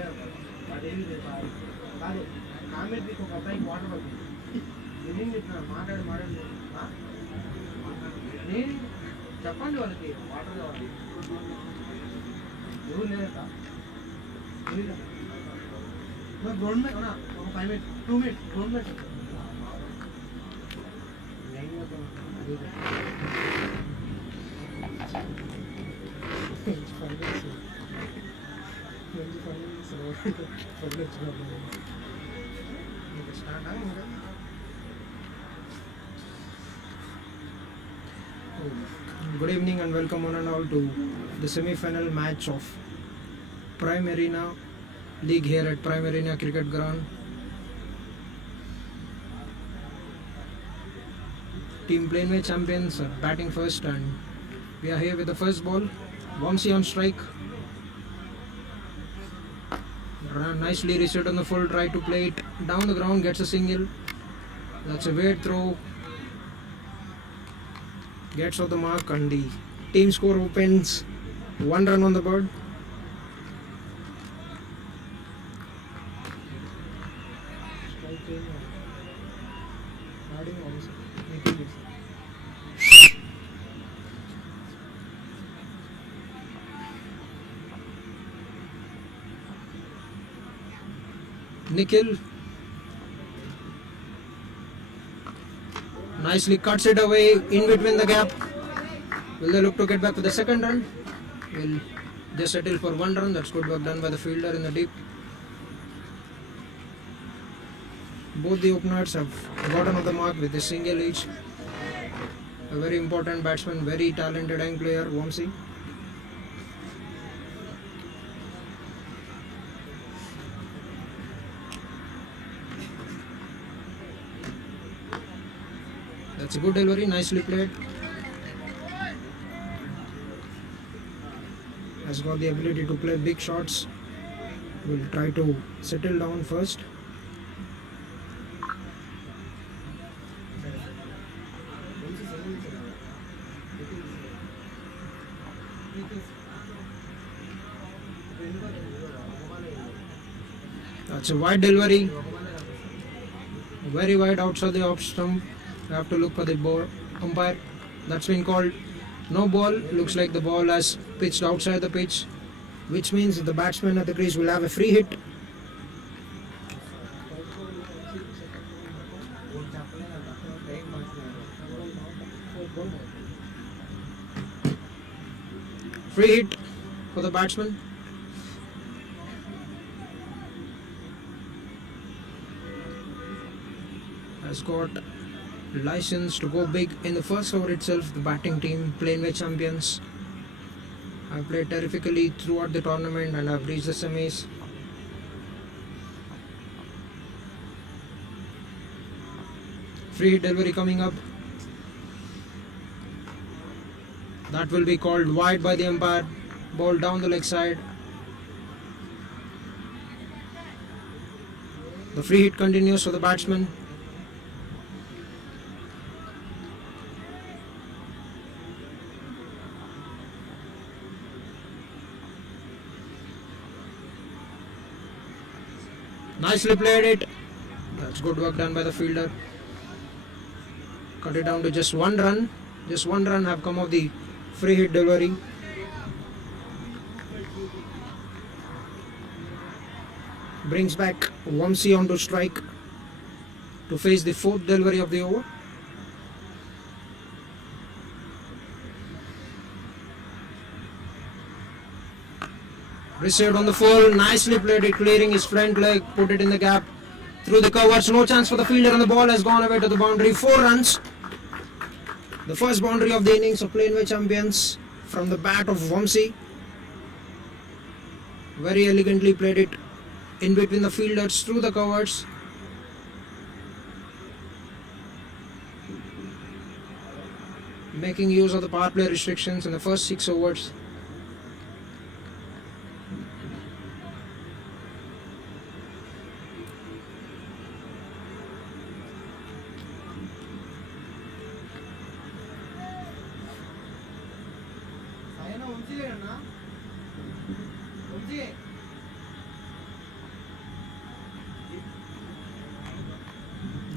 కాదు కామెంట్రీకి ఒక అబ్బాయికి వాటర్ పడుతుంది నేను చెప్తున్నాను మాట్లాడు నేను చెప్పండి వాళ్ళకి వాటర్ కావాలి ఎవరు లేదట గ్రౌండ్ మేట్ ఒక 5 minutes 2 minutes ground mate Good evening and welcome one and all to the semi-final match of Prime Arena League here at Prime Arena Cricket Ground. Team Planwey champions are batting first and we are here with the first ball. Vamsi on strike. Nicely reset on the full, try to play it down the ground, gets a single. That's a weird throw. Gets off the mark and the team score opens 1 run on the board. Nikhil nicely cuts it away in between the gap. Will they look to get back for the second run? Will just settle for 1 run. That's good work done by the fielder in the deep. Both the openers have gotten off the mark with a single each. A very important batsman, very talented young player, Vamsi. That's a good delivery, nicely played. Has got the ability to play big shots. Will try to settle down first. That's a wide delivery. Very wide outside the off stump. You have to look for the ball umpire. That's been called no ball. Looks like the ball has pitched outside the pitch, which means the batsman at the crease will have a free hit. Free hit for the batsman. Has got license to go big in the first over itself. The batting team, Planwey champions, have played terrifically throughout the tournament and have reached the semis. Free hit delivery coming up. That will be called wide by the umpire. Ball down the leg side. The free hit continues for the batsman. Nicely played it. That's good work done by the fielder. Cut it down to just 1 run. Just 1 run have come of the free hit delivery. Brings back Vamsi onto strike to face the 4th delivery of the over. Received on the full, nicely played it, clearing his front leg, put it in the gap, through the covers, no chance for the fielder and the ball has gone away to the boundary. 4 runs. The first boundary of the innings of Planway champions from the bat of Vamsi. Very elegantly played it in between the fielders, through the covers. Making use of the power play restrictions in the first 6 overs.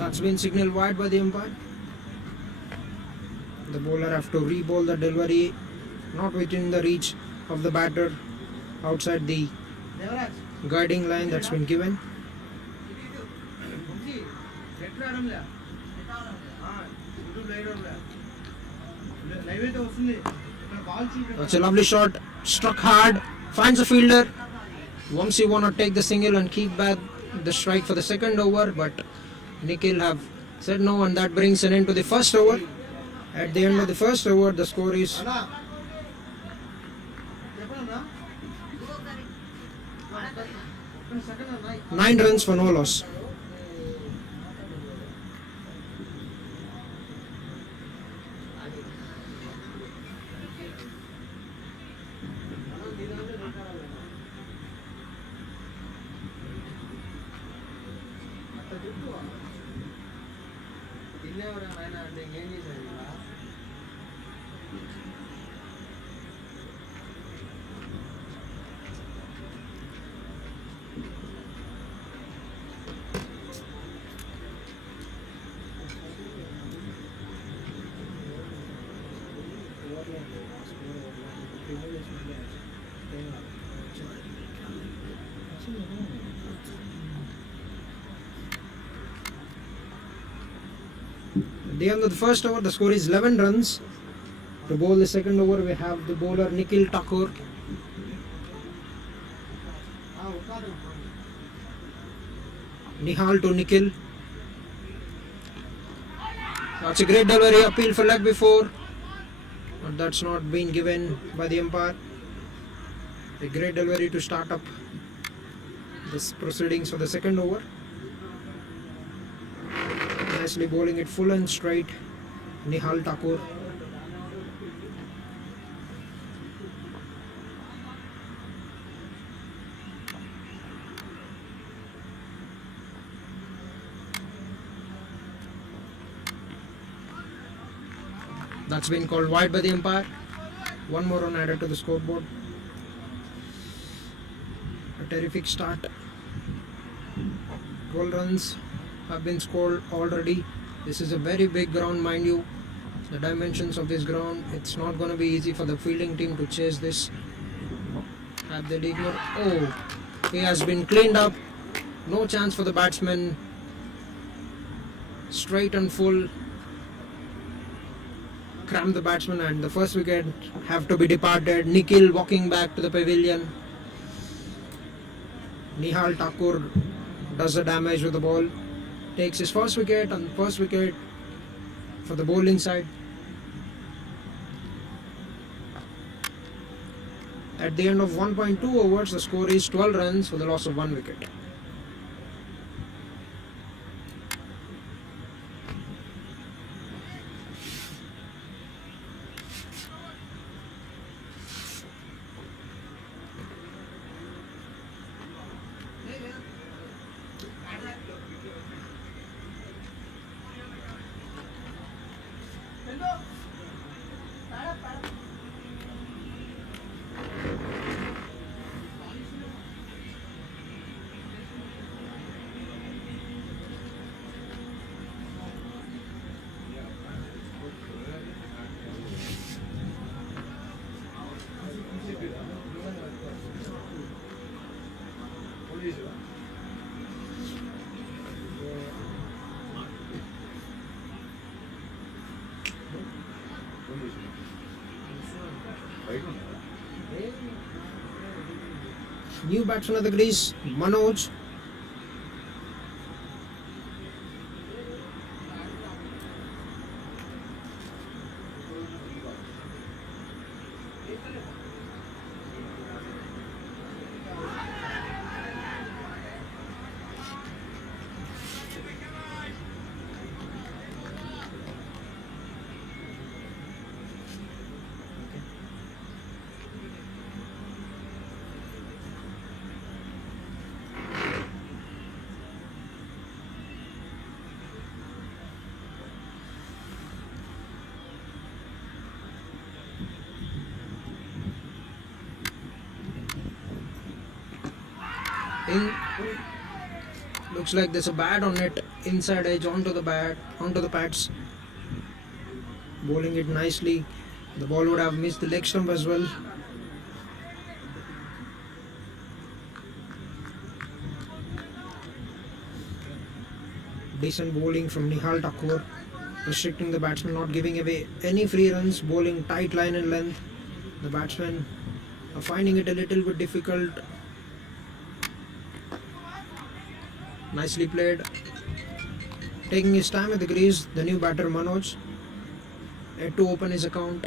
That's been signaled wide by the umpire. The bowler have to re-bowl the delivery, not within the reach of the batter, outside the Devaraj guiding line that's been given. ఎట్లా ఆడంలే live అయితే వస్తుంది ఇక్కడ ball That's a lovely shot, struck hard, finds a fielder. Vamsi wanna take the single and keep back the strike for the second over, but Nikhil have said no, and that brings an end to the first over. At the end of the first over, the score is అన్నా చెప్పనా 1 second 9 runs for no loss. At the end of the first over, the score is 11 runs. To bowl the second over, we have the bowler Nikhil Thakur. Nihal to Nikhil. That's a great delivery, appeal for leg before, but that's not been given by the umpire. A great delivery to start up this proceedings for the second over. Nicely bowling it full and straight, Nihal Thakur. That's been called wide by the umpire. One more run added to the scoreboard. A terrific start. 12 runs have been scored already. This is a very big ground, mind you. The dimensions of this ground, it's not going to be easy for the fielding team to chase this. Have they ignored? Oh, he has been cleaned up. No chance for the batsman. Straight and full. Cramp the batsman, and the first wicket have to be departed. Nikhil walking back to the pavilion. Nihal Thakur does the damage with the ball. Takes his first wicket, and first wicket for the bowling side. At the end of 1.2 overs, the score is 12 runs for the loss of 1 wicket. New batsman at the crease, Manoj. Looks like there's a bat on it, inside edge onto the pads. Bowling it nicely. The ball would have missed the leg stump as well. Decent bowling from Nihal Thakur, restricting the batsman, not giving away any free runs, bowling tight line and length. The batsmen are finding it a little bit difficult. Nicely played. Taking his time at the crease, the new batter Manoj had to open his account.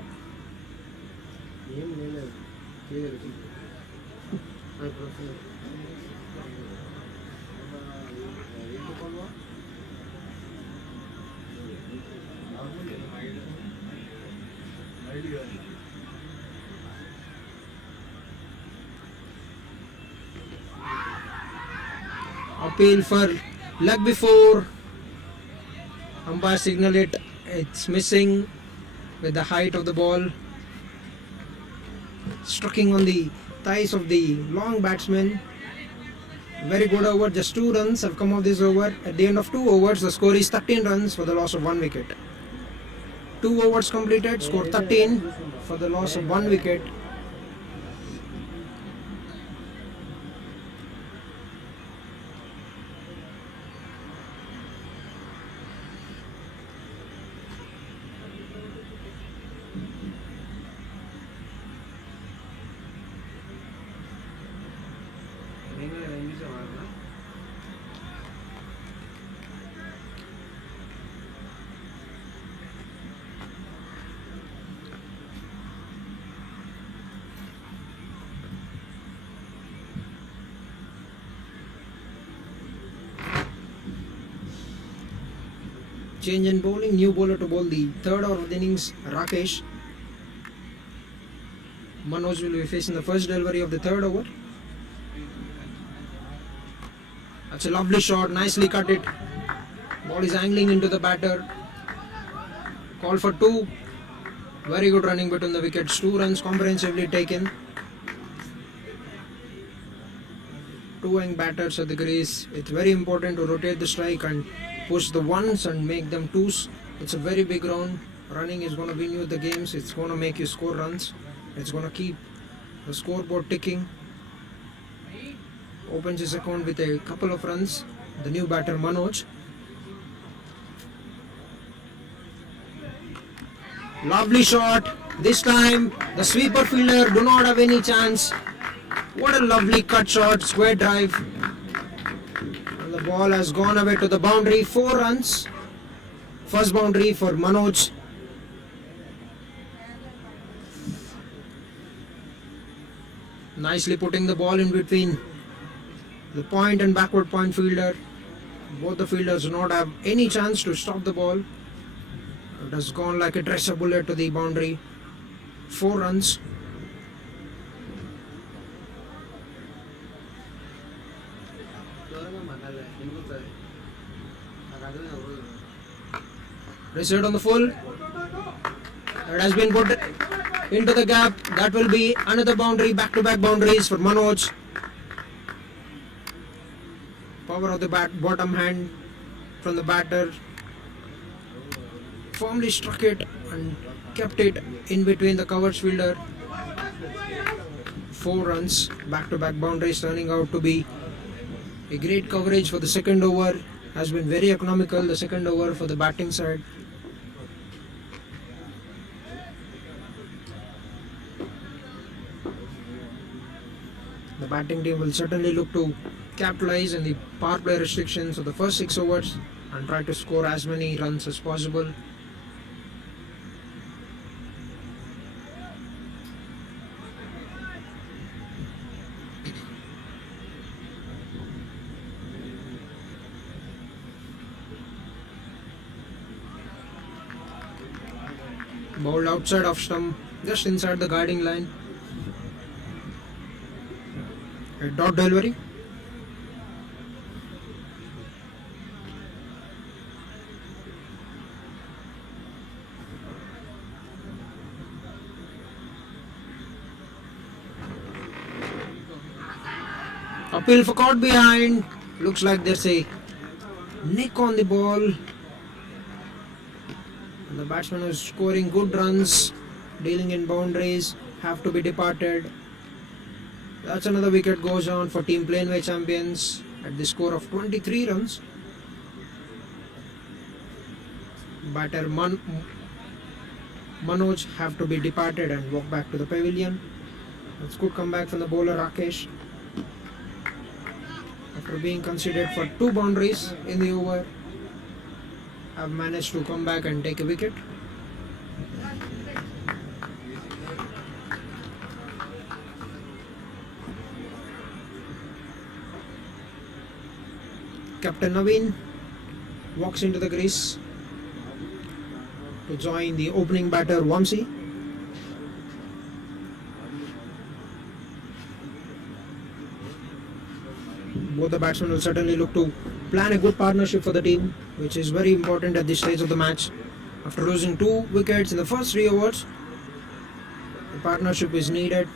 Appeal for leg before. Umpire signal it. It's missing with the height of the ball. Striking on the thighs of the long batsman. Very good over. Just 2 runs have come off this over. At the end of 2 overs, the score is 13 runs for the loss of 1 wicket. 2 overs completed, score 13 for the loss of 1 wicket. Change in bowling, new bowler to bowl the third over of the innings, Rakesh. Manoj will be facing the first delivery of the third over. That's a lovely shot, nicely cut it. Ball is angling into the batter. Call for 2. Very good running between the wickets. 2 runs comprehensively taken. 2 young batters at the crease. It's very important to rotate the strike and push the ones and make them twos. It's a very big round. Running is going to win you the games. It's going to make you score runs. It's going to keep the scoreboard ticking. Opens his account with a couple of runs. The new batter Manoj. Lovely shot. This time the sweeper fielder do not have any chance. What a lovely cut shot. Square drive. The ball has gone away to the boundary. 4 runs. First boundary for Manoj. Nicely putting the ball in between the point and backward point fielder. Both the fielders do not have any chance to stop the ball. It has gone like a dresser bullet to the boundary. 4 runs. Reset on the full. It has been put into the gap. That will be another boundary. Back-to-back boundaries for Manoj. Power of the bottom hand from the batter. Firmly struck it and kept it in between the covers fielder. 4 runs. Back-to-back boundaries turning out to be a great coverage for the second over. Has been very economical, the second over for the batting side. The batting team will certainly look to capitalize on the power play restrictions of the first 6 overs and try to score as many runs as possible. Bowled outside of stump, just inside the guiding line. A dot delivery. Appeal for caught behind. Looks like there's a nick on the ball. And the batsman is scoring good runs, dealing in boundaries, have to be departed. That's another wicket goes on for Team Planway champions at the score of 23 runs. Batter Manoj have to be departed and walk back to the pavilion. That's good comeback from the bowler Rakesh. After being considered for 2 boundaries in the over, have managed to come back and take a wicket. Captain Naveen walks into the crease to join the opening batter Vamsi. Both the batsmen will certainly look to plan a good partnership for the team, which is very important at this stage of the match. After losing 2 wickets in the first 3 overs, the partnership is needed.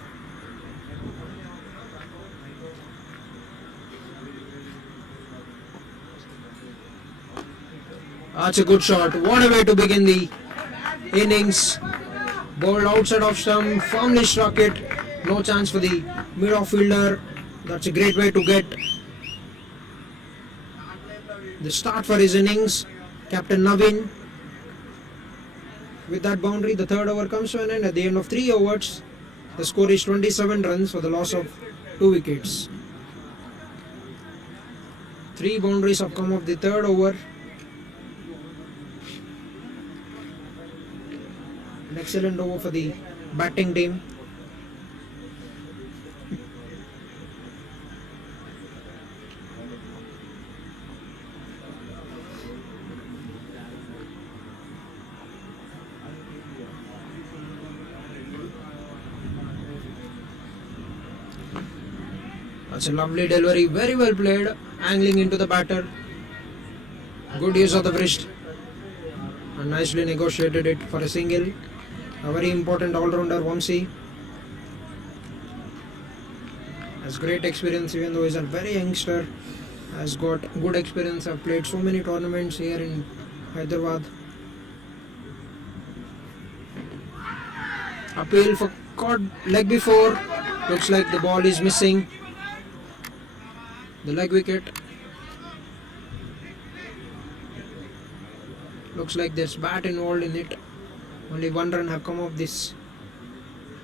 That's a good shot. What a way to begin the innings. Bowled outside of stump, firmly struck it. No chance for the mid-off fielder. That's a great way to get the start for his innings. Captain Naveen. With that boundary, the 3rd over comes to an end. At the end of 3 overs, the score is 27 runs for the loss of 2 wickets. 3 boundaries have come off the 3rd over. An excellent over for the batting team. That's a lovely delivery, very well played, angling into the batter. Good use of the wrist and nicely negotiated it for a single. A very important all-rounder Vamsi. Has great experience, even though he's a very youngster. Has got good experience, have played so many tournaments here in Hyderabad. Appeal for caught leg before. Looks like the ball is missing the leg wicket. Looks like there's bat involved in it. Only 1 run have come off this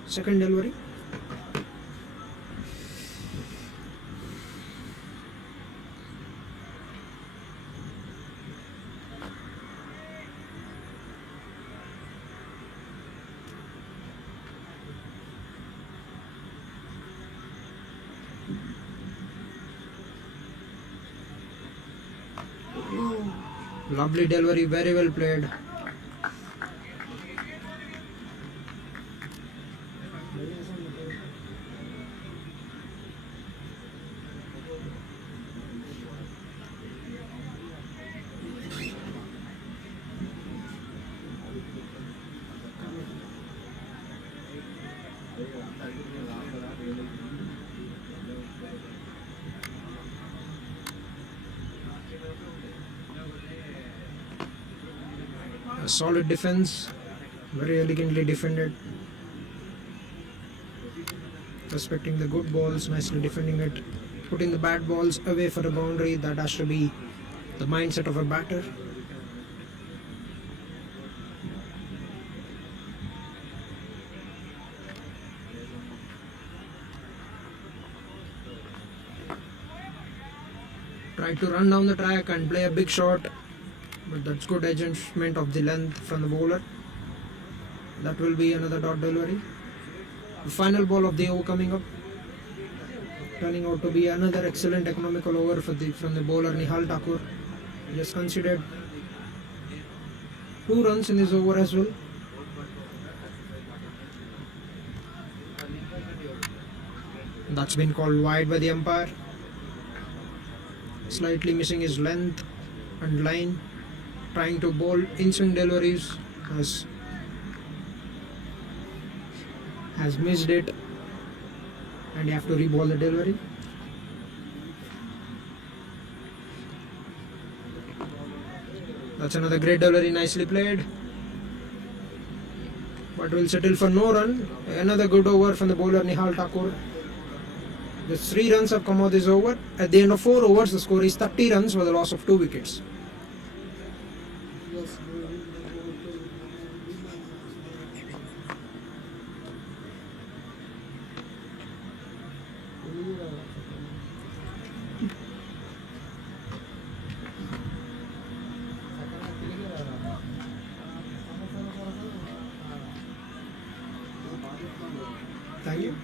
second delivery. Lovely delivery, very well played. A solid defense, very elegantly defended. Respecting the good balls, nicely defending it. Putting the bad balls away for a boundary, that has to be the mindset of a batter. Try to run down the track and play a big shot, but that's good adjustment of the length from the bowler. That will be another dot delivery. The final ball of the over coming up, turning out to be another excellent economical over from the bowler Nihal Thakur. He has considered 2 runs in this over as well. That's been called wide by the umpire. Slightly missing his length and line. Trying to bowl in-swing deliveries, has missed it, and you have to re-ball the delivery. That's another great delivery, nicely played. But will settle for no run. Another good over from the bowler Nihal Thakur. The 3 runs have come out this over. At the end of 4 overs, the score is 30 runs for the loss of 2 wickets. Thank you.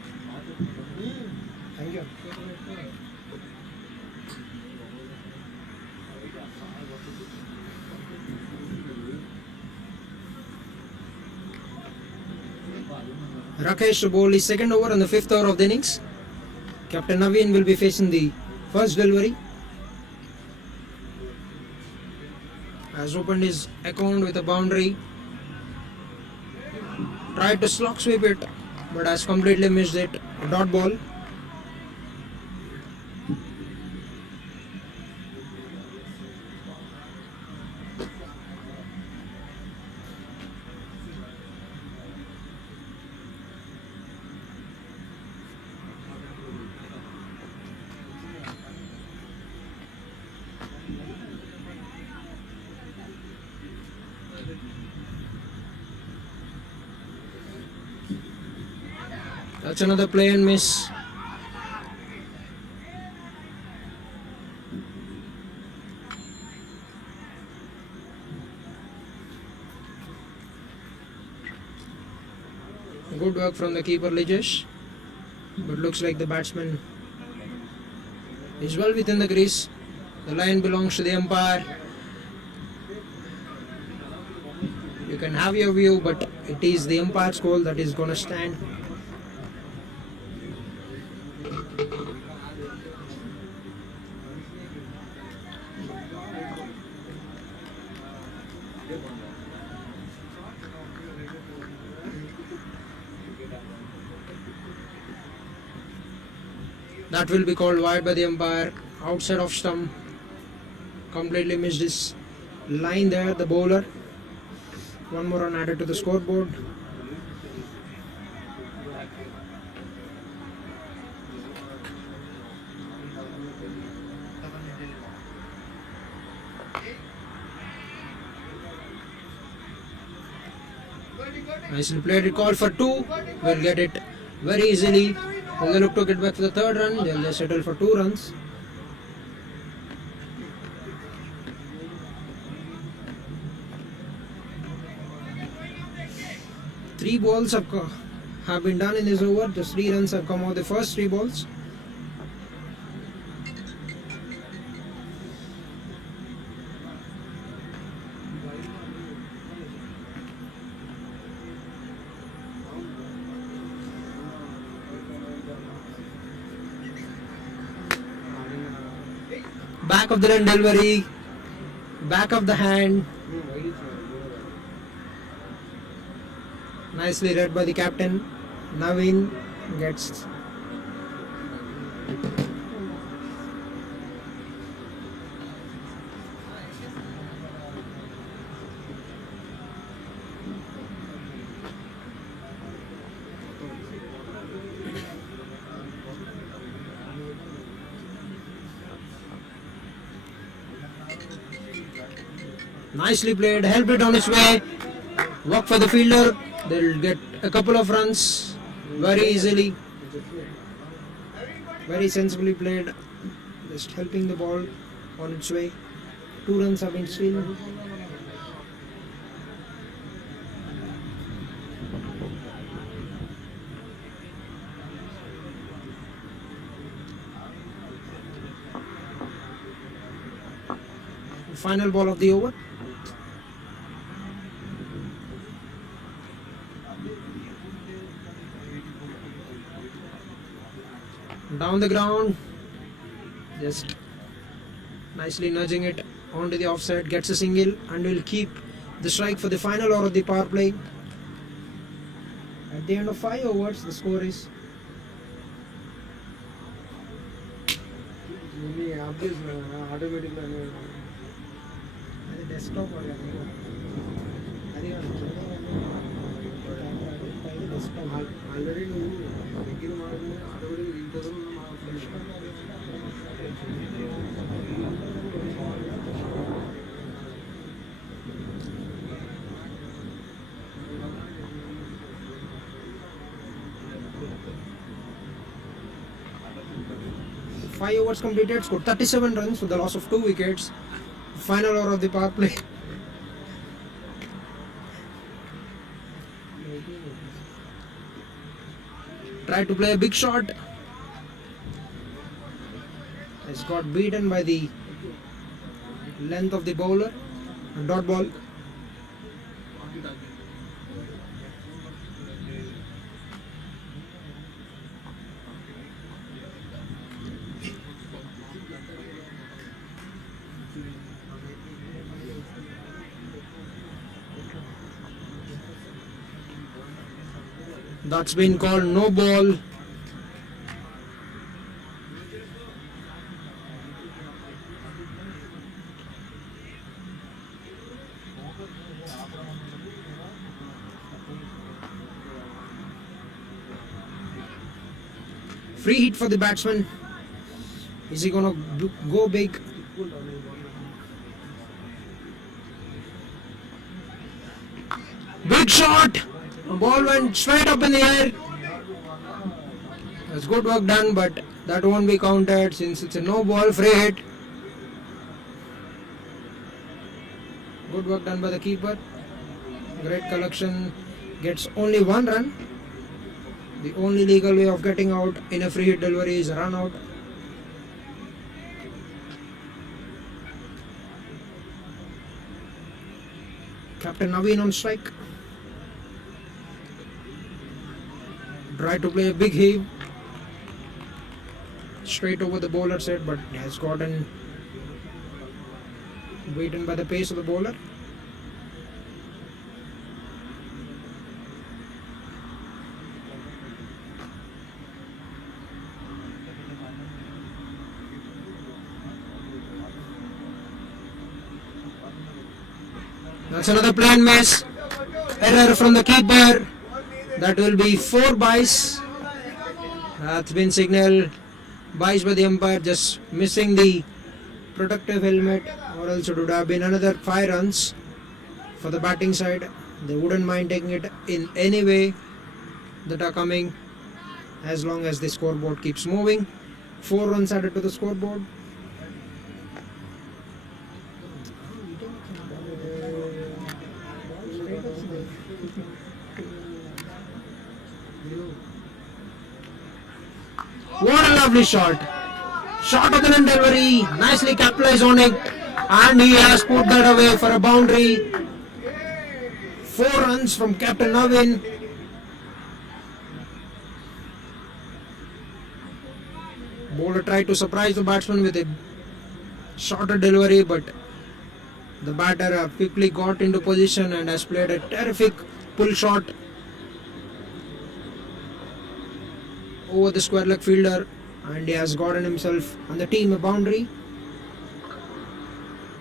Thank you. Rakesh to bowl his second over on the 5th over of the innings. Captain Naveen will be facing the first delivery. Has opened his account with a boundary. Tried to slog sweep it, but has completely missed it. A dot ball. That's another play and miss. Good work from the keeper Lijesh, but looks like the batsman is well within the crease. The line belongs to the umpire. You can have your view, but it is the umpire's call that is going to stand. That will be called wide by the umpire. Outside of stump. Completely missed his line there, the bowler. One more run added to the scoreboard. Nicely played. It called for 2. Will get it very easily. They'll look to get back for the 3rd run. They'll just settle for 2 runs. Three balls have been done in this over. Just 3 runs have come out the first 3 balls. Back of the run delivery, back of the hand. Nicely read by the captain. Naveen gets nicely played, help it on its way, work for the fielder, they'll get a couple of runs very easily, very sensibly played, just helping the ball on its way. 2 runs have been seen. Final ball of the over. Down the ground, just nicely nudging it onto the offside, gets a single and will keep the strike for the final over of the power play. At the end of 5 overs, the score is desktop అది desktop already నువ్వు దగ్గర మాట్లాడి already ఇంట్లో మా friends 5 overs completed, scored 37 runs with the loss of 2 wickets. Final over of the power play. Tried to play a big shot. Has got beaten by the length of the bowler. A dot ball. That's been called no ball. Free hit for the batsman. Is he gonna go big? Big shot! The ball went straight up in the air. That's good work done, but that won't be counted since it's a no ball free hit. Good work done by the keeper. Great collection. Gets only 1 run. The only legal way of getting out in a free hit delivery is a run out. Captain Naveen on strike. Tried to play a big heave straight over the bowler's head, but has gotten beaten by the pace of the bowler. That's another plain miss. Error from the keeper. That will be 4 byes. That's been signaled. Byes by the umpire, just missing the protective helmet, or else it would have been another 5 runs for the batting side. They wouldn't mind taking it in any way that are coming, as long as the scoreboard keeps moving. 4 runs added to the scoreboard. What a lovely shot. Shot of the end delivery. Nicely capitalized on it. And he has put that away for a boundary. 4 runs from Captain Naveen. Bowler tried to surprise the batsman with a shorter delivery, but the batter quickly got into position and has played a terrific pull shot over the square leg fielder, and he has gotten himself and the team a boundary,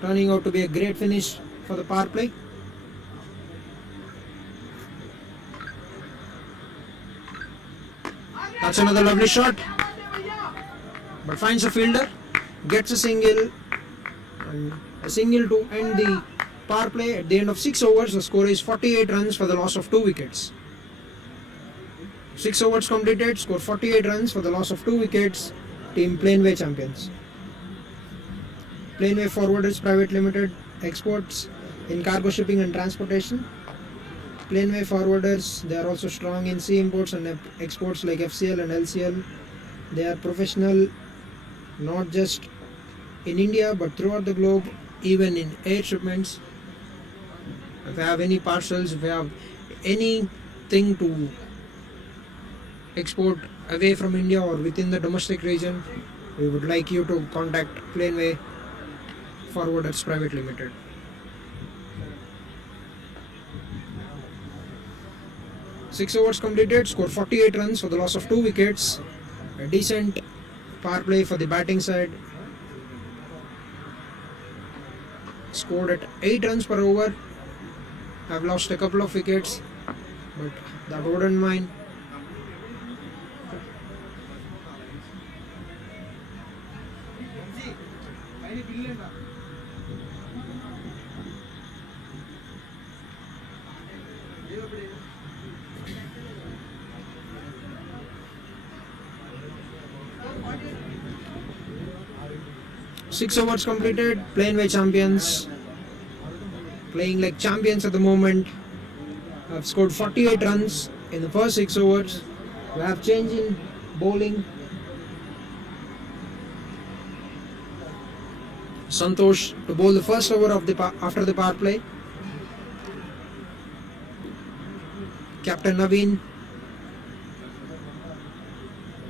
turning out to be a great finish for the power play. That's another lovely shot, but finds a fielder, gets a single, and a single to end the power play. At the end of 6 overs, the score is 48 runs for the loss of 2 wickets. 6 overs completed, score 48 runs for the loss of 2 wickets. Team Planway champions. Planway Forwarders Private Limited exports in cargo shipping and transportation. Planway Forwarders, they are also strong in sea imports and exports like FCL and LCL. They are professional not just in India but throughout the globe, even in air shipments. If you have any parcels, if you have anything to export away from India or within the domestic region, we would like you to contact Planway Forwarders Private Limited. Six overs completed, score 48 runs for the loss of 2 wickets. A decent power play for the batting side. scored at 8 runs per over. Have lost a couple of wickets, but that wouldn't mind. Six overs completed. Planway champions, playing like champions at the moment, have scored 48 runs in the first 6 overs. We have change in bowling. Santosh to bowl the first over of after the power play. Captain Naveen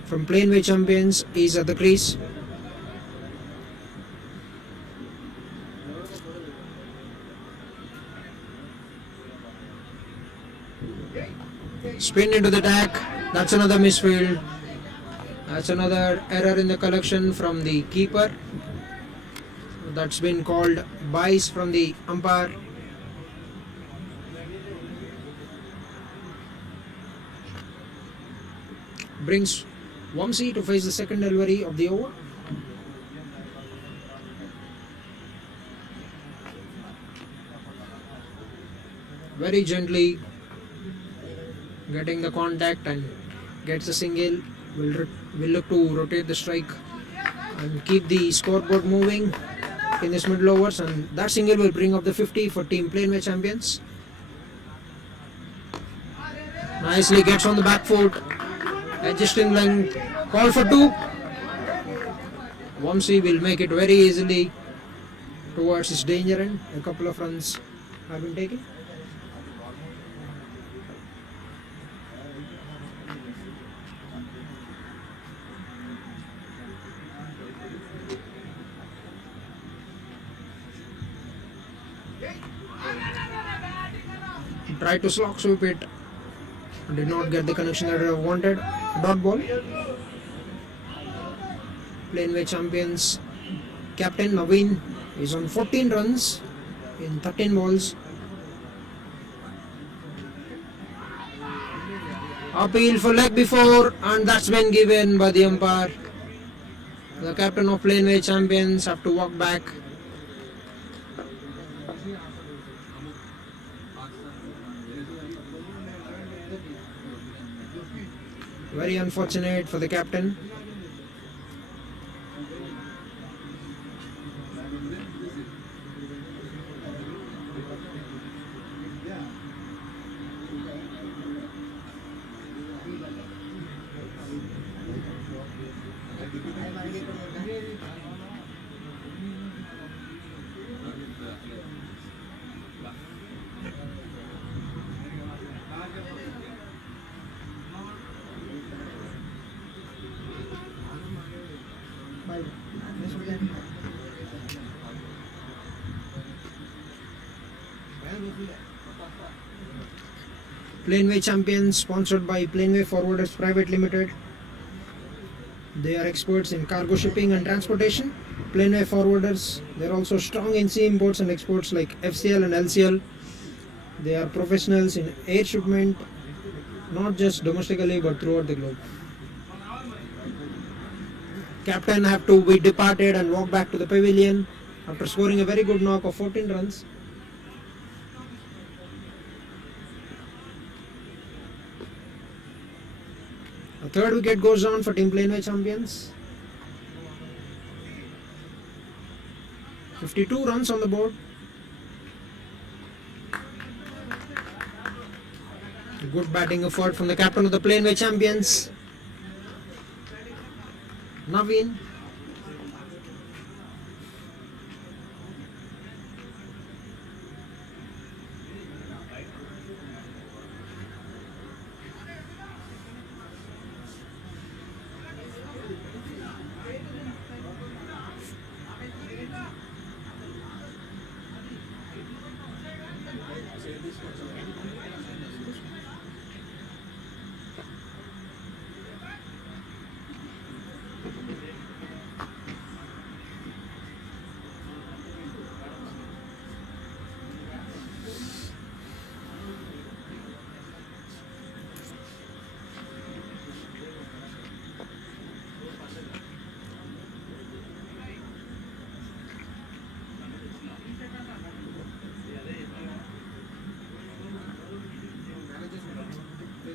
from Planway champions is at the crease. Spin into the deck. That's another misfield. That's another error in the collection from the keeper. That's been called bias from the umpire. Brings Vamsi to face the second delivery of the over. Very gently getting the contact and gets a single. Will look to rotate the strike and keep the scoreboard moving in this middle overs, and that single will bring up the 50 for Team Planway champions. Nicely gets on the back foot, adjust in length, call for 2. Vamsi will make it very easily towards his danger end. A couple of runs have been taken. Tried to slog sweep it, did not get the connection that I wanted. Dot ball. Planway champions captain Naveen is on 14 runs in 13 balls. Appeal for leg before, and that's been given by the umpire. The captain of Planway champions have to walk back. Very unfortunate for the captain. Planway champions, sponsored by Planway Forwarders Private Limited. They are experts in cargo shipping and transportation. Planway Forwarders, they are also strong in sea imports and exports like FCL and LCL. They are professionals in air shipment, not just domestically but throughout the globe. Captain have to be departed and walk back to the pavilion after scoring a very good knock of 14 runs. A third wicket goes down for Team Planway champions. 52 runs on the board. Good batting effort from the captain of the Planway champions, Naveen.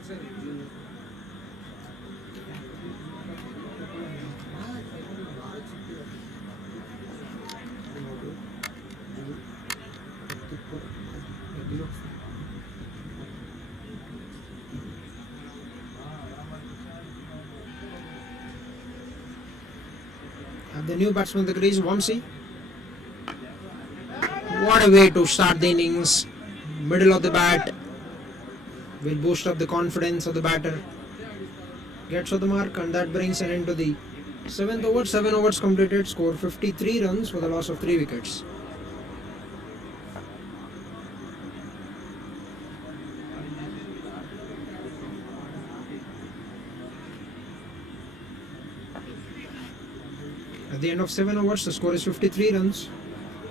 And the new batsman in the crease, Vamsi. What a way to start the innings. Middle of the bat will boost up the confidence of the batter. Gets to the mark, and that brings an end to the 7th over. 7 overs completed, score 53 runs for the loss of 3 wickets. At the end of 7 overs, the score is 53 runs.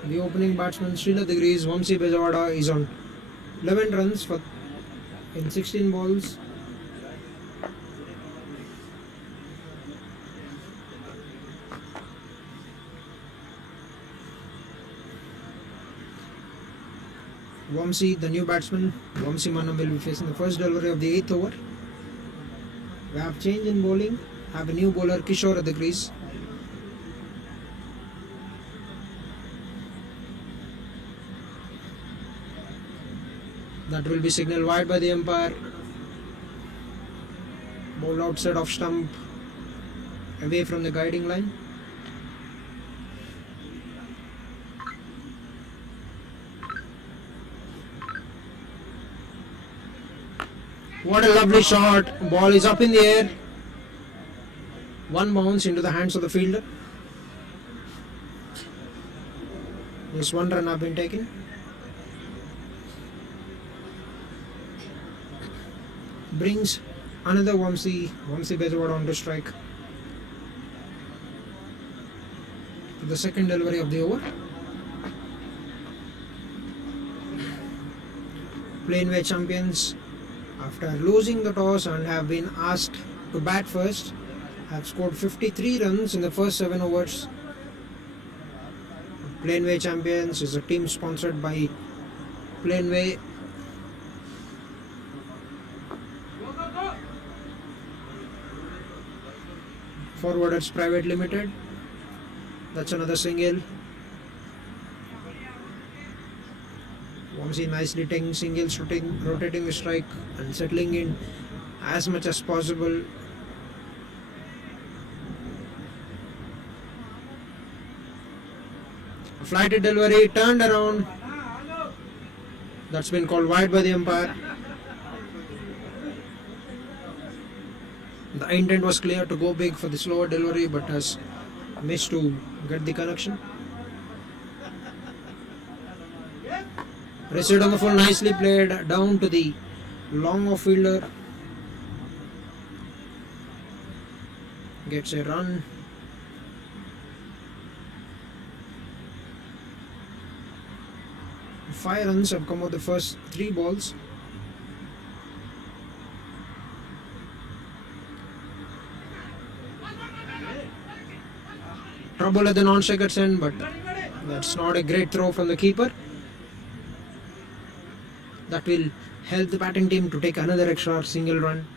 The opening batsman, still at the crease, Vamsi Bezawada, is on 11 runs in 16 balls. Vamsi, the new batsman, Vamsi Manam will be facing the first delivery of the 8th over. We have change in bowling, have a new bowler Kishore at the crease. That will be signaled wide by the umpire. Ball outside of stump, away from the guiding line. What a lovely shot. Ball is up in the air. One bounce into the hands of the fielder. This one run have been taken. Brings another Vamsi Bezawada on to strike for the second delivery of the over. Planway champions, after losing the toss and have been asked to bat first, have scored 53 runs in the first 7 overs. Planway champions is a team sponsored by Planway. Forwarders Private Limited. That's another single. Vamsi nicely taking singles, rotating the strike and settling in as much as possible. A flighted delivery, turned around. That's been called wide by the umpire. The intent was clear to go big for the slower delivery, but has missed to get the connection. Received on the full, nicely played down to the long off fielder. Gets a run. Five runs have come out the first 3 balls. Trouble at the non-striker's end, but that's not a great throw from the keeper. That will help the batting team to take another extra single run.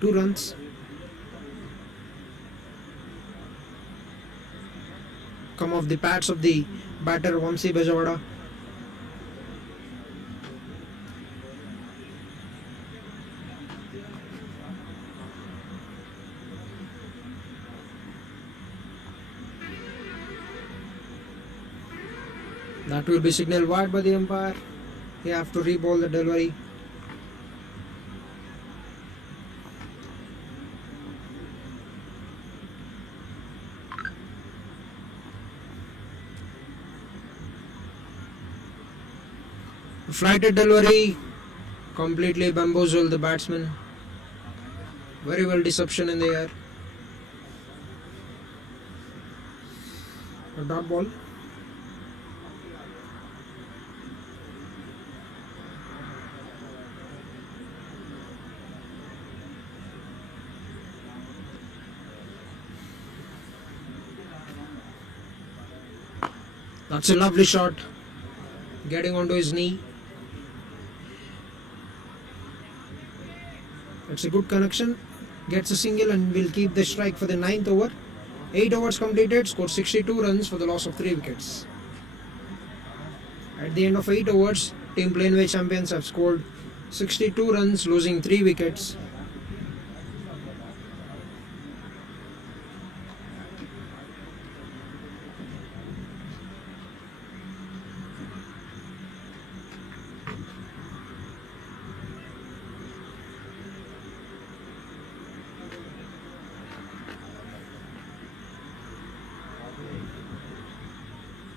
2 runs. Come off the pads of the batter Vamsi Bezawada. That will be signaled wide by the umpire. You have to re-ball the delivery. Flighted delivery completely bamboozled the batsman. Very well deception in the air. A dot ball. That's a lovely shot. Getting onto his knee. It's a good connection. Gets a single and will keep the strike for the 9th over. 8 overs completed, scored 62 runs for the loss of 3 wickets. At the end of 8 overs, Team Planway champions have scored 62 runs, losing 3 wickets.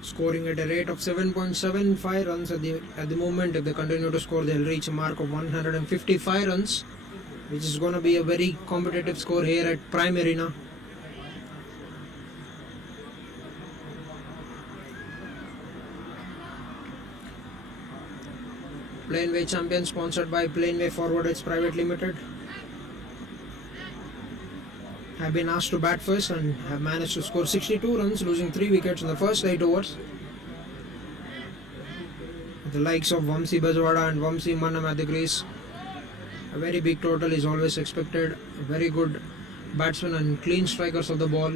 Scoring at a rate of 7.75 runs at the moment. If they continue to score, they'll reach a mark of 155 runs, which is going to be a very competitive score here at Prime Arena. Planway champion, sponsored by Planway Forwarders Private Limited, have been asked to bat first and have managed to score 62 runs, losing 3 wickets in the first 8 overs. The likes of Vamsi Bazwada and Vamsi Manam at the crease. A very big total is always expected. A very good batsman and clean strikers of the ball.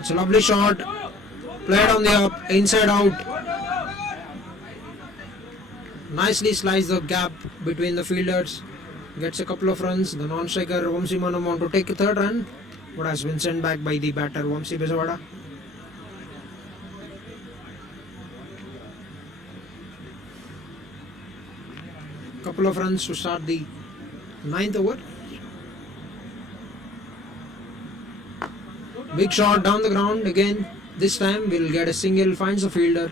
It's a lovely shot. Played on the up, inside out. Nicely sliced the gap between the fielders. Gets a couple of runs. The non-striker Vamsi Manam want to take a third run, but has been sent back by the batter Vamsi Bezawada. Couple of runs to start the 9th over. Big shot down the ground again. This time we'll get a single, finds the fielder.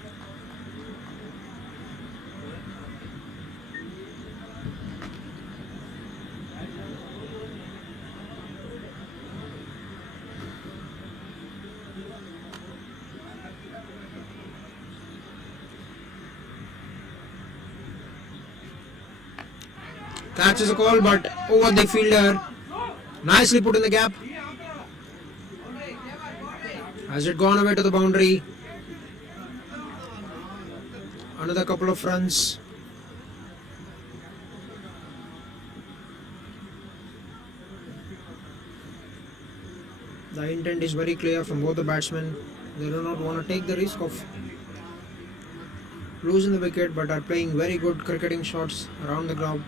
Catches a call, but over the fielder. Nicely put in the gap. Has it gone away to the boundary? Another couple of runs. The intent is very clear from both the batsmen. They do not want to take the risk of losing the wicket, but are playing very good cricketing shots around the ground.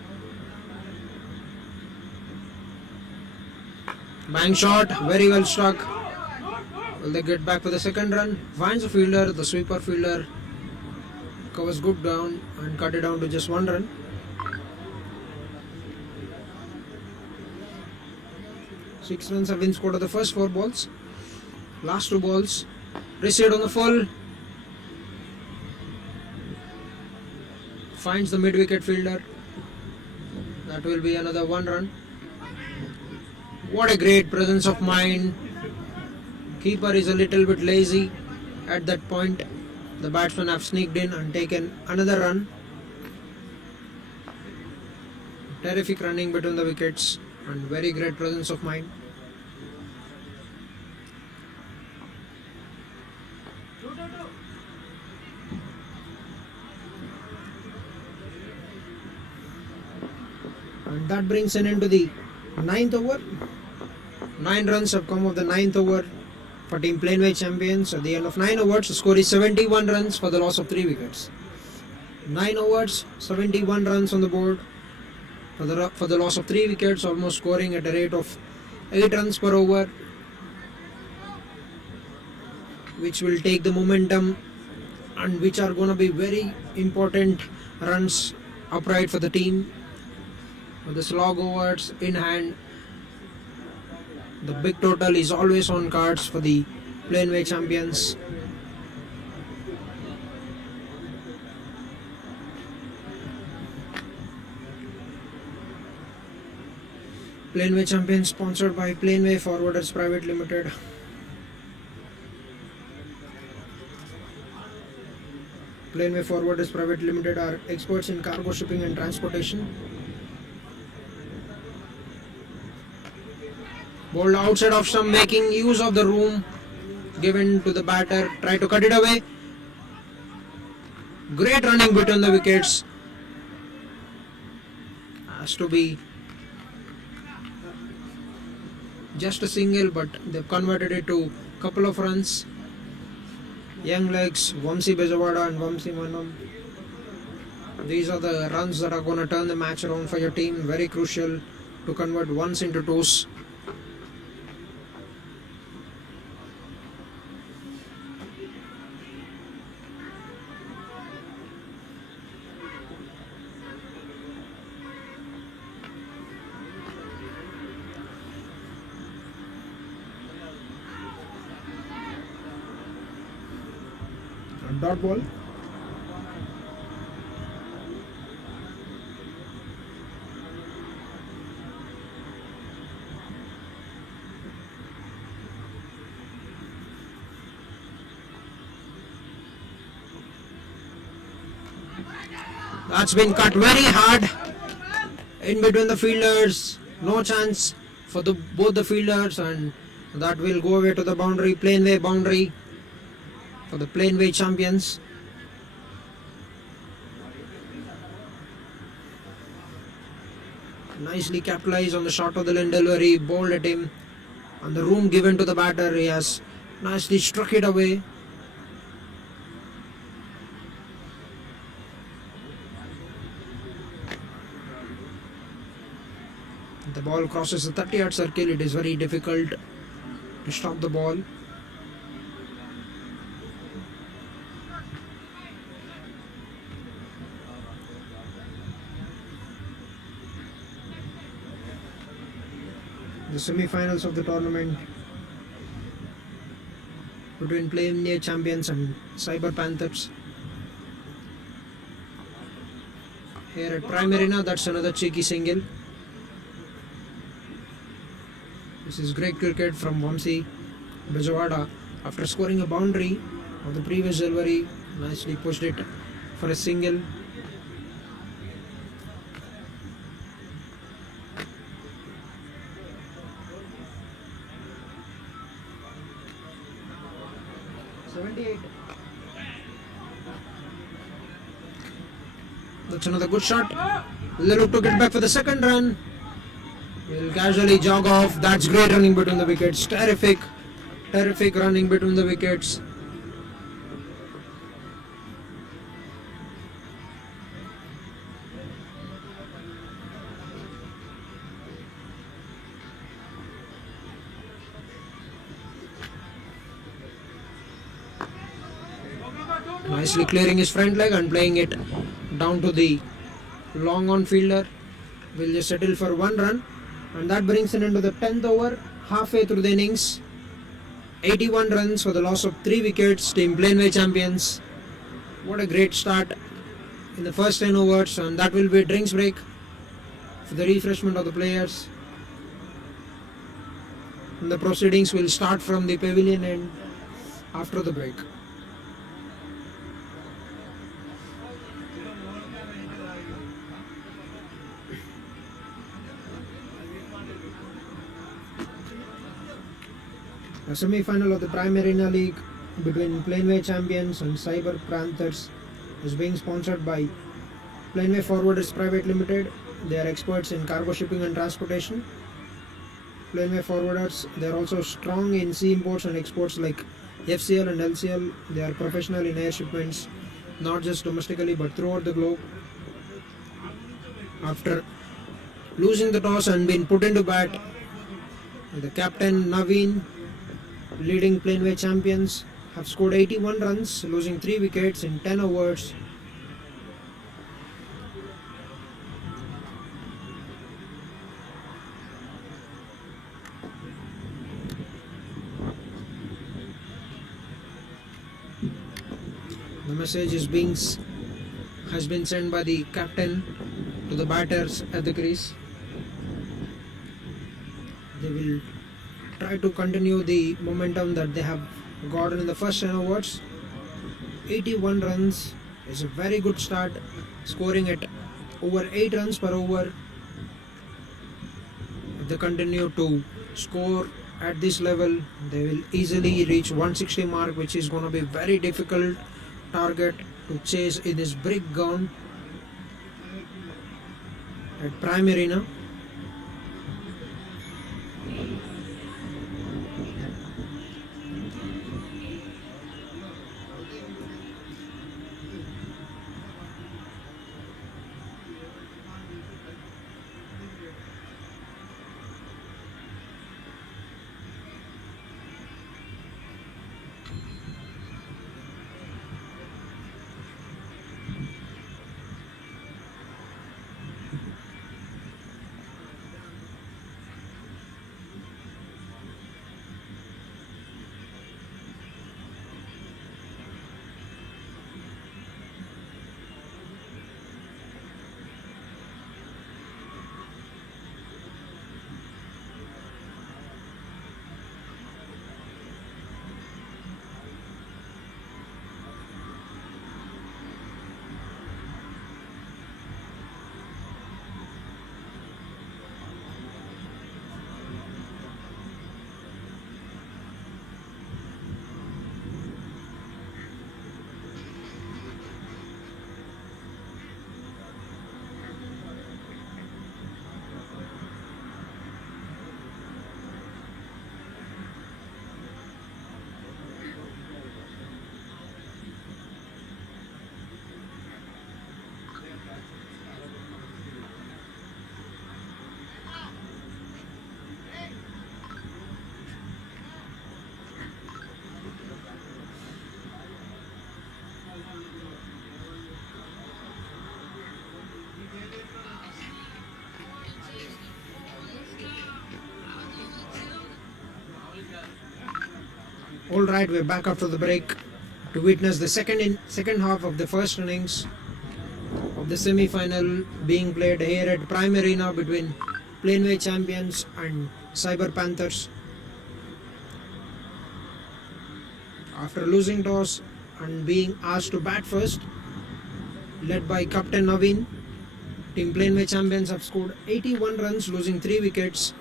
Bang shot, very well struck. Will they get back for the second run? Finds the fielder, the sweeper fielder covers good down and cut it down to just 1 run. Six runs have been scored of the first 4 balls. Last 2 balls received on the full. Finds the mid-wicket fielder. That will be another 1 run. What a great presence of mind. Keeper is a little bit lazy at that point. The batsmen have sneaked in and taken another run. Terrific running between the wickets and very great presence of mind. And that brings an end to the 9th over. 9 runs have come of the 9th over for Team Planway champions. At the end of 9 overs, the score is 71 runs for the loss of 3 wickets. 9 overs, 71 runs on the board for the loss of 3 wickets, almost scoring at a rate of 8 runs per over, which will take the momentum and which are going to be very important runs upright for the team. With the slog overs in hand, the big total is always on cards for the Planway champions. Planway champions sponsored by Planway Forwarders Private Limited. Planway Forwarders Private Limited are experts in cargo shipping and transportation. Bowled outside of stump, making use of the room given to the batter, try to cut it away. Great running between the wickets. Has to be just a single, but they've converted it to a couple of runs. Young legs, Vamsi Bezawada and Vamsi Manam. These are the runs that are going to turn the match around for your team. Very crucial to convert ones into twos. Dot ball. That's been cut very hard in between the fielders. No chance for both the fielders, and that will go away to the boundary. Planeway boundary for the Planway champions. Nicely capitalized on the shot of the line delivery, bowled at him, and the room given to the batter. He has nicely struck it away. The ball crosses the 30-yard circle. It is very difficult to stop the ball. The semi-finals of the tournament Between Planway champions and Cyber Panthers. Here at Prime Arena, that's another cheeky single. This is great cricket from Vamsi Bezawada. After scoring a boundary on the previous delivery, nicely pushed it for a single. That's another good shot. Lelu took it back for the second run. Will casually jog off. That's great running between the wickets. Terrific running between the wickets. Nicely clearing his front leg and playing it down to the long on fielder. Will just settle for one run, and that brings an end to the 10th over. Halfway through the innings, 81 runs for the loss of 3 wickets. Team Planway champions. What a great start in the first 10 overs, and that will be a drinks break for the refreshment of the players. And the proceedings will start from the pavilion end after the break. A semi-final of the Prime Arena League between Planway champions and Cyber Panthers is being sponsored by Planway Forwarders Private Limited. They are experts in cargo shipping and transportation. Planway Forwarders, they are also strong in sea imports and exports like FCL and LCL. They are professional in air shipments, not just domestically but throughout the globe. After losing the toss and being put into bat, the captain Naveen, leading Planway champions, have scored 81 runs, losing 3 wickets in 10 overs. The message has been sent by the captain to the batters at the crease. They will try to continue the momentum that they have gotten in the first 10 overs. 81 runs is a very good start, scoring at over 8 runs per over. If they continue to score at this level, they will easily reach 160 mark, which is going to be very difficult target to chase in this brick ground at Prime Arena. Alright, we're back after the break to witness the second half of the first innings of the semi-final being played here at Prime Arena between Planway champions and Cyber Panthers. After losing toss and being asked to bat first, led by Captain Naveen, Team Planway champions have scored 81 runs, losing 3 wickets.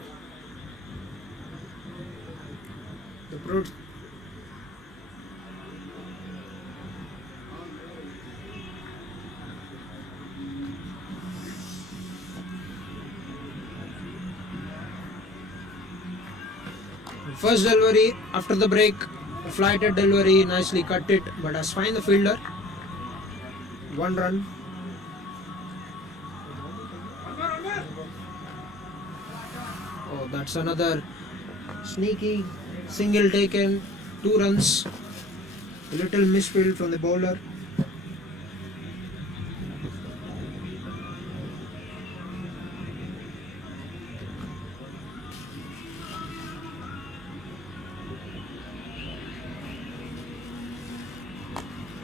First delivery after the break, a flighted delivery, nicely cut it, but has fined the fielder. 1 run. Oh, that's another sneaky single taken, 2 runs. A little misfield from the bowler.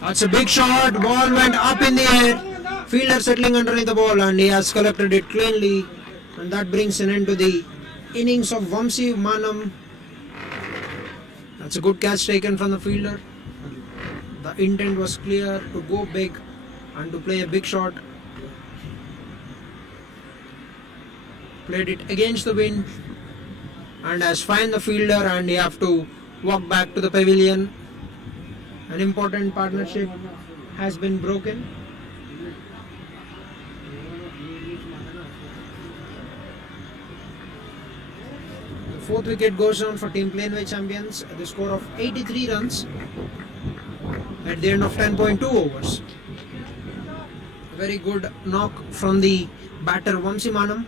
That's a big shot, ball went up in the air, fielder settling underneath the ball and he has collected it cleanly, and that brings an end to the innings of Vamsi Manam. That's a good catch taken from the fielder. The intent was clear to go big and to play a big shot. Played it against the wind and has fined the fielder, and he have to walk back to the pavilion. An important partnership has been broken. The 4th wicket goes down for Team Planway champions at the score of 83 runs at the end of 10.2 overs. A very good knock from the batter Vamsi Manam.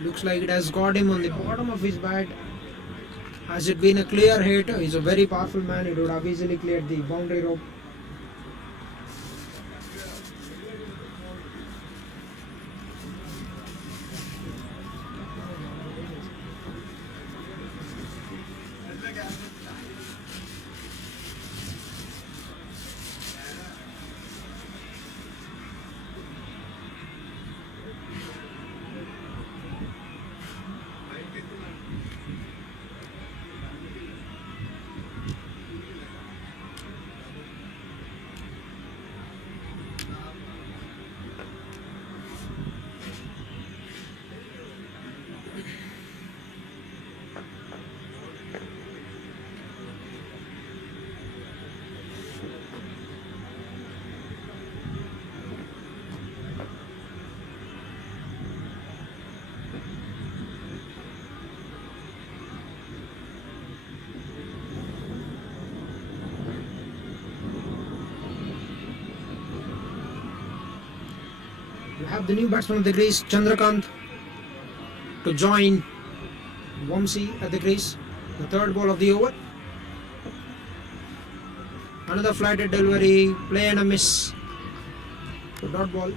Looks like it has got him on the bottom of his bat. Has it been a clear hit, he's a very powerful man, he would have easily cleared the boundary rope. have the new batsman at the crease, Chandrakant, to join Vamsi at the crease. The third ball of the over. Another flighted delivery, play and a miss. The dot ball.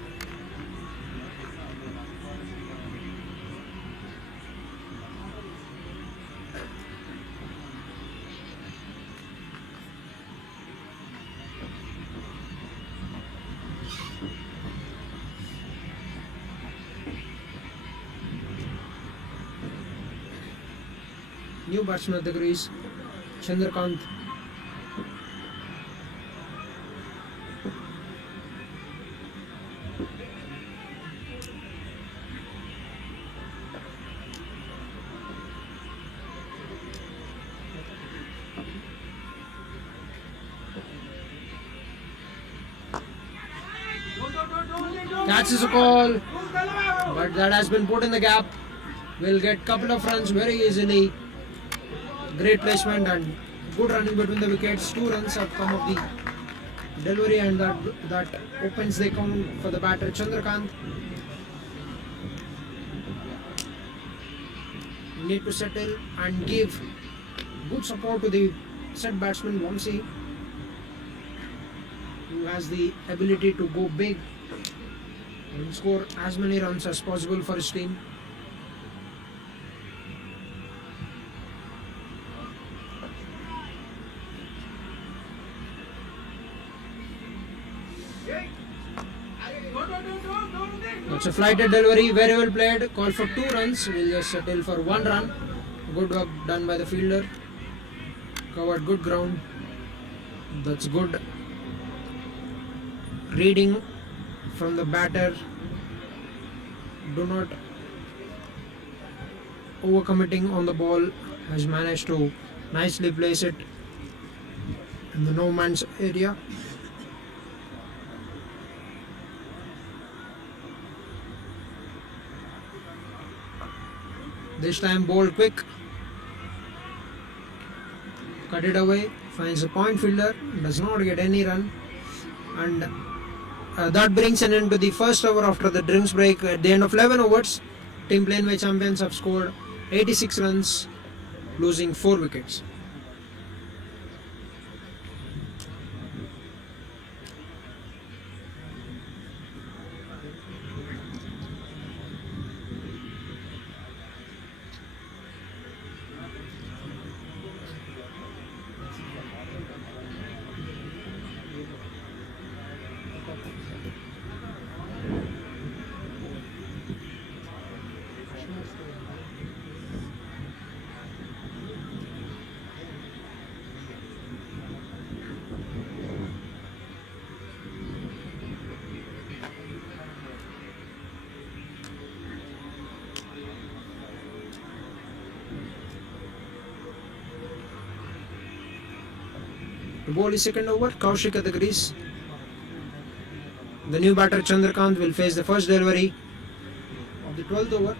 New batsman at the crease, Chandrakant. Catches a call, but that has been put in the gap. Will get couple of runs very easily. Great placement and good running between the wickets. 2 runs have come of the delivery, and that opens the account for the batter Chandrakant. Need to settle and give good support to the set batsman Vamsi, who has the ability to go big and score as many runs as possible for his team. That's a flighted delivery, very well played. Call for 2 runs, will just settle for 1 run. Good work done by the fielder. Covered good ground. That's good reading from the batter. Do not overcommitting on the ball. Has managed to nicely place it in the no man's area. This time bowled quick. Cut it away. Finds a point fielder. Does not get any run. And that brings an end to the first over after the drinks break. At the end of 11 overs, Team Planway champions have scored 86 runs, losing 4 wickets. The ball is second over. Kaushik at the crease. The new batter Chandrakant will face the first delivery of the 12th over.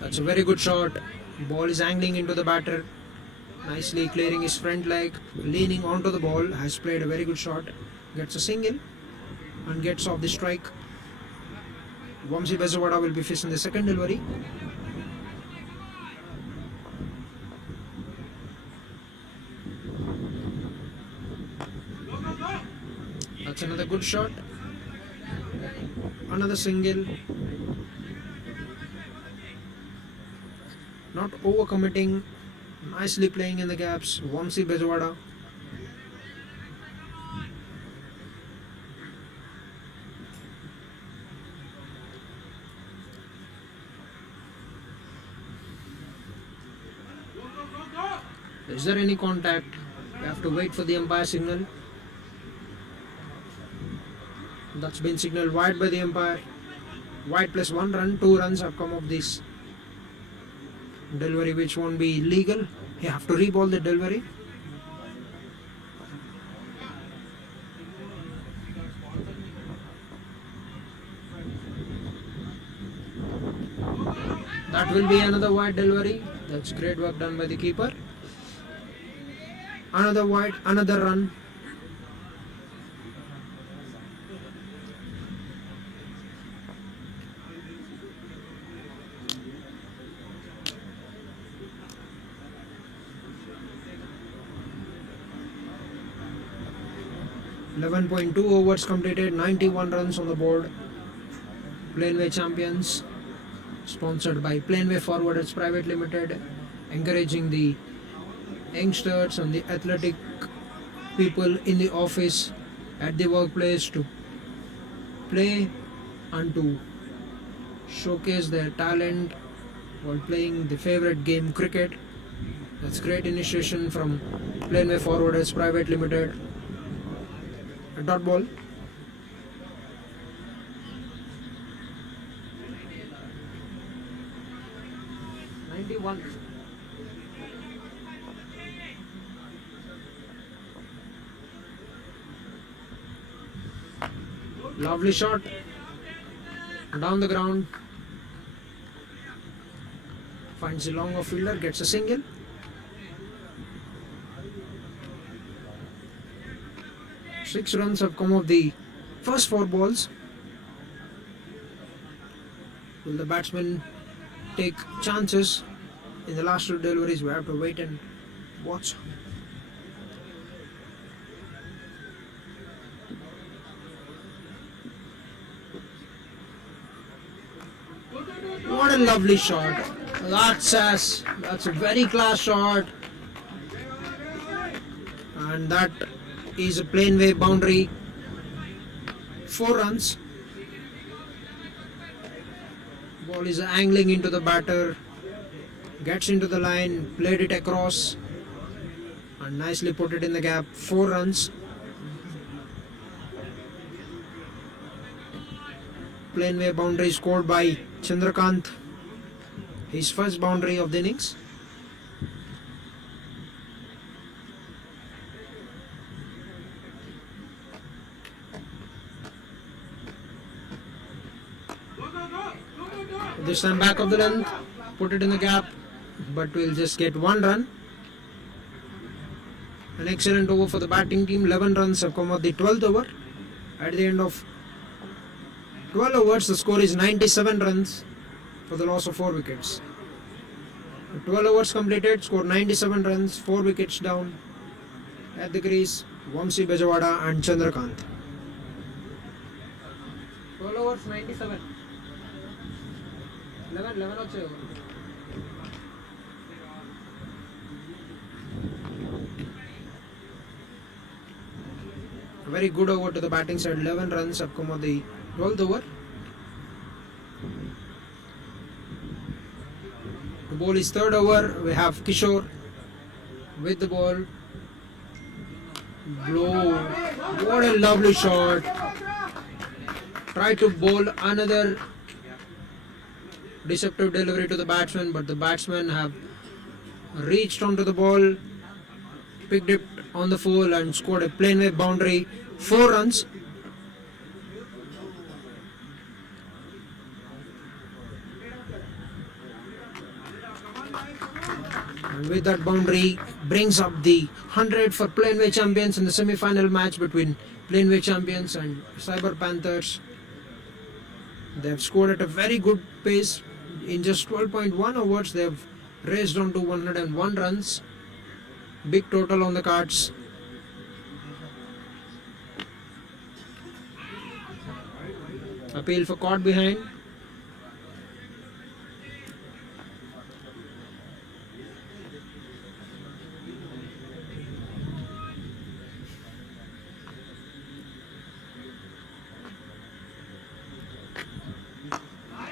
That's a very good shot. Ball is angling into the batter. Nicely clearing his front leg, leaning onto the ball. Has played a very good shot. Gets a single and gets off the strike. Vamsi Bezawada will be facing the second delivery. That's another good shot. Another single. Not overcommitting. Nicely playing in the gaps. Vamsi Bezawada. Is there any contact? We have to wait for the umpire signal. That's been signaled wide by the umpire. Wide plus 1 run. 2 runs have come of this delivery, which won't be legal. You have to re-ball the delivery. That will be another wide delivery. That's great work done by the keeper. Another wide, another run. .2 overs completed, 91 runs on the board. Planway champions, sponsored by Planway Forwarders Private Limited, encouraging the youngsters and the athletic people in the office, at the workplace, to play and to showcase their talent while playing the favorite game, cricket. That's great initiation from Planway Forwarders Private Limited. A dot ball. .91. Lovely shot. Down the ground. Finds the long off fielder, gets a single. Six runs have come of the first four balls. Will the batsman take chances in the last two deliveries? We have to wait and watch. What a lovely shot. That's a very class shot. And that is a Planway boundary. 4 runs. Ball is angling into the batter. Gets into the line, played it across and nicely put it in the gap. 4 runs. Planway boundary scored by Chandrakant. His first boundary of the innings. This time back of the length, put it in the gap, but we'll just get 1 run. An excellent over for the batting team. 11 runs have come out the 12th over. At the end of 12 overs, the score is 97 runs for the loss of 4 wickets. 12 overs completed, score 97 runs, 4 wickets down. At the crease, Vamsi Bejawada and Chandrakant. 12 overs, 97. 11 వచ్చాయి. A very good over to the batting side. 11 runs have come on the 12th over. The ball is 3rd over. We have Kishore with the ball. Blow. What a lovely shot. Try to bowl another deceptive delivery to the batsman, but the batsmen have reached onto the ball, picked it on the full and scored a Planway boundary. 4 runs. And with that boundary brings up the 100 for Planway champions in the semi-final match between Planway champions and Cyber Panthers. They have scored at a very good pace. In just 12.1 overs, they have raised on to 101 runs. Big total on the cards. Appeal for caught behind.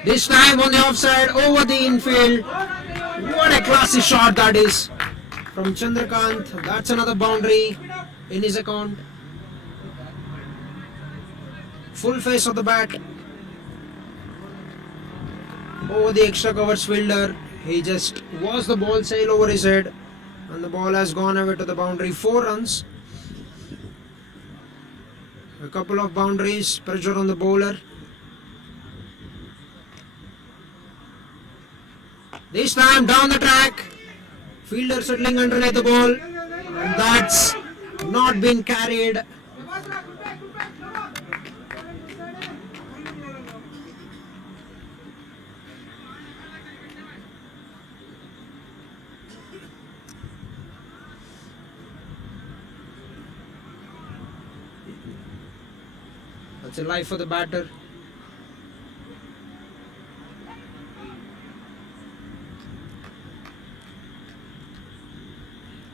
This time on the offside, over the infield. What a classy shot that is from Chandrakant. That's another boundary in his account. Full face of the bat. Over the extra covers fielder. He just watched the ball sail over his head. And the ball has gone away to the boundary. 4 runs. A couple of boundaries. Pressure on the bowler. This time down the track. Fielder settling underneath the ball. And that's not been carried. That's a life for the batter.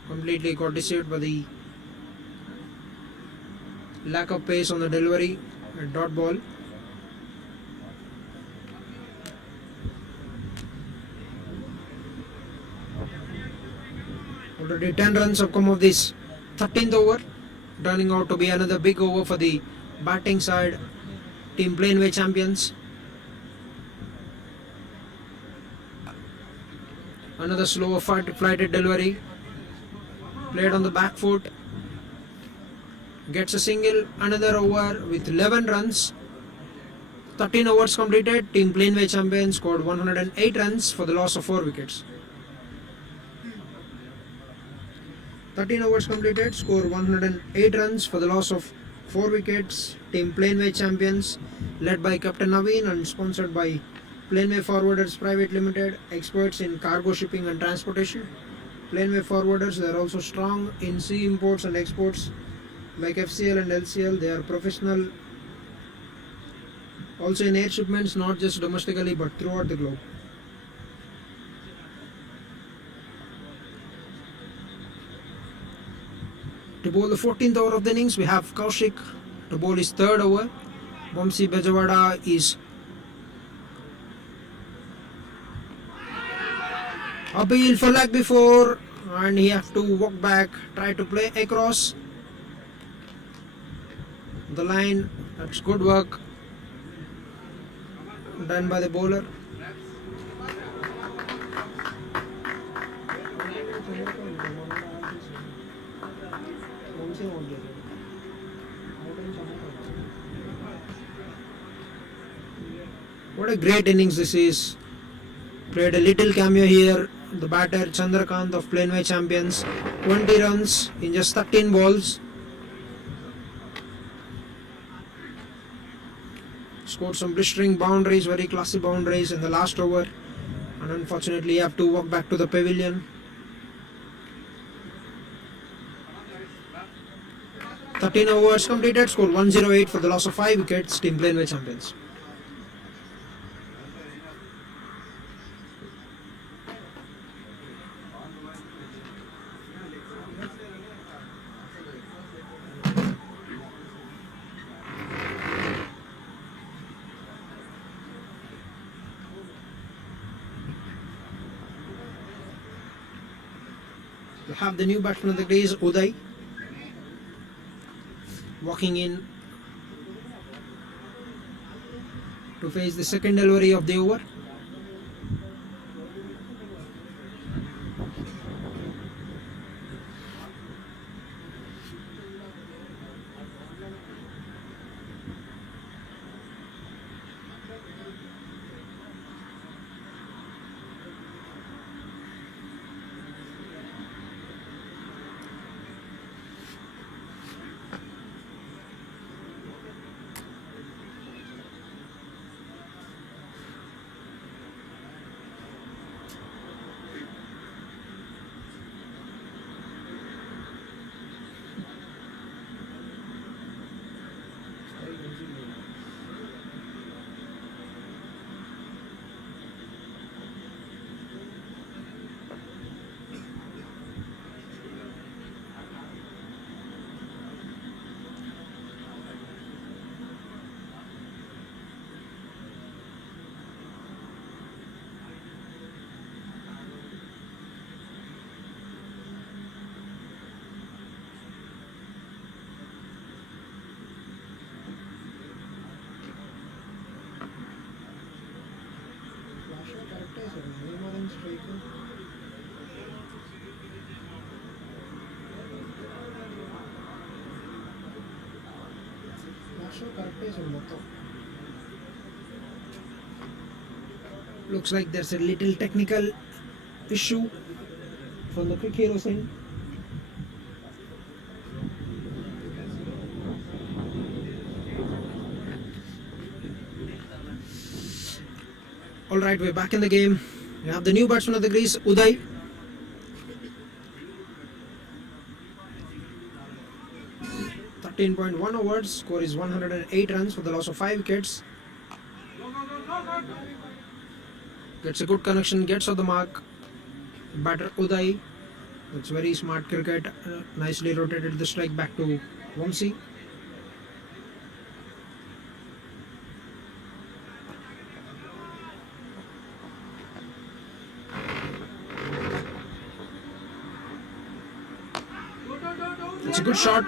Completely got deceived by the lack of pace on the delivery at dot ball. Already 10 runs have come of this 13th over, turning out to be another big over for the batting side, team Planway champions. Another slow flighted delivery, played on the back foot, gets a single, another over with 11 runs. 13 overs completed, team Planway champions scored 108 runs for the loss of 4 wickets. 13 overs completed, score 108 runs for the loss of 4 wickets. Team Planway champions, led by Captain Naveen and sponsored by Planway Forwarders Private Limited, experts in cargo shipping and transportation. Planway Forwarders, they are also strong in sea imports and exports. Like FCL and LCL, they are professional also in air shipments, not just domestically but throughout the globe. To bowl the 14th over of the innings, we have Kaushik to bowl his 3rd over. Vamsi Bejawada is appeal for leg before, and he have to walk back, try to play across the line. That's good work done by the bowler. What a great innings this is. Played a little cameo here. The batter Chandrakant of Planway champions, 20 runs in just 13 balls. Scored some blistering boundaries, very classy boundaries in the last over, and unfortunately you have to walk back to the pavilion. 13 overs completed, scored 108 for the loss of 5 wickets, team Planway champions. We have the new batsman of the day is Uday, walking in to face the second delivery of the over. Looks like there's a little technical issue from the Quick Heroes end. Alright, we're back in the game. We have the new batsman of the crease, Uday. .1 overs, score is 108 runs for the loss of 5 wickets. Gets a good connection, gets off the mark. Batter Uday. That's very smart cricket. Nicely rotated the strike back to Vamsi. It's a good shot.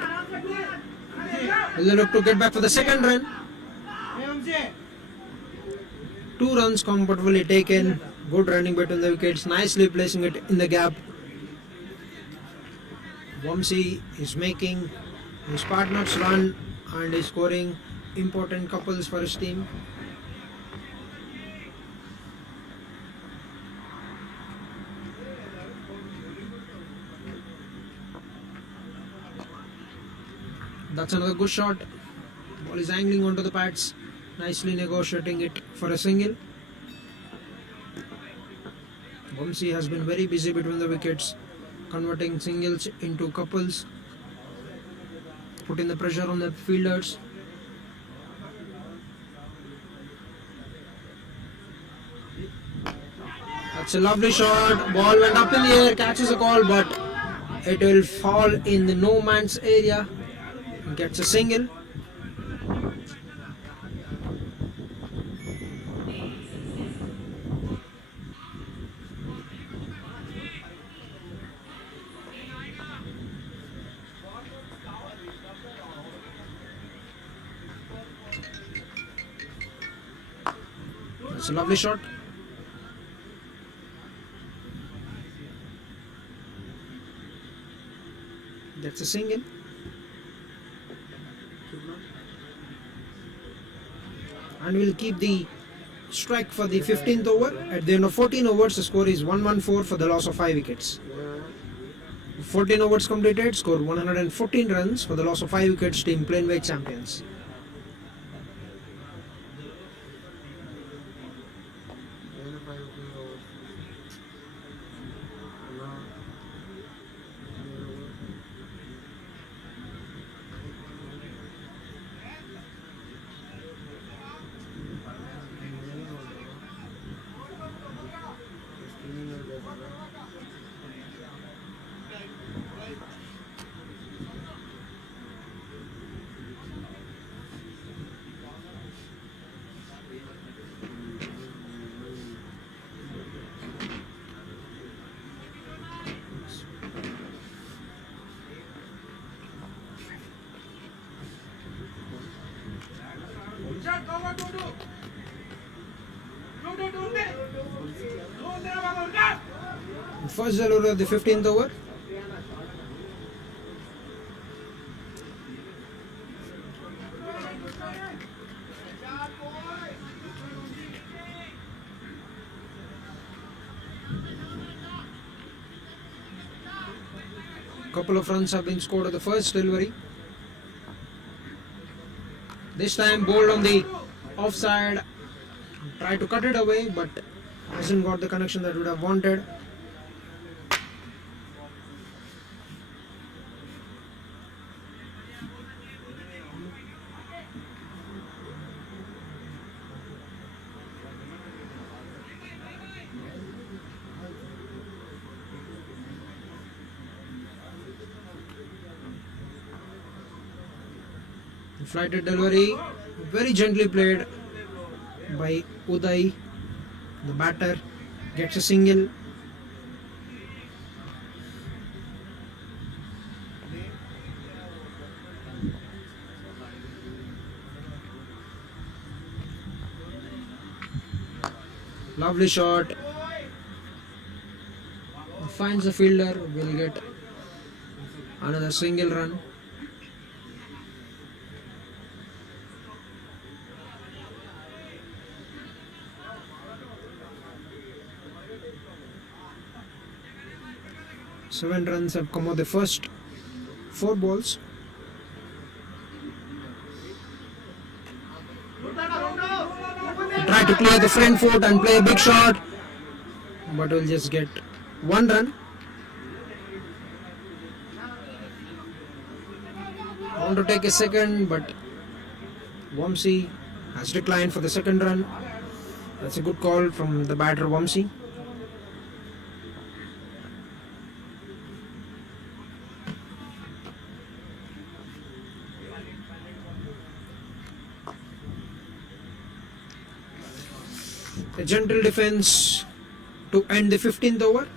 Will they look to get back for the second run? 2 runs comfortably taken. Good running between the wickets. Nicely placing it in the gap. Vamsi is making his partners run and is scoring important couples for his team. That's another good shot. Ball is angling onto the pads. Nicely negotiating it for a single. Vamsi has been very busy between the wickets, converting singles into couples, putting the pressure on the fielders. That's a lovely shot. Ball went up in the air, catches a call, but it will fall in the no man's area. Gets a single. That's a lovely shot. That's a single. And we'll keep the strike for the 15th over. At the end of 14 overs, the score is 114 for the loss of 5 wickets. 14 overs completed, score 114 runs for the loss of 5 wickets, team Planwey champions. First delivery of the 15th over. Couple of runs have been scored at the first delivery. This time bowled on the offside. Tried to cut it away, but hasn't got the connection that would have wanted. Flighted delivery, very gently played by Uday. The batter gets a single. Lovely shot. Finds the fielder, will get another single run. 7 runs have come out the first 4 balls. Try to clear the front foot and play a big shot, but will just get 1 run. I want to take a second, but Vamsi has declined for the second run. That's a good call from the batter Vamsi. A gentle defense to end the 15th over.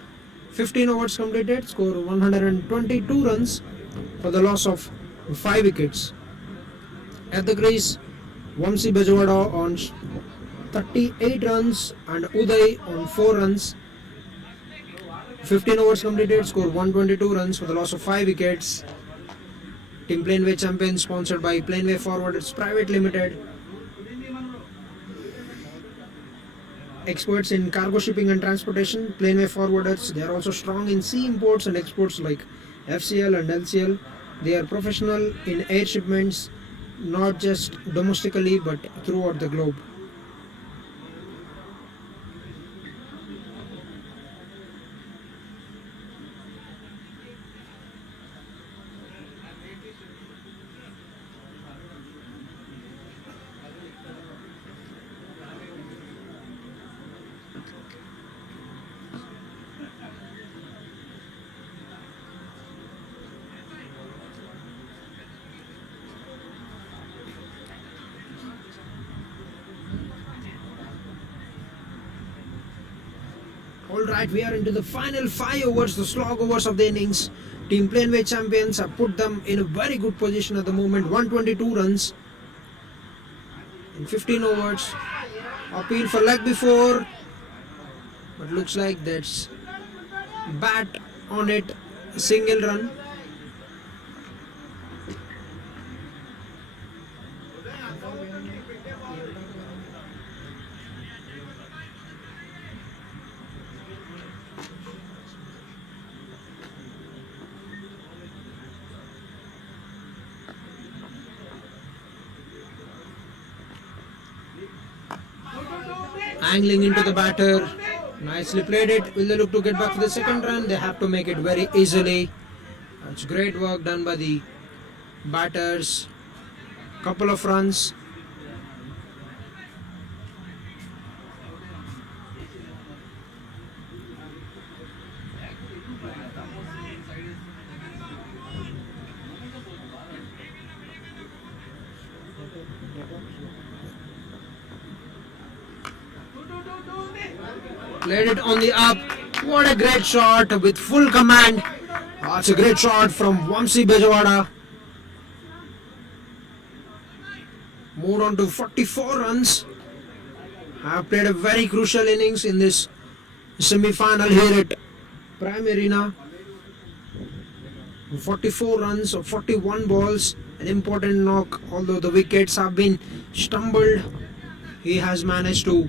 15 overs completed, score 122 runs for the loss of 5 wickets. At the crease, Vamsi Bajwada on 38 runs and Uday on 4 runs. 15 overs completed, score 122 runs for the loss of 5 wickets. Team Planway champions, sponsored by Planway Forwarders Private Limited. Experts in cargo shipping and transportation, Planway Forwarders. They are also strong in sea imports and exports like FCL and LCL. They are professional in air shipments, not just domestically but throughout the globe. Alright, we are into the final 5 overs, the slog overs of the innings. Team Planway champions have put them in a very good position at the moment. 122 runs in 15 overs. Appeal for leg before, but looks like that's bat on it, a single run. Angling into the batter, nicely played it. Will they look to get back for the second run? They have to make it very easily. That's great work done by the batters. Couple of runs. Played it on the up. What a great shot with full command. That's a great shot from Vamsi Bejawada. Moved on to 44 runs. Have played a very crucial innings in this semi-final here at Prime Arena. 44 runs of 41 balls. An important knock. Although the wickets have been stumbled, he has managed to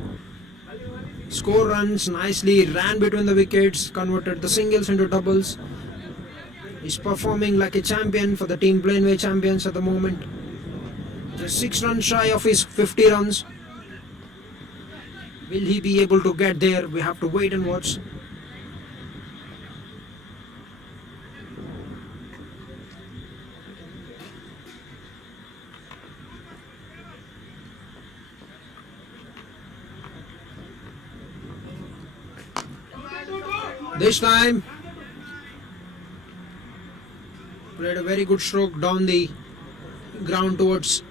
score runs nicely, ran between the wickets, converted the singles into doubles. He's performing like a champion for the Team Planway champions at the moment. Just 6 runs shy of his 50 runs. Will he be able to get there? We have to wait and watch. This time, played a very good stroke down the ground towards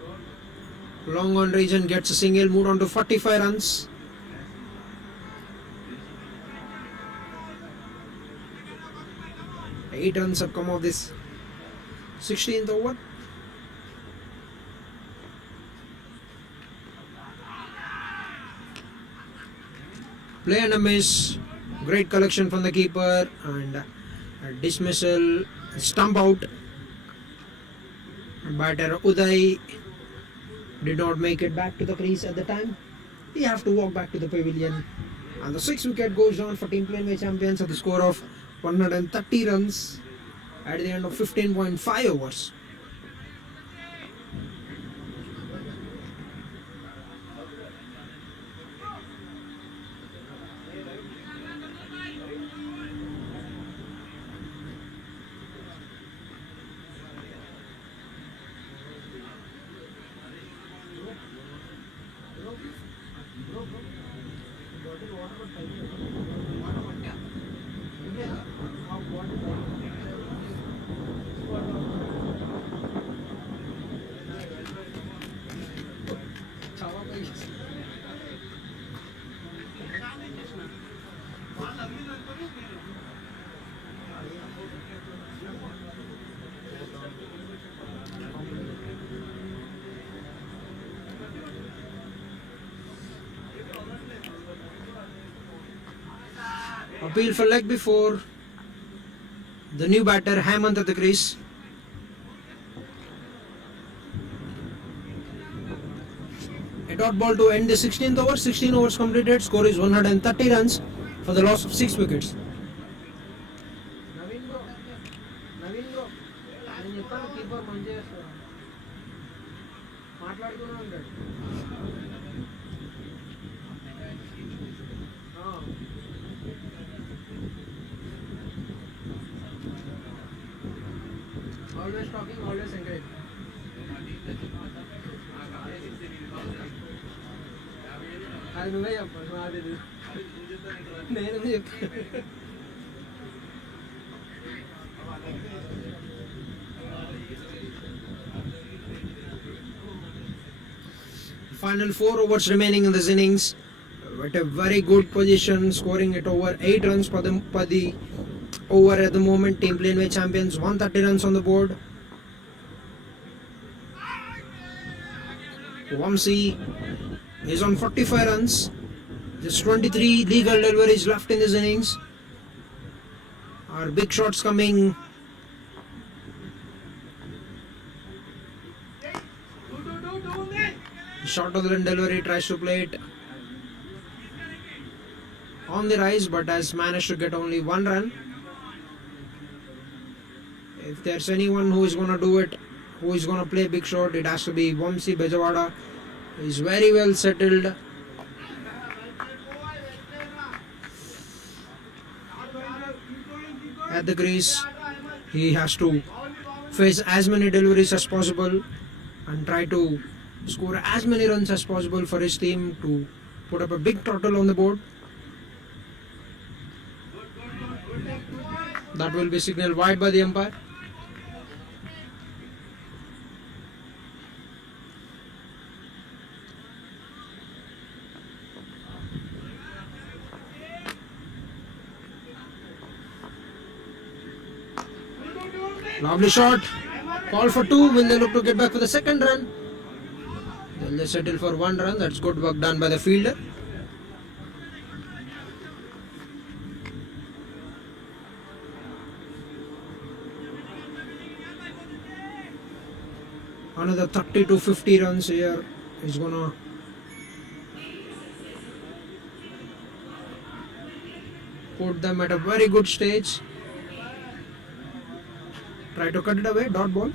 long on region, gets a single, moved on to 45 runs. Eight runs have come off this 16th over. Play and a miss. Great collection from the keeper and a dismissal, stump out. Batter Uday did not make it back to the crease at the time. He have to walk back to the pavilion. And the 6th wicket goes down for Team Planway champions at the score of 130 runs at the end of 15.5 overs. Appeal for leg before the new batter Hemant at the crease. A dot ball to end the 16th over. 16 overs completed. Score is 130 runs for the loss of 6 wickets. Always talking, always encourage. అది నువ్వే చెప్పాలి నాది నేను చెప్పాను. Final 4 overs remaining in this innings. At a very good position, scoring it over 8 runs per the over at the moment. Team Planway champions, 130 runs on the board. Vamsi is on 45 runs. Just 23 legal deliveries left in this innings. Our big shots coming. Short of the delivery, tries to play it on the rise, but has managed to get only 1 run. If there's anyone who is going to do it, who is going to play big shot, it has to be Vamsi Bejawada. He's very well settled. At the crease, he has to face as many deliveries as possible and try to score as many runs as possible for his team to put up a big total on the board. That will be signaled wide by the umpire. Lovely shot. Call for 2. Will they look to get back for the second run? They'll just settle for 1 run. That's good work done by the fielder. Another 30 to 50 runs here is gonna put them at a very good stage. Try to cut it away, dot ball.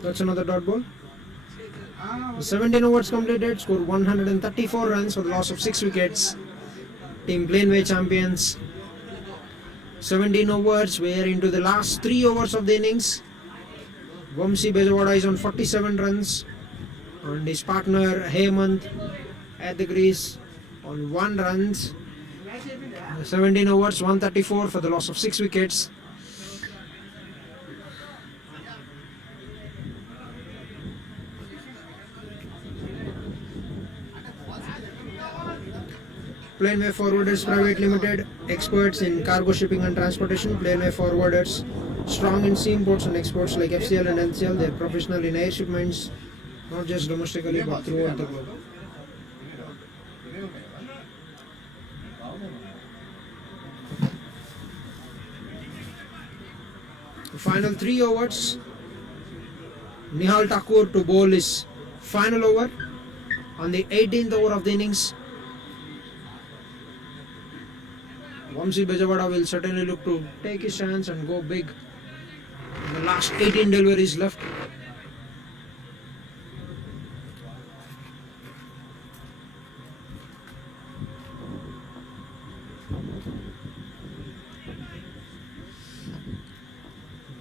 That's another dot ball. 17 overs completed, scored 134 runs for the loss of 6 wickets. Team Planway champions. 17 overs, we are into the last 3 overs of the innings. Vamsi Bejawada is on 47 runs and his partner Hemant at the crease on 1 run. 17 overs, 134 for the loss of 6 wickets. Planway Forwarders Private Limited, experts in cargo shipping and transportation. Planway Forwarders, strong in sea imports and exports like FCL and NCL. They are professional in air shipments, not just domestically but throughout the globe. The final 3 overs. Nihal Thakur to bowl his final over on the 18th over of the innings. Vamsi Bejawada will certainly look to take his chance and go big in the last 18 deliveries left.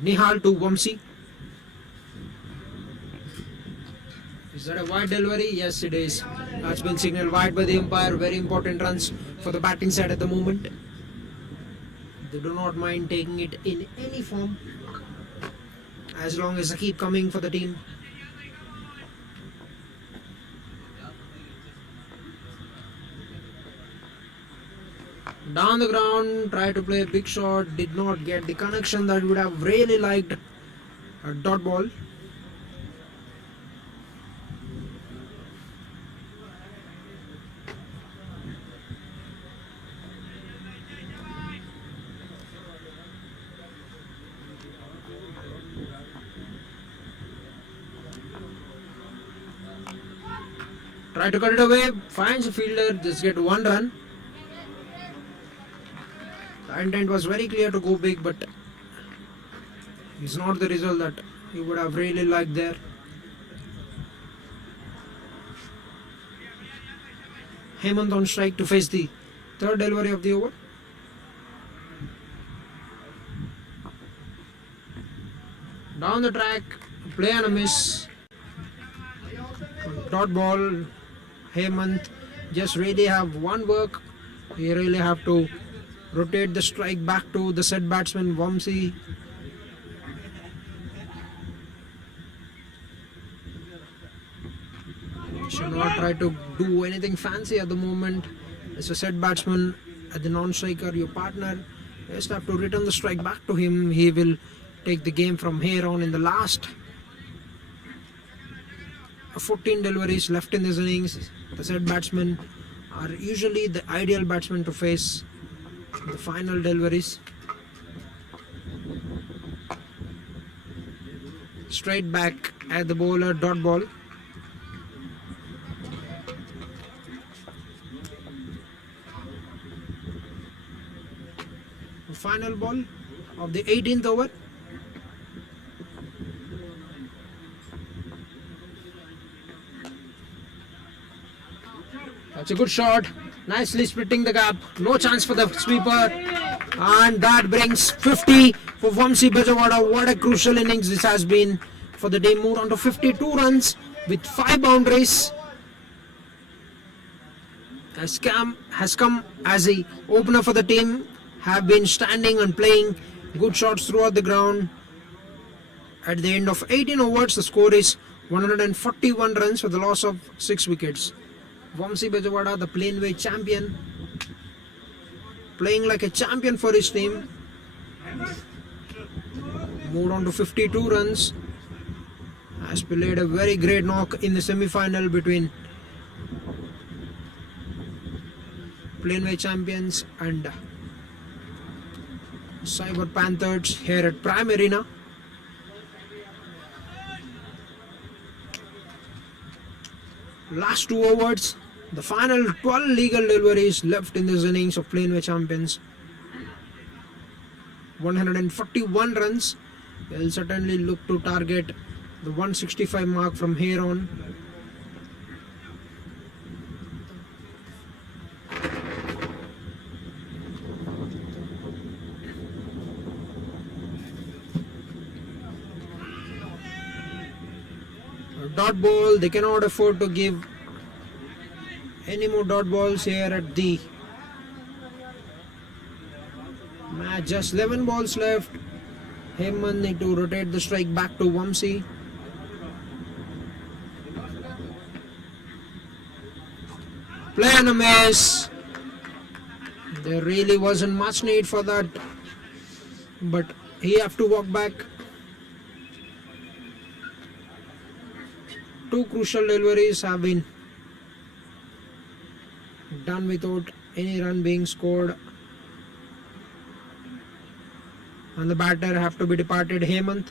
Nihal to Vamsi. Is that a wide delivery? Yes, it is. That's been signaled wide by the umpire. Very important runs for the batting side at the moment. They do not mind taking it in any form as long as they keep coming for the team. Down the ground, try to play a big shot, did not get the connection that would have really liked. A dot ball. Try to cut it away, finds a fielder, just get 1 run. The intent was very clear to go big, but it's not the result that he would have really liked there. Hemant on strike to face the third delivery of the over. Down the track, play and a miss. Dot ball. Hemant just really have one work. You really have to rotate the strike back to the set batsman Vamsi. Should not try to do anything fancy at the moment. As a set batsman, at the non-striker, your partner, you just have to return the strike back to him. He will take the game from here on. In the last 14 deliveries left in this innings, the set batsmen are usually the ideal batsman to face the final deliveries. Straight back at the bowler, dot ball. The final ball of the 18th over. That's a good shot. Nicely splitting the gap. No chance for the sweeper. And that brings 50 for Vamsi Bejawada. What a crucial innings this has been for the team. Moved on to 52 runs with 5 boundaries. Has come as a opener for the team. Have been standing and playing good shots throughout the ground. At the end of 18 overs, the score is 141 runs for the loss of 6 wickets. Vamsi Bejawada, the Planwey champion, playing like a champion for his team. Moved on to 52 runs. Has played a very great knock in the semi-final between Planway champions and Cyber Panthers here at Prime Arena. Last 2 overs, the final 12 legal deliveries left in this innings of Planway champions. 141 runs. They'll certainly look to target the 165 mark from here on. Dot ball, they cannot afford to give any more dot balls here at the match. Just 11 balls left. Hemant need to rotate the strike back to Vamsi. Play and a miss. There really wasn't much need for that, but he have to walk back. 2 crucial deliveries have been done without any run being scored. And the batter have to be departed, Hemant.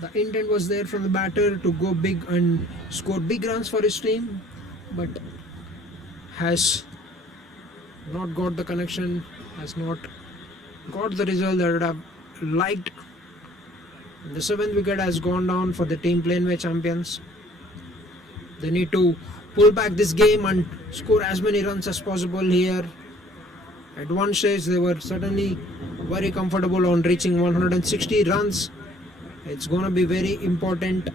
The intent was there from the batter to go big and score big runs for his team, but has not got the connection, has not got the result that I would have liked. The 7th wicket has gone down for the team Planway champions. They need to pull back this game and score as many runs as possible here. At one stage they were certainly very comfortable on reaching 160 runs. It's going to be very important.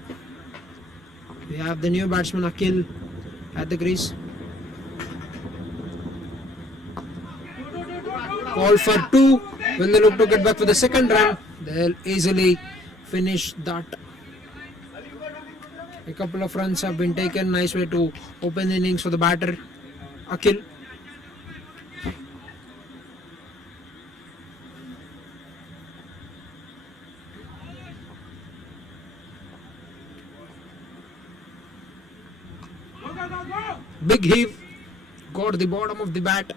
We have the new batsman Akhil at the crease. Call for 2. When they look to get back for the second run, they'll easily finish that. A couple of runs have been taken. Nice way to open the innings for the batter Akhil. Big heave, got the bottom of the bat.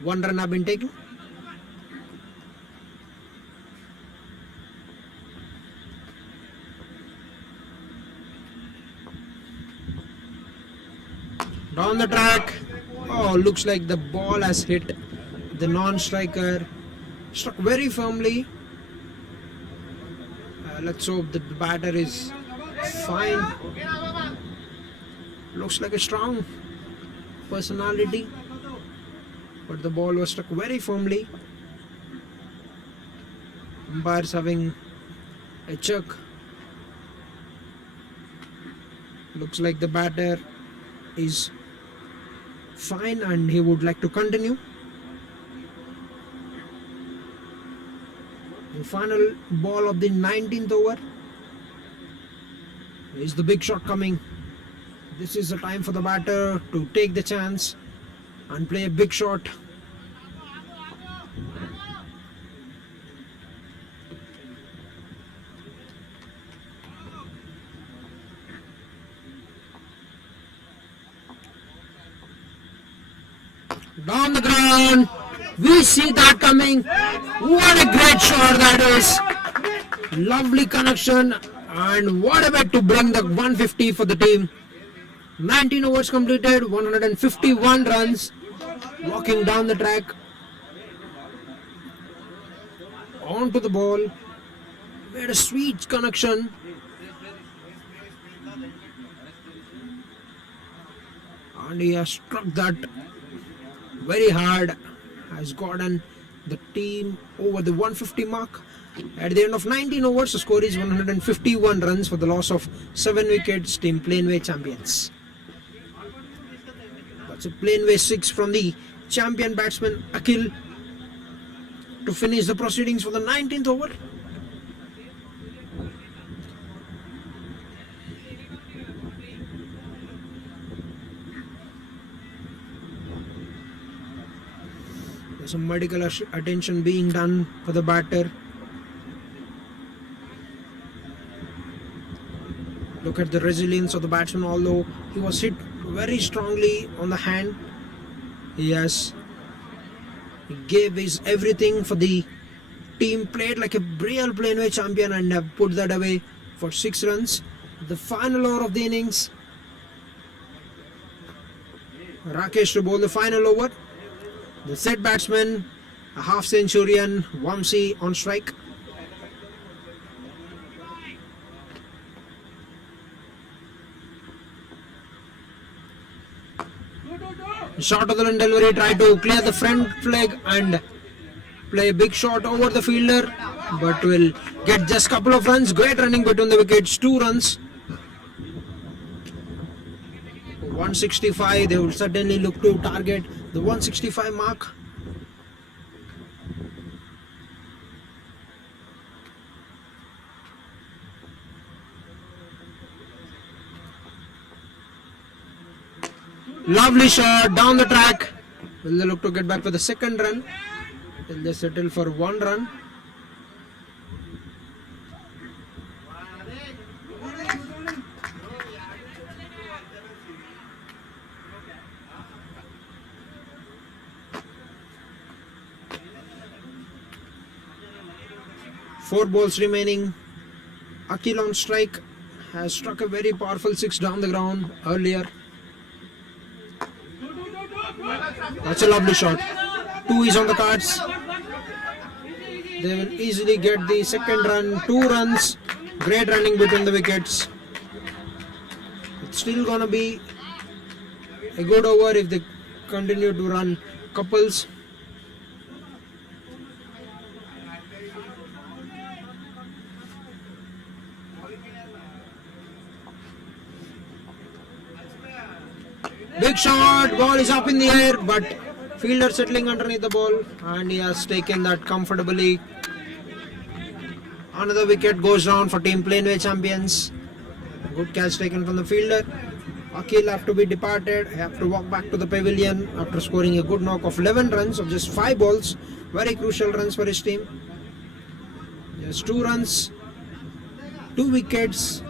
1 run have been taken. Down the track. Oh, looks like the ball has hit the non-striker. Struck very firmly. Let's hope that the batter is fine. Looks like a strong personality, but the ball was struck very firmly. Umpires having a check. Looks like the batter is fine and he would like to continue. The final ball of the 19th over. Is the big shot coming? This is the time for the batter to take the chance and play a big shot. Down the ground. We see that coming. What a great shot that is. Lovely connection. And what a way to bring the 150 for the team. 19 overs completed, 151 runs. Walking down the track. Onto the ball. Made a sweet connection. And he has struck that very hard. Has gotten the team over the 150 mark. At the end of 19 overs, the score is 151 runs for the loss of 7 wickets. Team Planway champions. That's a Planway 6 from the champion batsman Akhil to finish the proceedings for the 19th over. There's some medical attention being done for the batter. Look at the resilience of the batsman. Although he was hit very strongly on the hand, he gave his everything for the team. Played like a real Planway champion and have put that away for 6 runs. The final over of the innings. Rakesh to bowl the final over. The set batsman, a half centurion, Vamsi on strike. Short of the line delivery, try to clear the front flag and play a big shot over the fielder, but will get just couple of runs. Great running between the wickets, 2 runs. 165, they will certainly look to target the 165 mark. Lovely shot down the track. Will they look to get back for the second run? Will they settle for 1 run? 4 balls remaining. Akil on strike has struck a very powerful 6 down the ground earlier. That's a lovely shot. 2 is on the cards. They will easily get the second run. 2 runs. Great running between the wickets. It's still gonna be a good over if they continue to run couples. Big shot, ball is up in the air, but fielder settling underneath the ball and he has taken that comfortably. Another wicket goes down for team Planway champions. Good catch taken from the fielder. Akil have to be departed, have to walk back to the pavilion after scoring a good knock of 11 runs of just 5 balls. Very crucial runs for his team. Just 2 runs, 2 wickets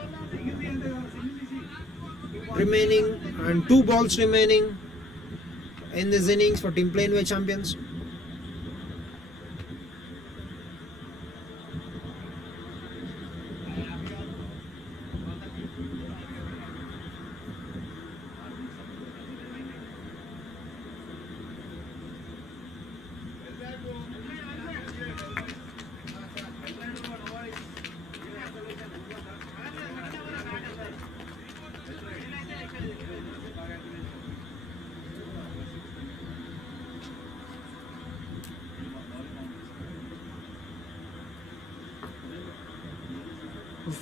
remaining and 2 balls remaining in this innings for team Planway champions.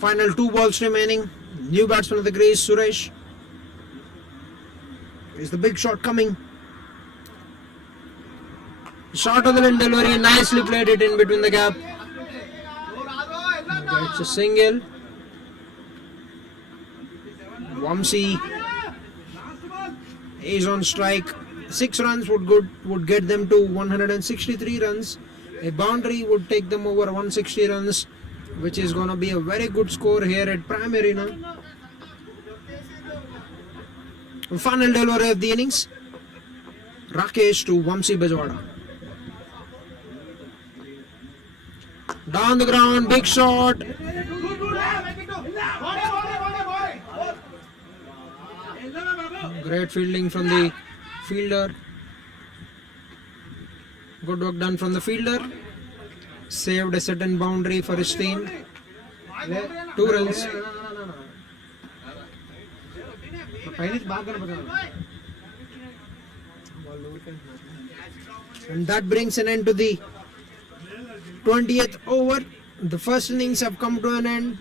Final 2 balls remaining. New batsman of the Greys, Suresh. Is the big shot coming? Short of the line delivery, nicely played it in between the gap. Gets a single. Vamsi is on strike. 6 runs would get them to 163 runs. A boundary would take them over 160 runs, which is going to be a very good score here at Prime Arena. Final delivery of the innings. Rakesh to Vamsi Bajwada. Down the ground, big shot. Great fielding from the fielder. Good work done from the fielder. Saved a certain boundary for his team. 2 runs. And that brings an end to the 20th over. The first innings have come to an end.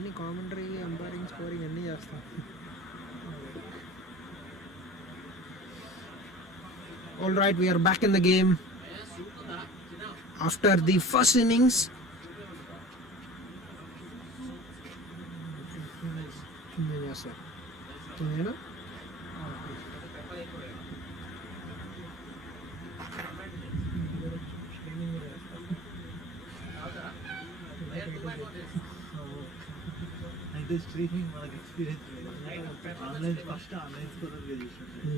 అన్ని commentary umpiring scoring అన్నీ చేస్తాం. All right, we are back in the game after the first innings. నేను చేస్తాను. నేనా అంటే streaming మనకి experience లేదు. Online first online scorer చూసాను.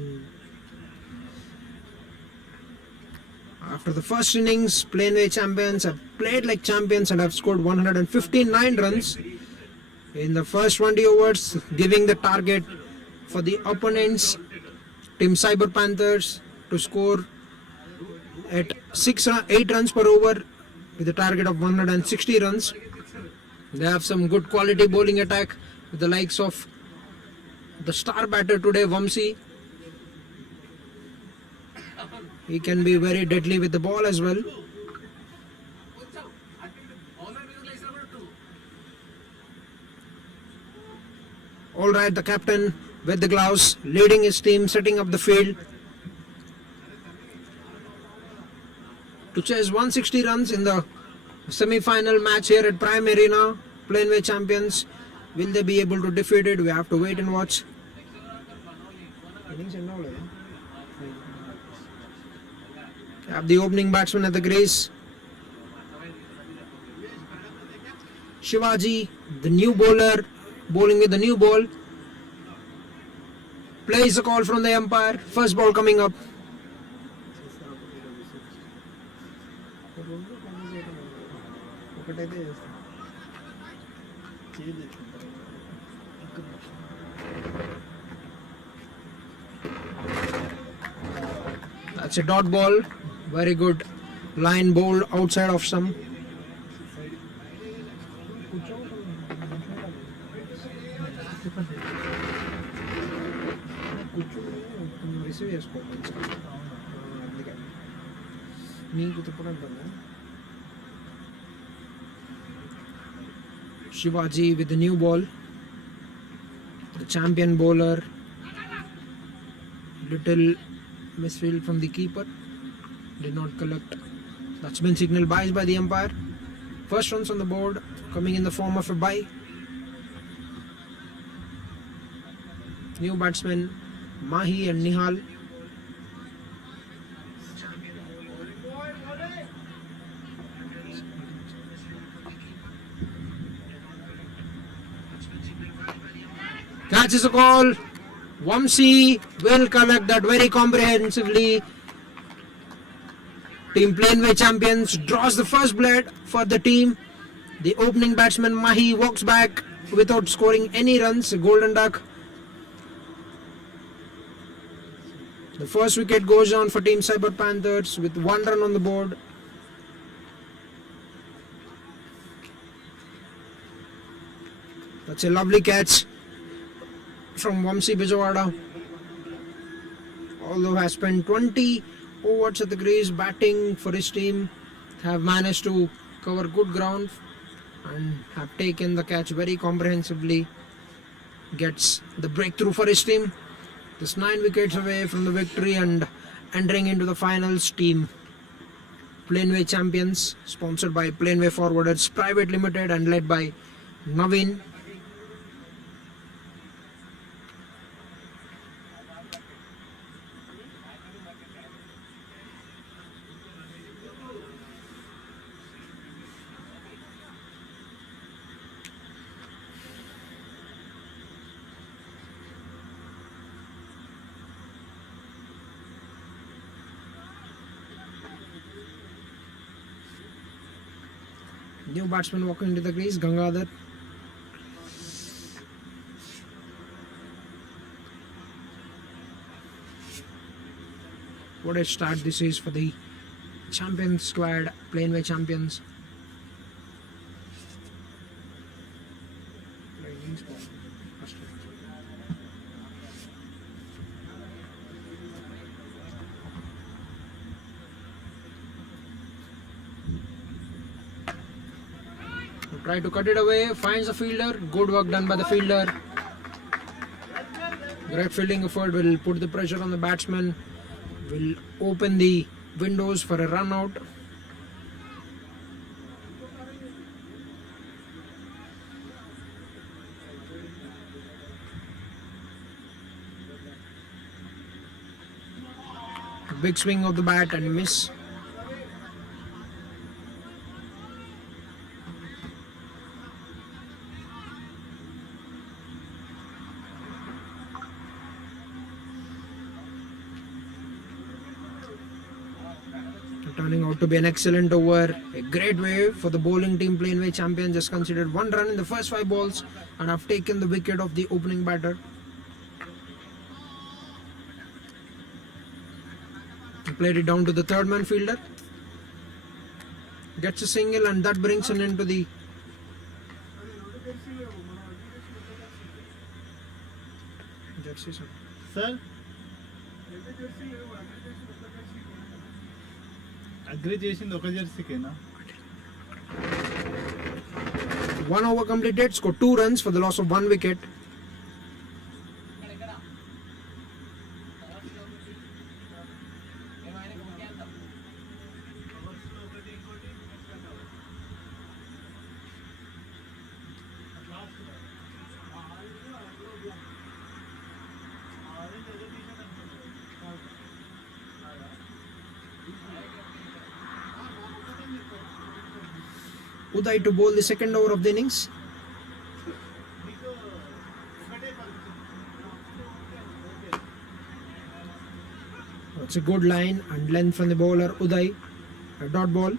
After the first innings, Planway champions have played like champions and have scored 159 runs in the first 20 overs, giving the target for the opponents, Team Cyber Panthers, to score at 8 runs per over with a target of 160 runs. They have some good quality bowling attack with the likes of the star batter today, Vamsi. He can be very deadly with the ball as well. All right, the captain with the gloves, leading his team, setting up the field to chase 160 runs in the semi-final match here at Prime Arena. Planway champions, will they be able to defeat it? We have to wait and watch. Innings ఎన్నో లేదు. Have the opening batsman at the crease. Shivaji, the new bowler, bowling with the new ball. Plays a call from the umpire. First ball coming up. ఒకటైతే చేస్తాను. చేయి తెచ్చుకుంటాను. That's a dot ball. Very good line bowled outside of some. కూర్చొని receive చేసుకోవాలి. అందుకే నీకు తిప్పడంటుందా. Shivaji with the new ball. The champion bowler. Little misfield from the keeper. Did not collect. That's been signaled by the umpire. First runs on the board coming in the form of a bye. New batsmen Mahi and Nihal. Catches a call. Vamsi will collect that very comprehensively. Team Planway champions draws the first blood for the team. The opening batsman Mahi walks back without scoring any runs. Golden duck. The first wicket goes on for Team Cyber Panthers with 1 run on the board. That's a lovely catch from Vamsi Bijawada. Although has spent 20 overs at the crease batting for his team, have managed to cover good ground and have taken the catch very comprehensively. Gets the breakthrough for his team. Just 9 wickets away from the victory and entering into the finals. Team Planway champions, sponsored by Planway Forwarders Private Limited and led by Naveen. New batsman walking into the crease, Gangadhar. What a start this is for the champion squad, Planway champions. Try to cut it away. Finds the fielder. Good work done by the fielder. Great fielding effort will put the pressure on the batsman. Will open the windows for a run out. Big swing of the bat and miss. Turning out to be an excellent over. A great way for the bowling team. Planway champion just conceded 1 run in the first 5 balls and have taken the wicket of the opening batter. He played it down to the third man fielder. Gets a single and that brings an end to the Sir? Agri చేసింది ఒక జెర్సీకేనా? 1 over completed. Scored 2 runs for the loss of 1 wicket. Uday to bowl the second over of the innings. It's a good line and length from the bowler Uday. A dot ball.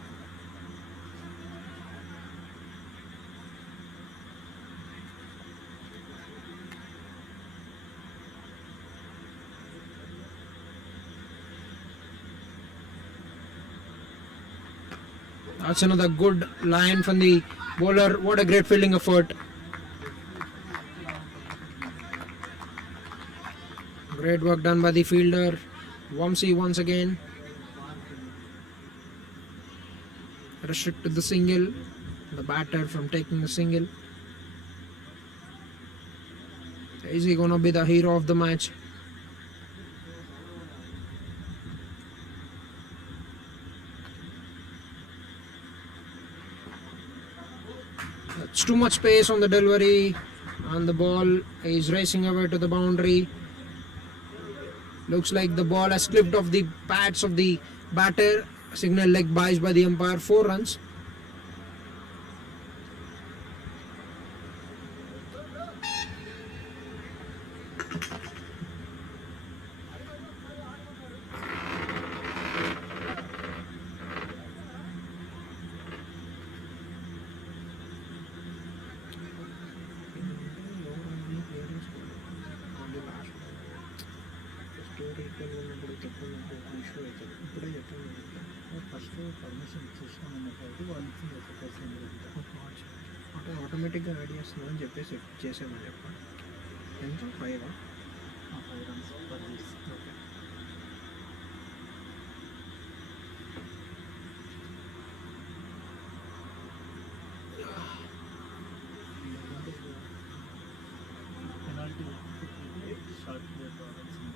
That's another good line from the bowler. What a great fielding effort. Great work done by the fielder. Vamsi once again. Restricted the single. The batter from taking the single. Is he gonna be the hero of the match? It's too much space on the delivery and the ball is racing away to the boundary. Looks like the ball has slipped off the pads of the batter. Signal leg byes by the umpire. 4 runs. First permission ఇచ్చేసామని కాబట్టి వాళ్ళకి ఆటోమేటిక్గా ready చేస్తున్నామని చెప్పేసి చేసామని చెప్పండి. ఎంత 5 5 runs per Jersey. Okay. Penalty short రావాల్సింది.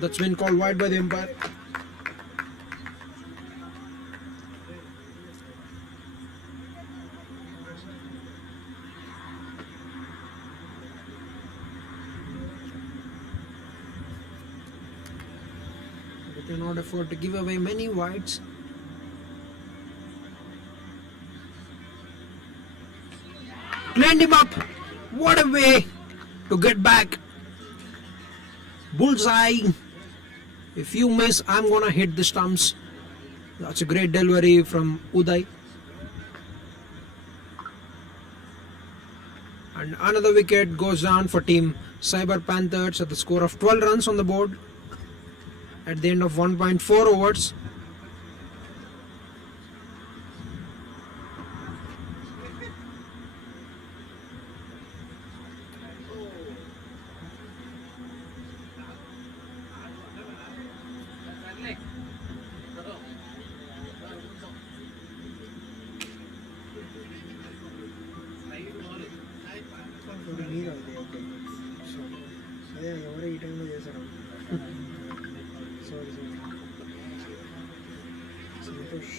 That's been called wide by the umpire. Cannot afford to give away many wides. Cleaned him up. What a way to get back. Bullseye. If you miss, I'm gonna hit the stumps. That's a great delivery from Uday. And another wicket goes down for team Cyber Panthers at the score of 12 runs on the board at the end of 1.4 overs. మీరు అది so అదే ఎవరో ఈ టైంలో చేశారు sorry Santosh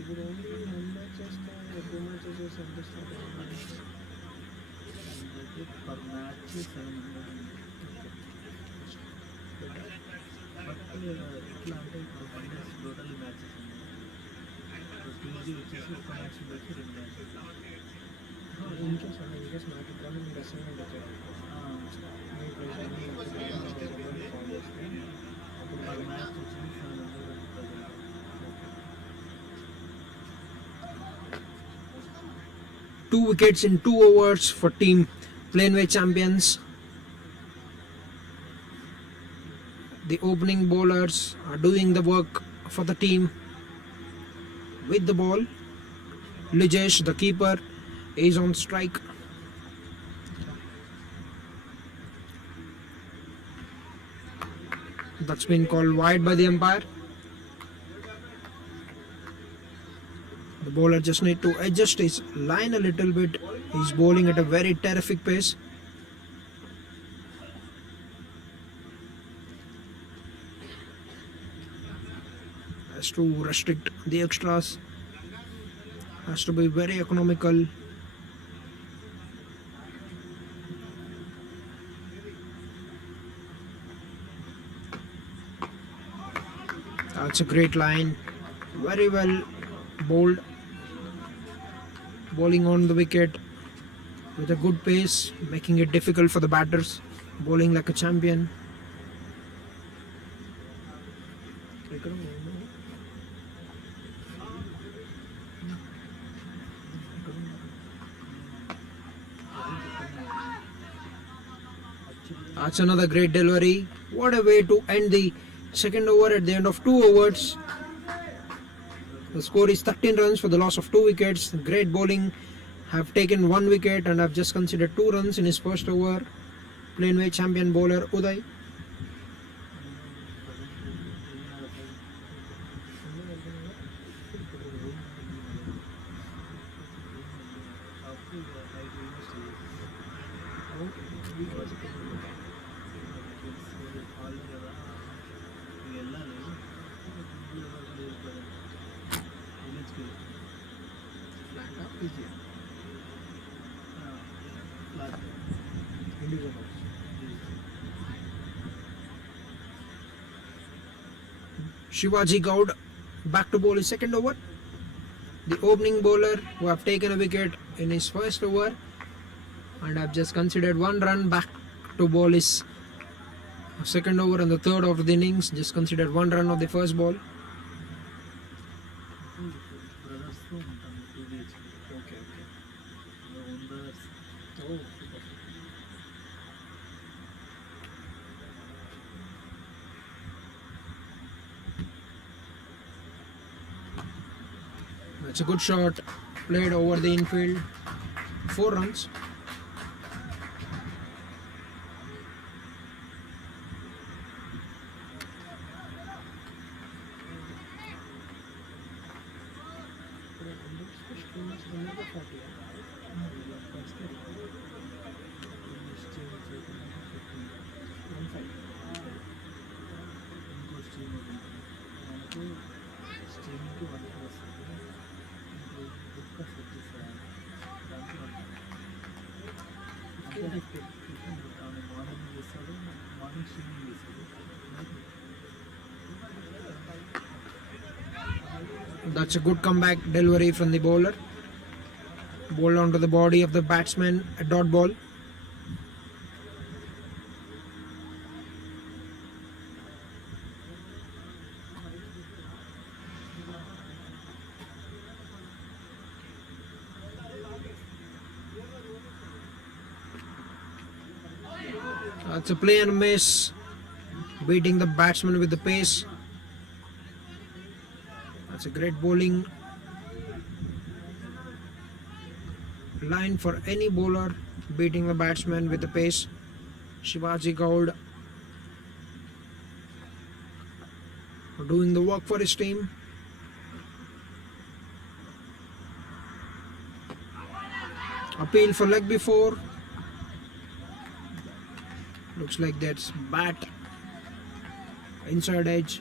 ఇప్పుడు only 1 match చేస్తే 2 matches చేసి ఎంత ఇస్తారు పర్ మ్యాచ్ 700. బట్ ఎట్లా అంటే ఇప్పుడు 1 మ్యాచ్ టోటల్ మ్యాచెస్ ఉన్నాయి. ఇప్పుడు టీజీ వచ్చేసి ఒక మ్యాచ్ వచ్చి 2 మ్యాచెస్. ఇన్కేస్ నాకు ఇక్కడ మీరు అసైన్మెంట్ వచ్చారు మీ ప్రెషర్ ఫాలో చేస్తే అప్పుడు పర్ మ్యాచ్ వచ్చి 700 ఉంటుంది. Two wickets in 2 overs for team Planway champions. The opening bowlers are doing the work for the team with the ball. Lijesh, the keeper, is on strike. That's been called wide by the umpire. The bowler just need to adjust his line a little bit. He's bowling at a very terrific pace. Has to restrict the extras. Has to be very economical. That's a great line. Very well bowled. Bowling on the wicket with a good pace, making it difficult for the batters. Bowling like a champion. ఇక్కడ That's another great delivery. What a way to end the second over at the end of 2 overs. The score is 13 runs for the loss of 2 wickets. Great bowling. Have taken 1 wicket and have just considered 2 runs in his first over. Planway champion bowler Uday. Shivaji Gaud back to bowl his second over. The opening bowler who have taken a wicket in his first over and have just considered 1 run back to bowl his second over and the third of the innings. Just considered 1 run of the first ball. బ్రదర్స్తో ఉంటాను 2 BHK. Okay own brothers. Oh That's a good shot played over the infield. 4 runs. Morning చేస్తాడు, morning streaming చేస్తాడు. That's a good comeback delivery from the bowler. Bowled onto the body of the batsman, a dot ball. That's a play and miss, beating the batsman with the pace. That's a great bowling line for any bowler, beating the batsman with the pace. Shivaji Gaud doing the work for his team. Appeal for leg before. Looks like that's bat inside edge.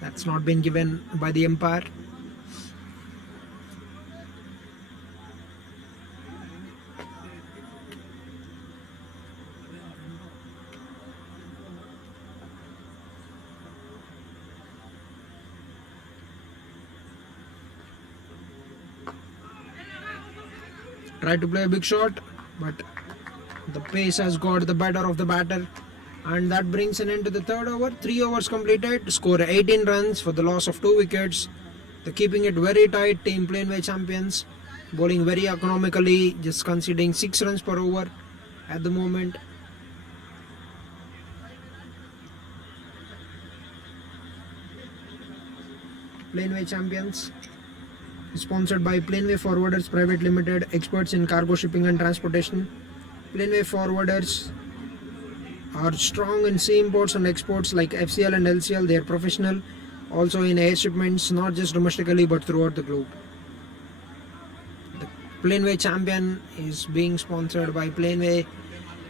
That's not been given by the umpire. Tried to play a big shot, but the pace has got the better of the batter, and that brings an end to the third over. 3 overs completed, score 18 runs for the loss of 2 wickets. They're keeping it very tight, team Planway champions, bowling very economically, just conceding 6 runs per over at the moment. Planway champions, sponsored by Planway Forwarders Private Limited, experts in cargo shipping and transportation. Planway Forwarders are strong in sea imports and exports like FCL and LCL. They are professional also in air shipments, not just domestically but throughout the globe. The Planway champion is being sponsored by Planway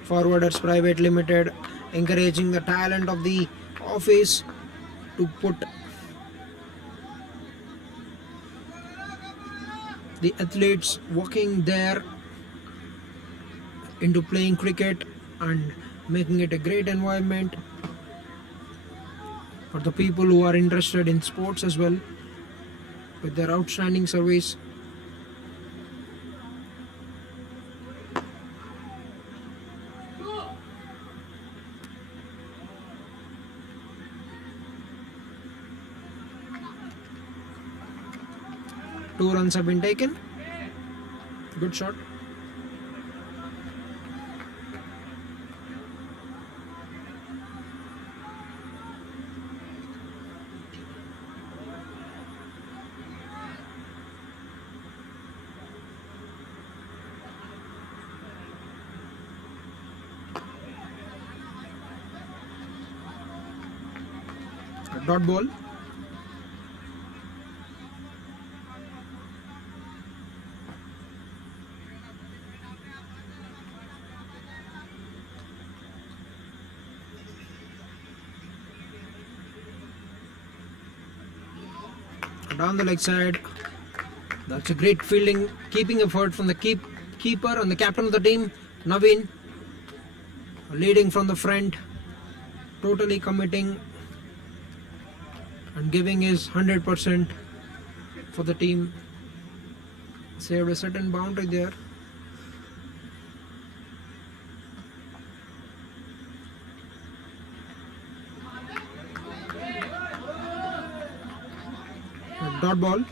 Forwarders Private Limited, encouraging the talent of the office to put the athletes working there into playing cricket and making it a great environment for the people who are interested in sports as well, with their outstanding service. Two runs have been taken. Good shot. A dot ball. Down the leg side. That's a great fielding, keeping effort from the keeper and the captain of the team, Naveen, leading from the front, totally committing and giving his 100% for the team. Saved a certain boundary there. A dot ball.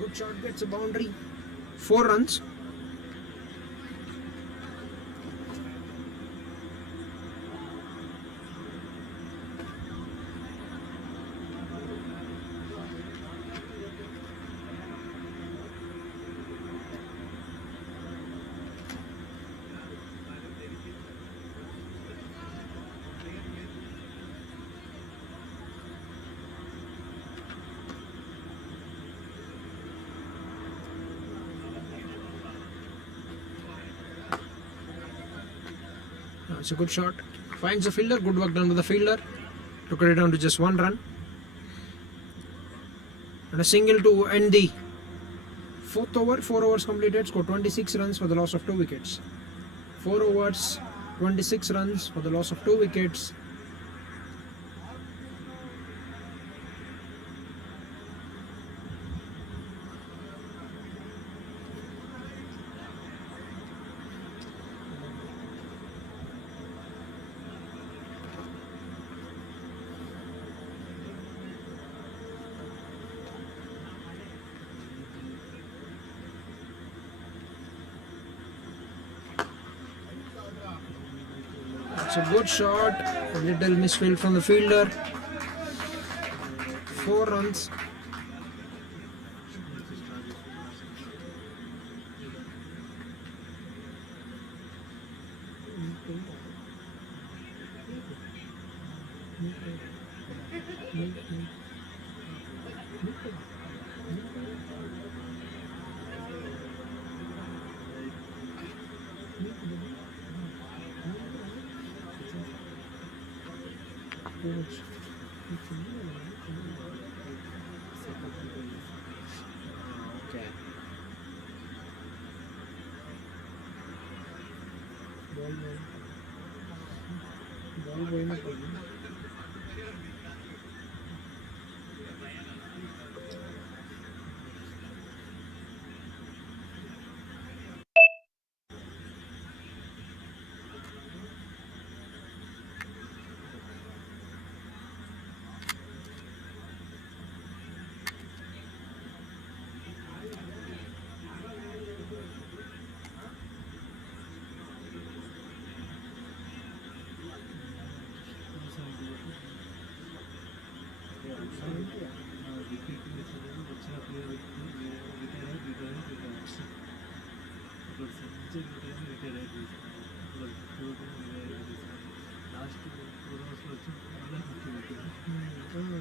Good shot, gets a boundary. 4 runs. It's a good shot. Finds the fielder. Good work done with the fielder. To cut it down to just 1 run. And a single to end the 4th over. 4 overs completed. Score 26 runs for the loss of 2 wickets. 4 overs, 26 runs for the loss of 2 wickets. It's a good shot, a little misfield from the fielder. 4 runs. Okay. Ball going up again.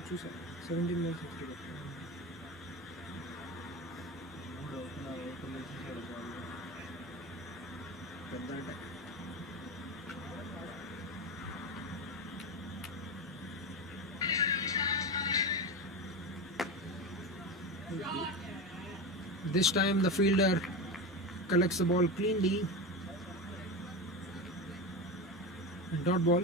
చూసా 17 balls 50 This time the fielder collects the ball cleanly. Dot ball.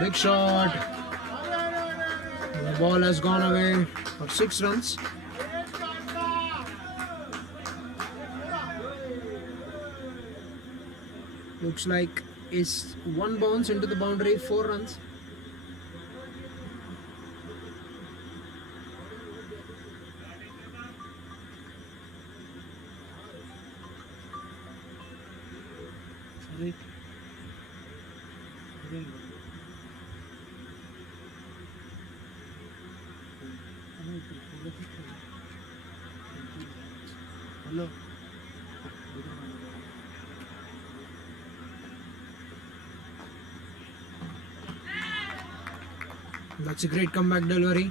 Big shot. The ball has gone away for 6 runs. Looks like is 1 bounce into the boundary, 4 runs. Sorry. Hello. That's a great comeback delivery.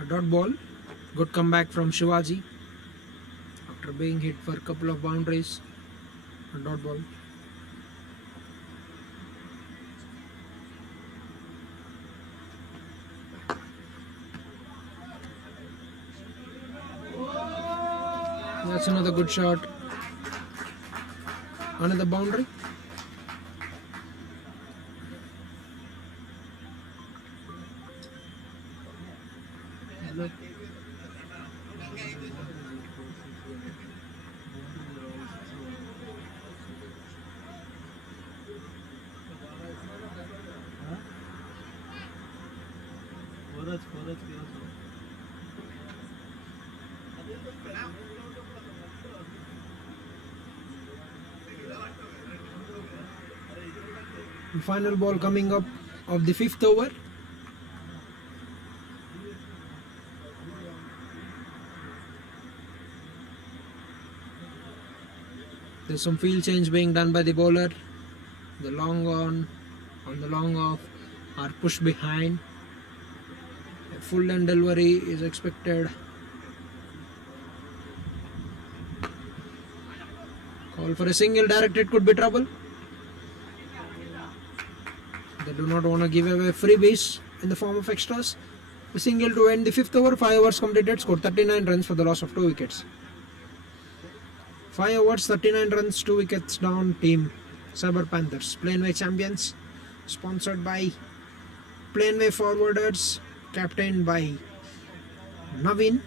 A dot ball. Good comeback from Shivaji after being hit for a couple of boundaries. A dot ball. That's another good shot. Another boundary. Hello. Forage किया था. Final ball coming up of the 5th over. There's some field change being done by the bowler. The long on the long off are pushed behind. A full end delivery is expected. Call for a single directed could be trouble. They do not want to give away freebies in the form of extras. A single to end the 5th over. 5 overs completed. Scored 39 runs for the loss of 2 wickets. 5 overs, 39 runs, 2 wickets down. Team Cyber Panthers. Planway champions. Sponsored by Planway forwarders. Captained by Naveen.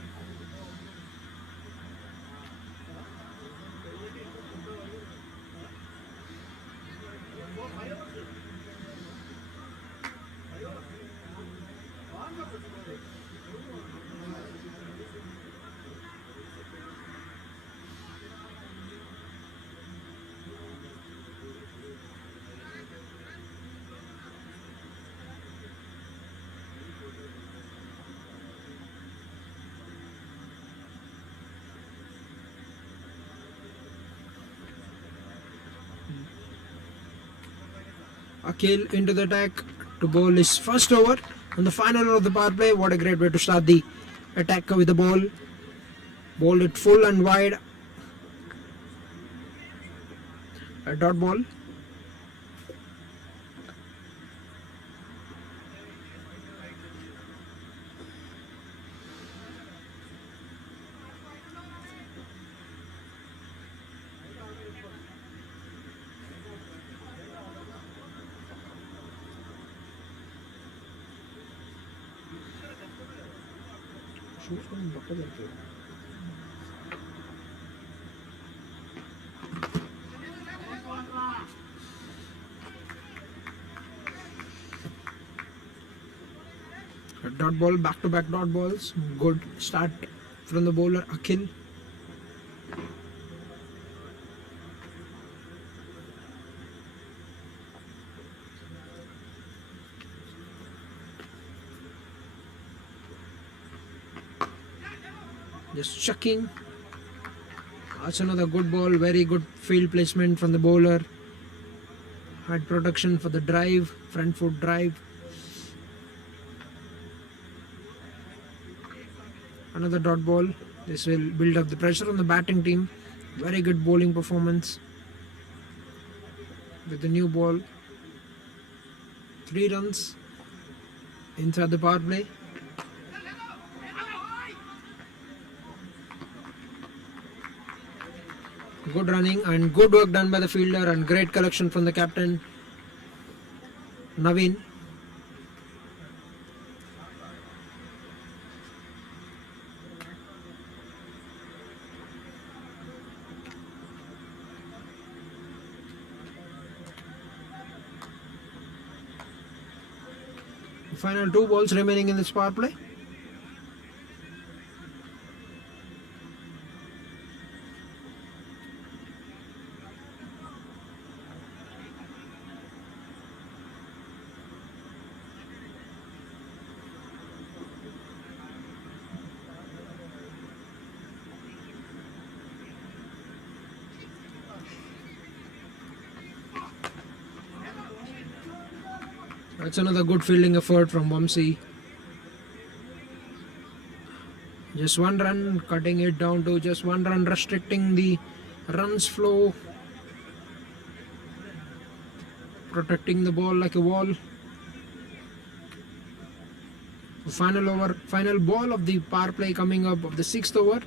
Akhil into the attack to bowl his first over on the final over of the power play. What a great way to start the attack with the ball. Bowled it full and wide. A dot ball. A dot ball, back-to-back dot balls. Good start from the bowler Akhil. Just chucking. That's another good ball. Very good field placement from the bowler. Had protection for the drive, front foot drive. Another dot ball. This will build up the pressure on the batting team. Very good bowling performance with the new ball. 3 runs inside the power play. Good running and good work done by the fielder and great collection from the captain Naveen. The final 2 balls remaining in this power play. That's another good fielding effort from Vamsi. Just 1 run, cutting it down to just 1 run, restricting the runs flow. Protecting the ball like a wall. The final ball of the power play coming up of the 6th over.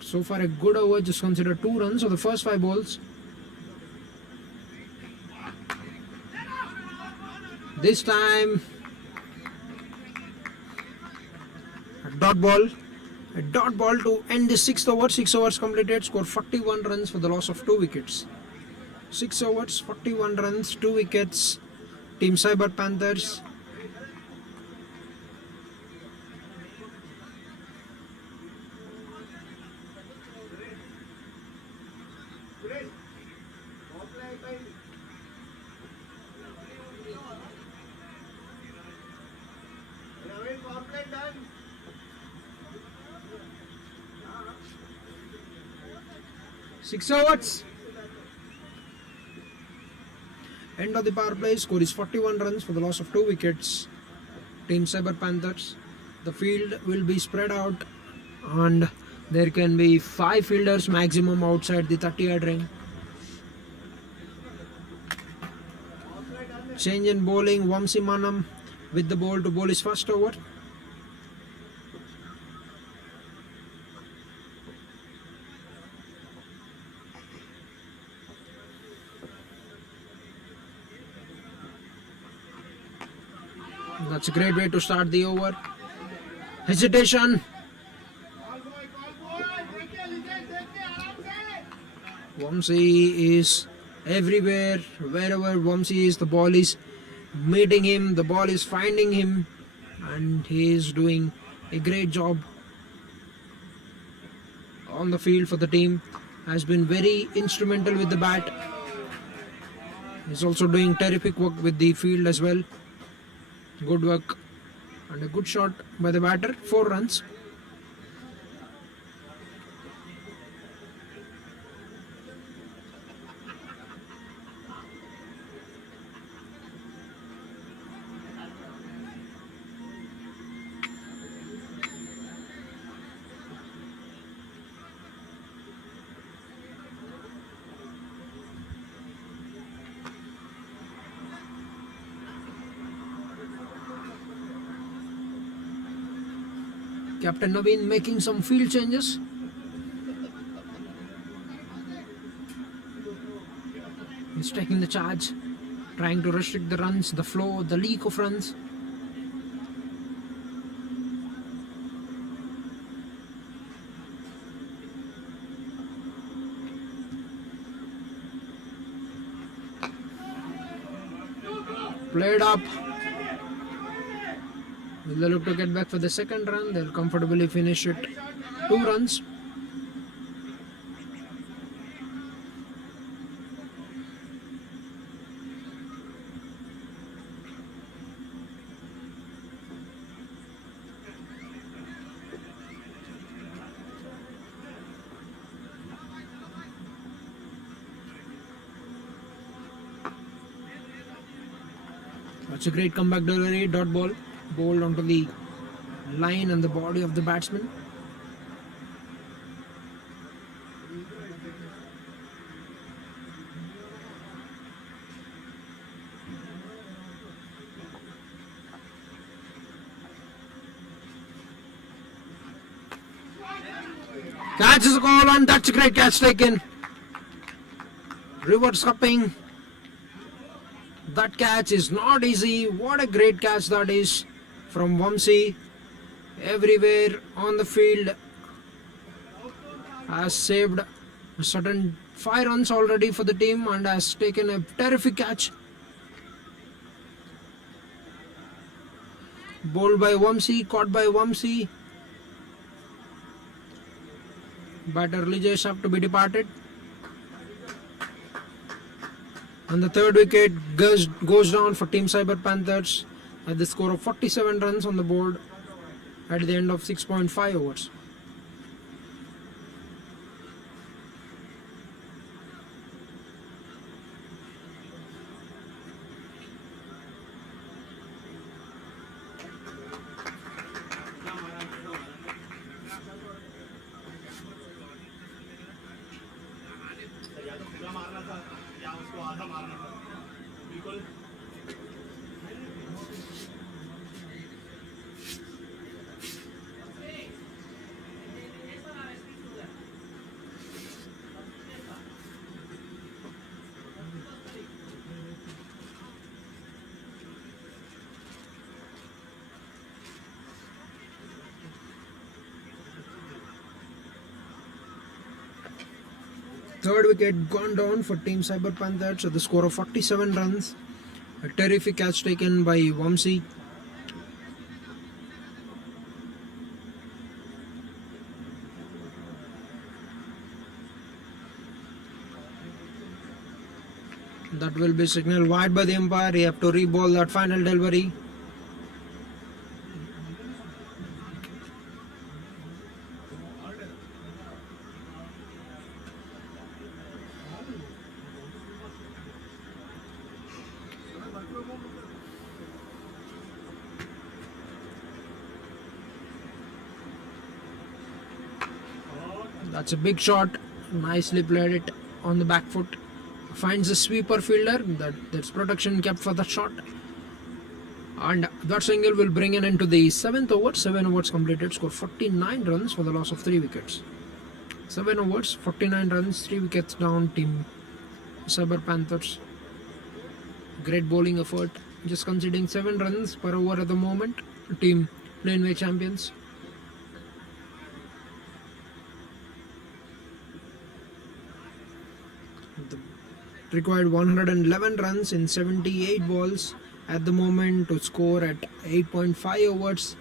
So far a good over, just consider 2 runs of the first 5 balls. This time a dot ball to end the 6th over. 6 overs completed, score 41 runs for the loss of 2 wickets. 6 overs, 41 runs, 2 wickets. Team Cyber Panthers. 6 overs. End of the power play. Score is 41 runs for the loss of 2 wickets. Team Cyber Panthers. The field will be spread out and there can be 5 fielders maximum outside the 30-yard ring. Change in bowling. Vamsi Manam with the ball to bowl his first over. That's a great way to start the over. Hesitation. Vamsi is everywhere. Wherever Vamsi is, the ball is meeting him, the ball is finding him, and he is doing a great job on the field for the team. Has been very instrumental with the bat. He's also doing terrific work with the field as well. Good work and a good shot by the batter. 4 runs. Captain Naveen making some field changes. He's taking the charge, trying to restrict the runs, the flow, the leak of runs. Played up. Will they look to get back for the second run? They'll comfortably finish it. 2 runs. That's a great comeback delivery. Dot ball. Bowled onto the line and the body of the batsman. Catch is a call and that's a great catch taken. Reverse cupping. That catch is not easy. What a great catch that is from Vamsi. Everywhere on the field. Has saved a certain 5 runs already for the team and has taken a terrific catch. Bowled by Vamsi, caught by Vamsi. Batter Lijesh have to be departed. And the third wicket goes down for Team Cyber Panthers at the score of 47 runs on the board at the end of 6.5 overs. Third wicket gone down for Team Cyber Panthers at the score of 47 runs. A terrific catch taken by Vamsi. That will be signaled wide by the umpire. You have to re-ball that final delivery. That's a big shot. Nicely played it on the back foot. Finds the sweeper fielder. That's protection kept for the shot. And that single will bring an end to the 7th over. 7 overs completed. Score 49 runs for the loss of 3 wickets. 7 overs, 49 runs, 3 wickets down. Team Cyber Panthers. Great bowling effort. Just conceding 7 runs per over at the moment. Team Planway champions. The required 111 runs in 78 balls at the moment to score at 8.5 overs.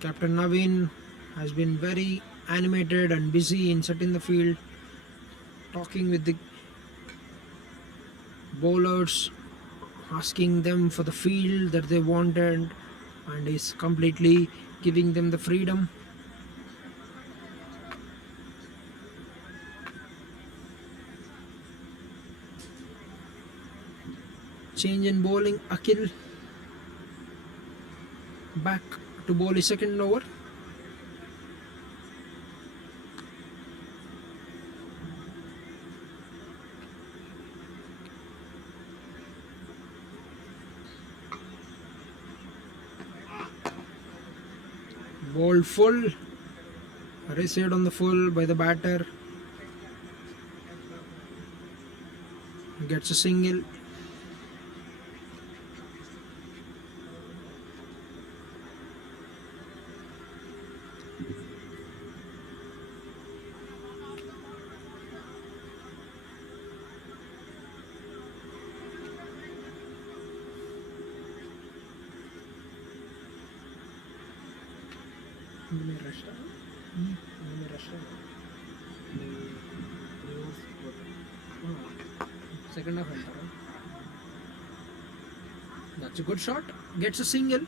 Captain Naveen has been very animated and busy in setting the field, talking with the bowlers, asking them for the field that they wanted, and is completely giving them the freedom. Change in bowling. Akil back to bowl his second over. Ball full, received on the full by the batter. Gets a single. Second half enter. That's a good shot. Gets a single.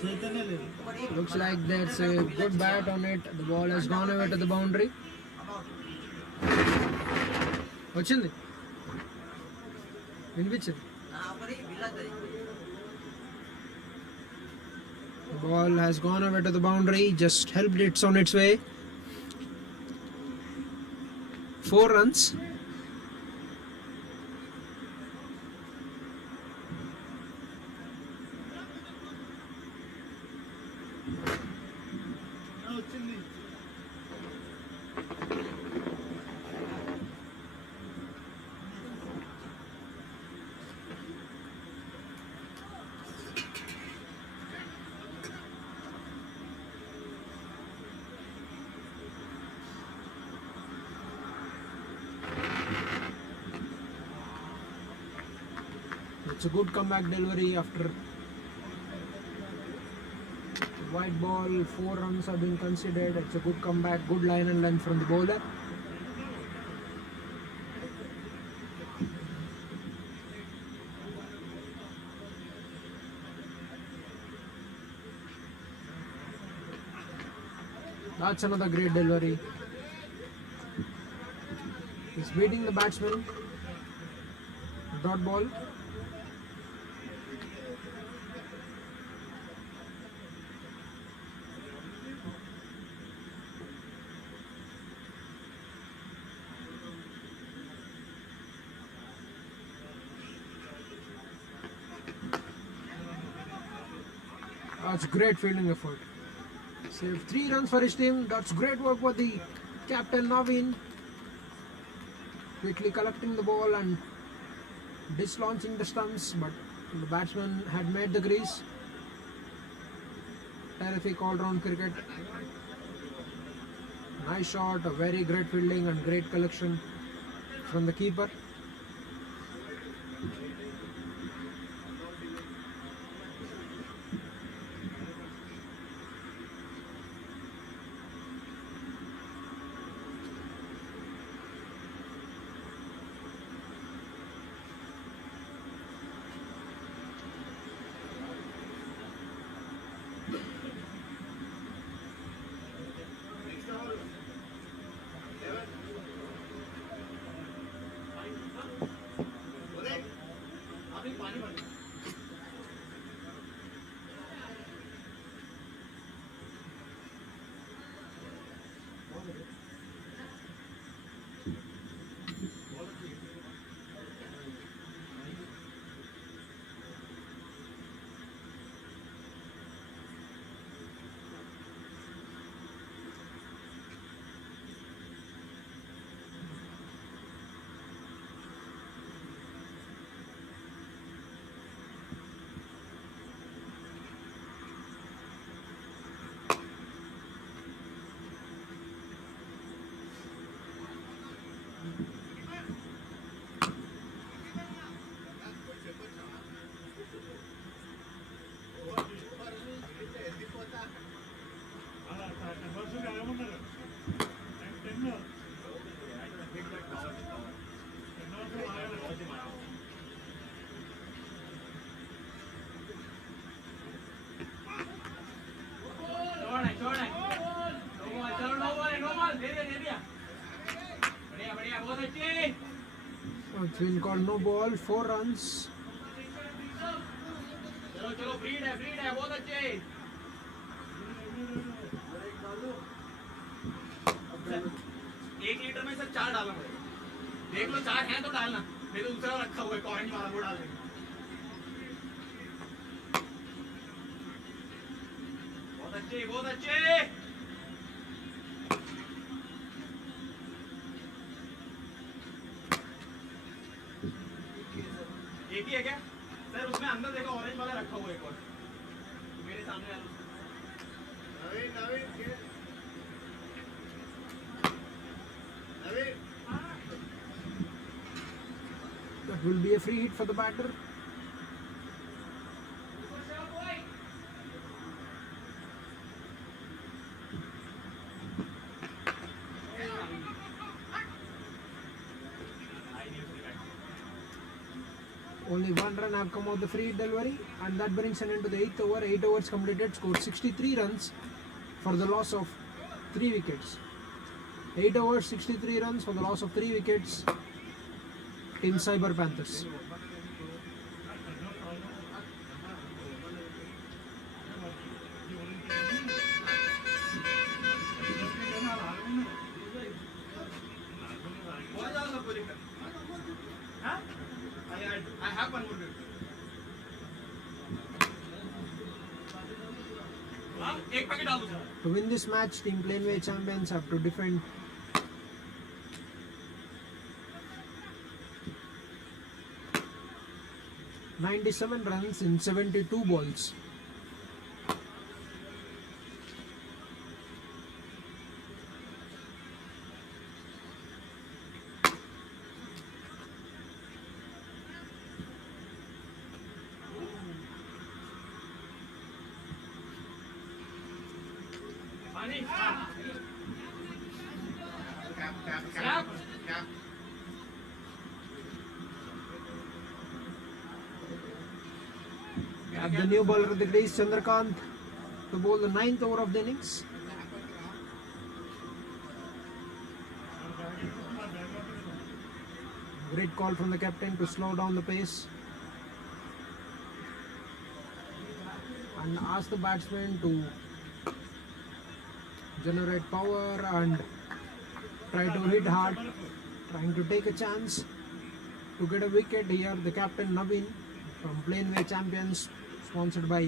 Chaitanya లేదు. Looks like there's a good bat on it. The ball has gone away to the boundary. వచ్చింది వినిపించింది. The ball has gone away to the boundary. Just helped it on its way. 4 runs. వచ్చింది. It's a good comeback delivery after white ball. 4 runs have been considered. It's a good comeback, good line and length from the bowler. That's another great delivery. He's beating the batsman. Dot ball. That's great fielding effort. Saved 3 runs for his team. That's great work for the captain Naveen. Quickly collecting the ball and dislaunching the stumps, but the batsman had made the crease. Terrific all-round cricket. Nice shot, a very great fielding and great collection from the keeper. It's been called no ball, 4 runs. एक litre में sir 4 डालना पड़ेगा। देख लो 4 हैं तो डालना, नहीं तो दूसरा रखा हुआ है ऑरेंज वाला वो डाल देंगे। बहुत अच्छे, बहुत अच्छे। एक ही है क्या सर? उसमें अंदर देखो ऑरेंज वाला रखा हुआ है एक और मेरे सामने वाला। That will be a free hit for the batter. Only 1 run have come out the free hit delivery, and that brings an end to the 8th over. 8 overs completed, scored 63 runs for the loss of 3 wickets. 8 overs, 63 runs for the loss of 3 wickets. Team Cyber Panthers. I have one more. एक packet डाल दो sir. To win this match, Team Planway champions have to defend 97 runs in 72 balls. At the new bowler of the crease, Chandrakant, to bowl the 9th over of the innings. Great call from the captain to slow down the pace and ask the batsman to generate power and try to hit hard, trying to take a chance to get a wicket here. The captain Naveen from Planway Champions, sponsored by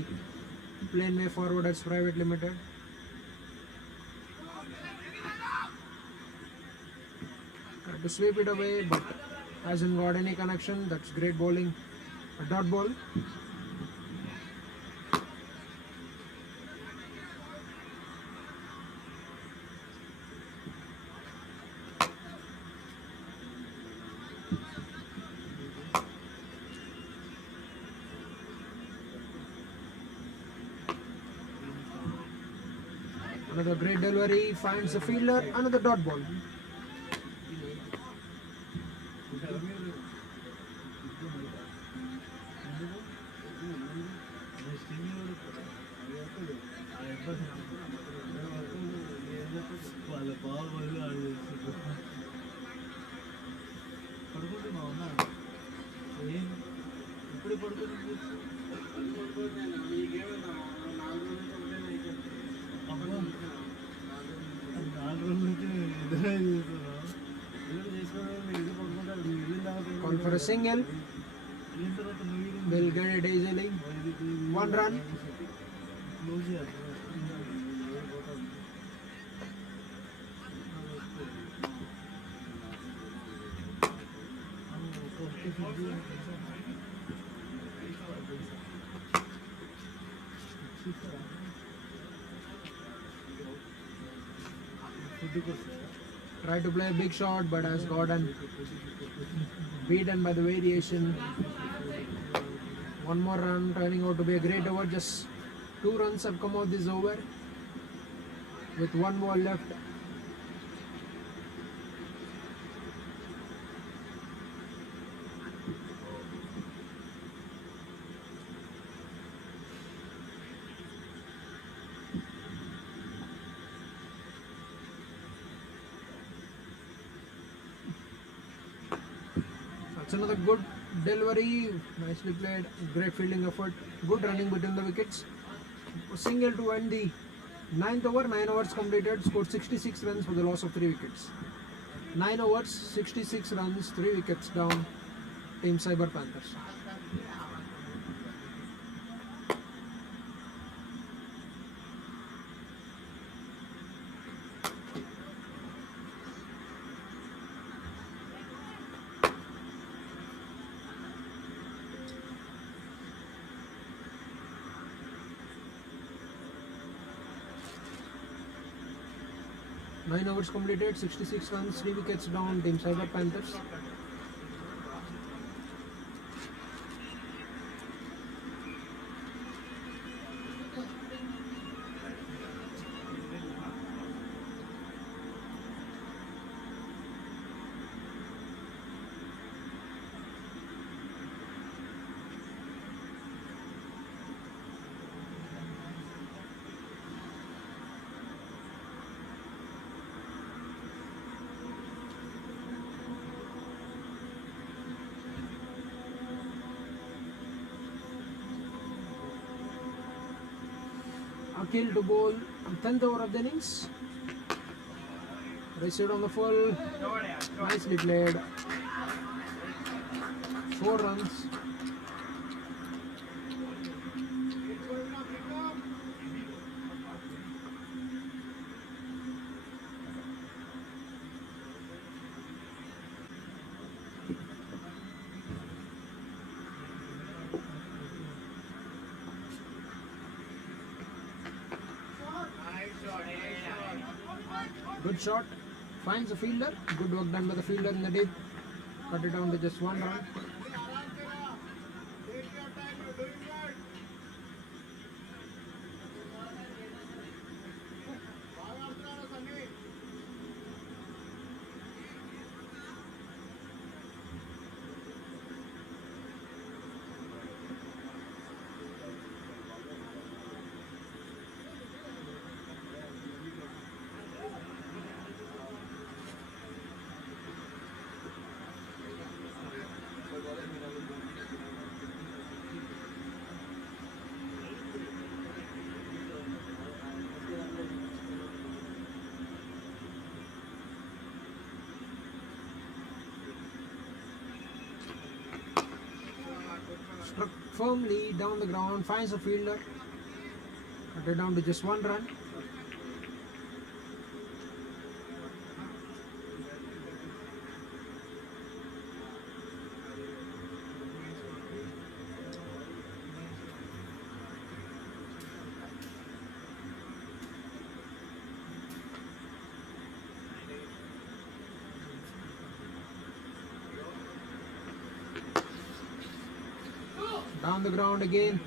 Planway Forwarders Private Limited. Tried to sweep it away, but hasn't got any connection. That's great bowling. A dot ball. Another great delivery, finds the fielder, another dot ball. వాళ్ళ power బదులు ఆడు పడుకుంటున్నావు అన్న ఏం ఇప్పుడు అబ్బా 4 రోజుల నుంచి ఇద్దరే చేస్తున్నాం. ఏదో చేసుకోవడం ఇది పడుకుంటారు. వెళ్ళిన తర్వాత Call for a single. వెళ్ళిన తర్వాత నువ్వు Will get it easily. 1 run. Close చేయాలి. Tried to play a big shot but has gotten beaten by the variation. One more run turning out to be a great over. Just 2 runs have come out this over with 1 ball left. That's another good delivery, nicely played, great fielding effort, good running between the wickets. A single to end the 9th over, 9 overs completed, scored 66 runs for the loss of 3 wickets. 9 overs, 66 runs, 3 wickets down, Team Cyber Panthers. Nine overs completed, 66 runs, 3 wickets down, Team Cyber Panthers. Akil to bowl, 10th over of the innings. Received on the full, nicely played. 4 runs. Good shot, finds the fielder. Good work done by the fielder in the deep. Cut it down to just 1 run. Struck firmly down the ground, finds a fielder. Cut it down to just 1 run. Down the ground again.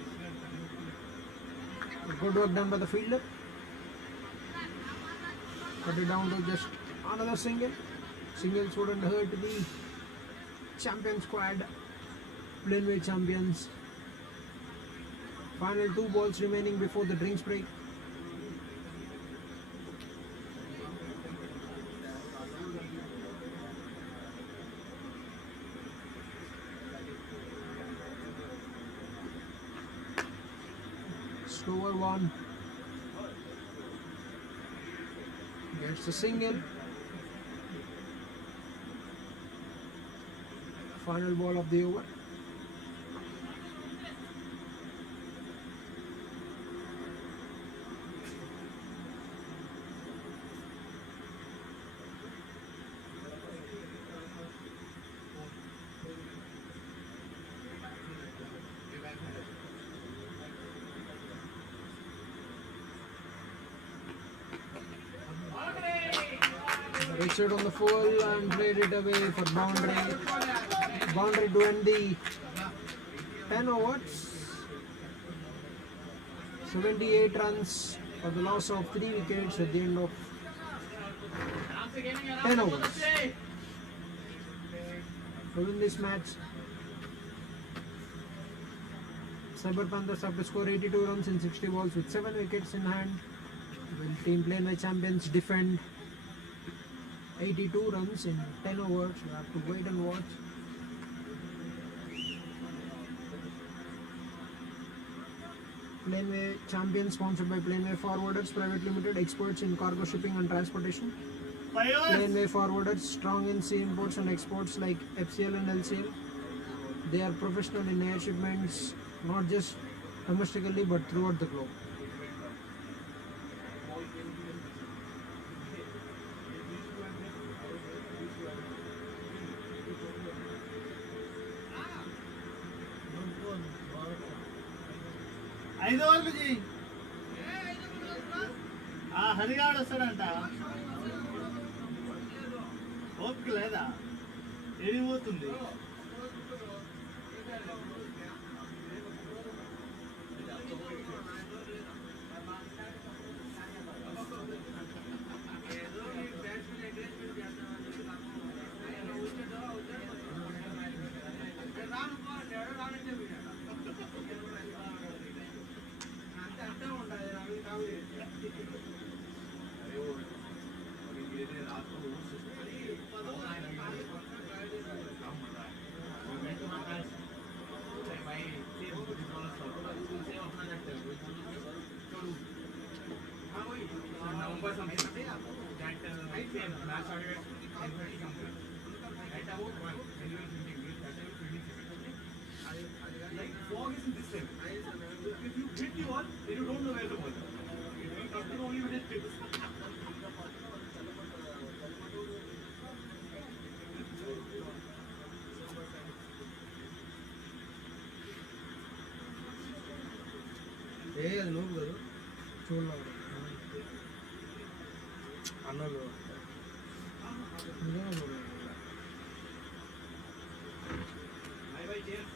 Good work done by the fielder. Cut it down to just another single. Singles wouldn't hurt the champion squad. Planwey champions. Final 2 balls remaining before the drinks break. slower one. Gets a single. Final ball of the over. Richard on the full and played it away for boundary. Boundary to end the 10 overs. 78 runs for the loss of 3 wickets at the end of 10 overs. To win this match, Panthers have to score 82 runs in 60 balls with 7 wickets in hand. Will team Planwey champions defend 82 runs in 10 overs? We have to wait and watch. Planway champions sponsored by Planway Forwarders Private Limited, experts in cargo shipping and transportation. Planway Forwarders, strong in sea imports and exports like FCL and LCL. They are professional in air shipments, not just domestically but throughout the globe. ఐదు ఓవర్లు చెయ్యి. హరిగాడు వస్తాడంట. ఓపిక లేదా? ఎడిపోతుంది. Fog is in this level. If you hit the ball, then you don't know where the ball is. You have to only with it. అది నువ్వు కదా చూడలేదు అన్నోళ్ళు Bye bye, James.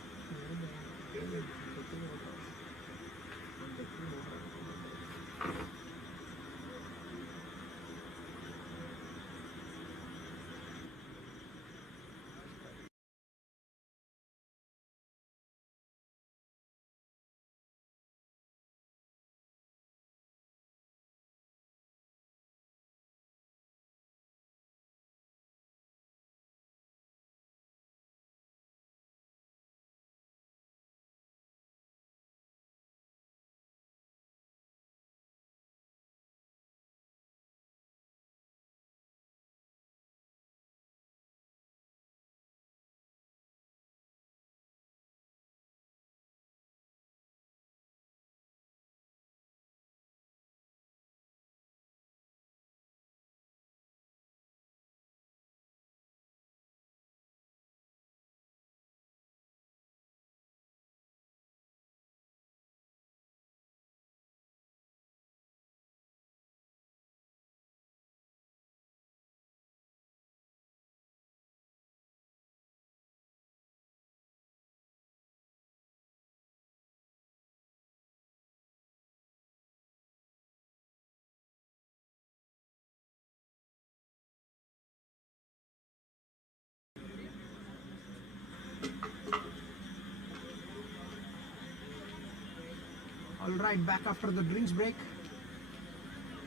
Alright, back after the drinks break.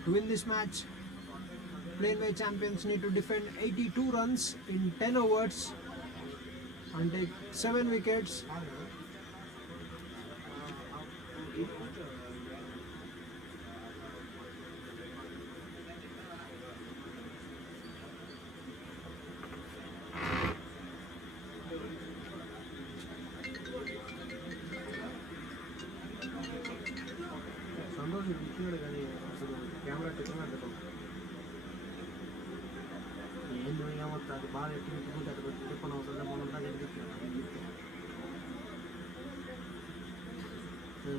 To win this match, Planway champions need to defend 82 runs in 10 overs and take 7 wickets. కూర్చున్నాడు కానీ అసలు camera టిక్కగా పెట్టడం ఏందో ఏమవుతుంది అది బాగా ఎట్టుకుంటే అటు తిప్పని అవసరం మనంతా కనిపిస్తుంది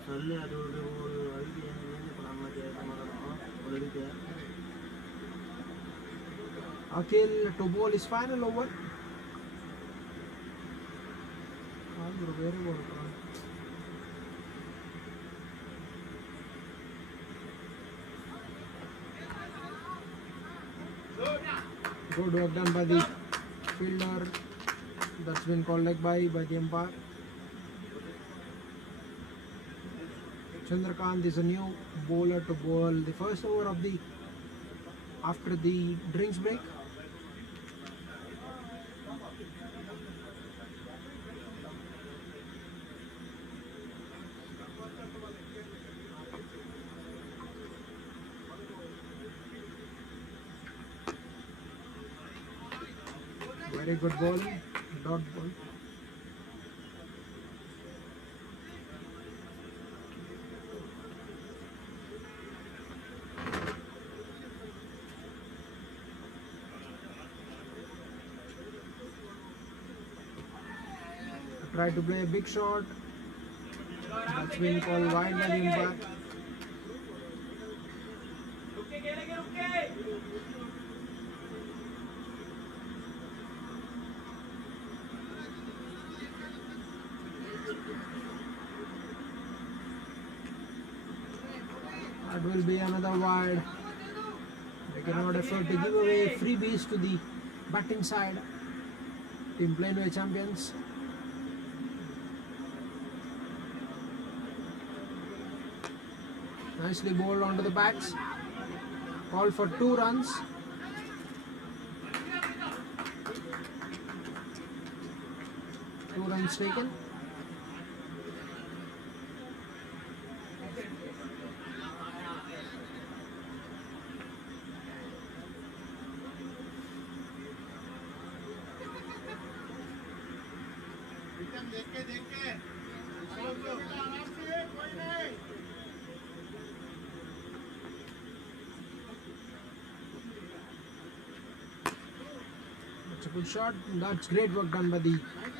సర్లే అది అడిగితే ఏం చెప్పాలి అమ్మ చేస్తామో అడిగితే Akhil to bowl his final over. Very good. Good work done by the fielder. That's been called leg by the umpire. Chandrakant is a new bowler to bowl the first over of the after the drinks break. Very good bowling, dot ball. Try to play a big shot. That's been called wide by the umpire. That will be another wide. They cannot afford to give away freebies to the batting side. Team Planway champions. Nicely bowled onto the bats. Call for 2 runs. Two runs taken. That's a good shot. That's great work done by the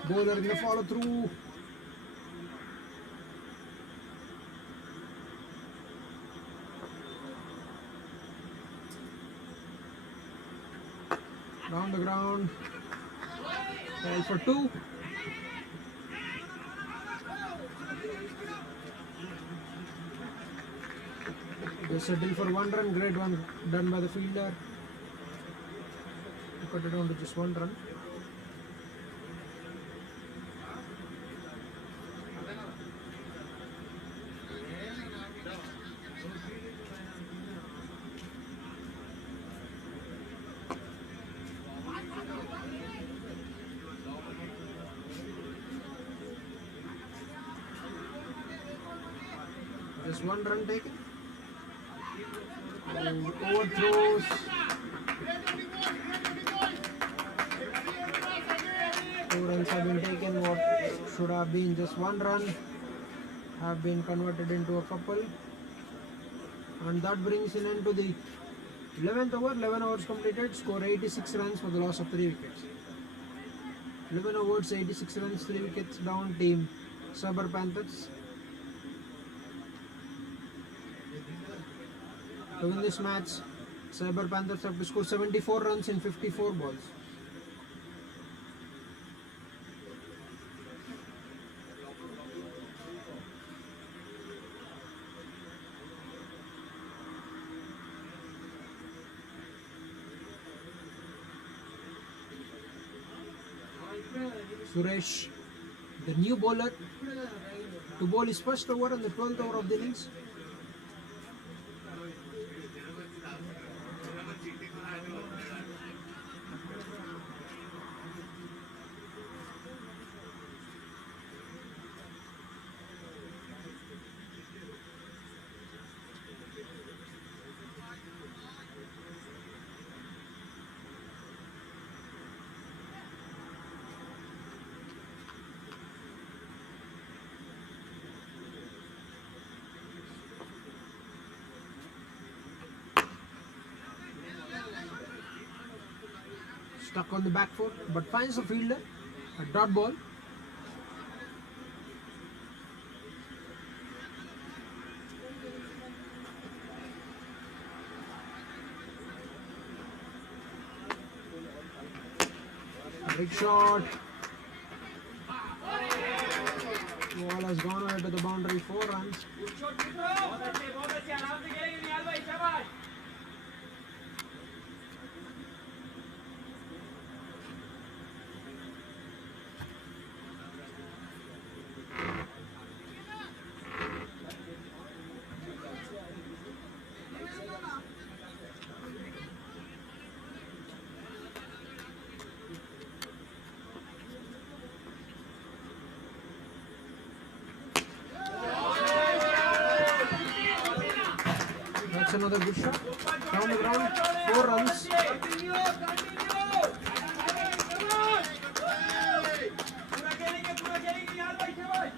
bowler in the follow through. Down the ground. Call for 2. They settle for 1 run. Great one done by the fielder. Cut it down to just 1 run. Just 1 run taken. Overthrows. Two runs have been taken. What should have been just 1 run have been converted into a couple, and that brings an end to the 11th over. 11 overs completed. Score 86 runs for the loss of 3 wickets. 11 overs, 86 runs, 3 wickets down. Team Saber Panthers. To win this match, Saber Panthers have to score 74 runs in 54 balls. Suresh, the new bowler, to bowl his first over on the 12th over of the innings. Stuck on the back foot, but finds the fielder. A dot ball. Big shot. Ball has gone away to the boundary. 4 runs. बहुत अच्छे आराम से खेलेंगे निहाल भाई शाबाश That's another good shot. Down the ground. 4 runs. पूरा खेलेंगे निहाल भाई शाबाश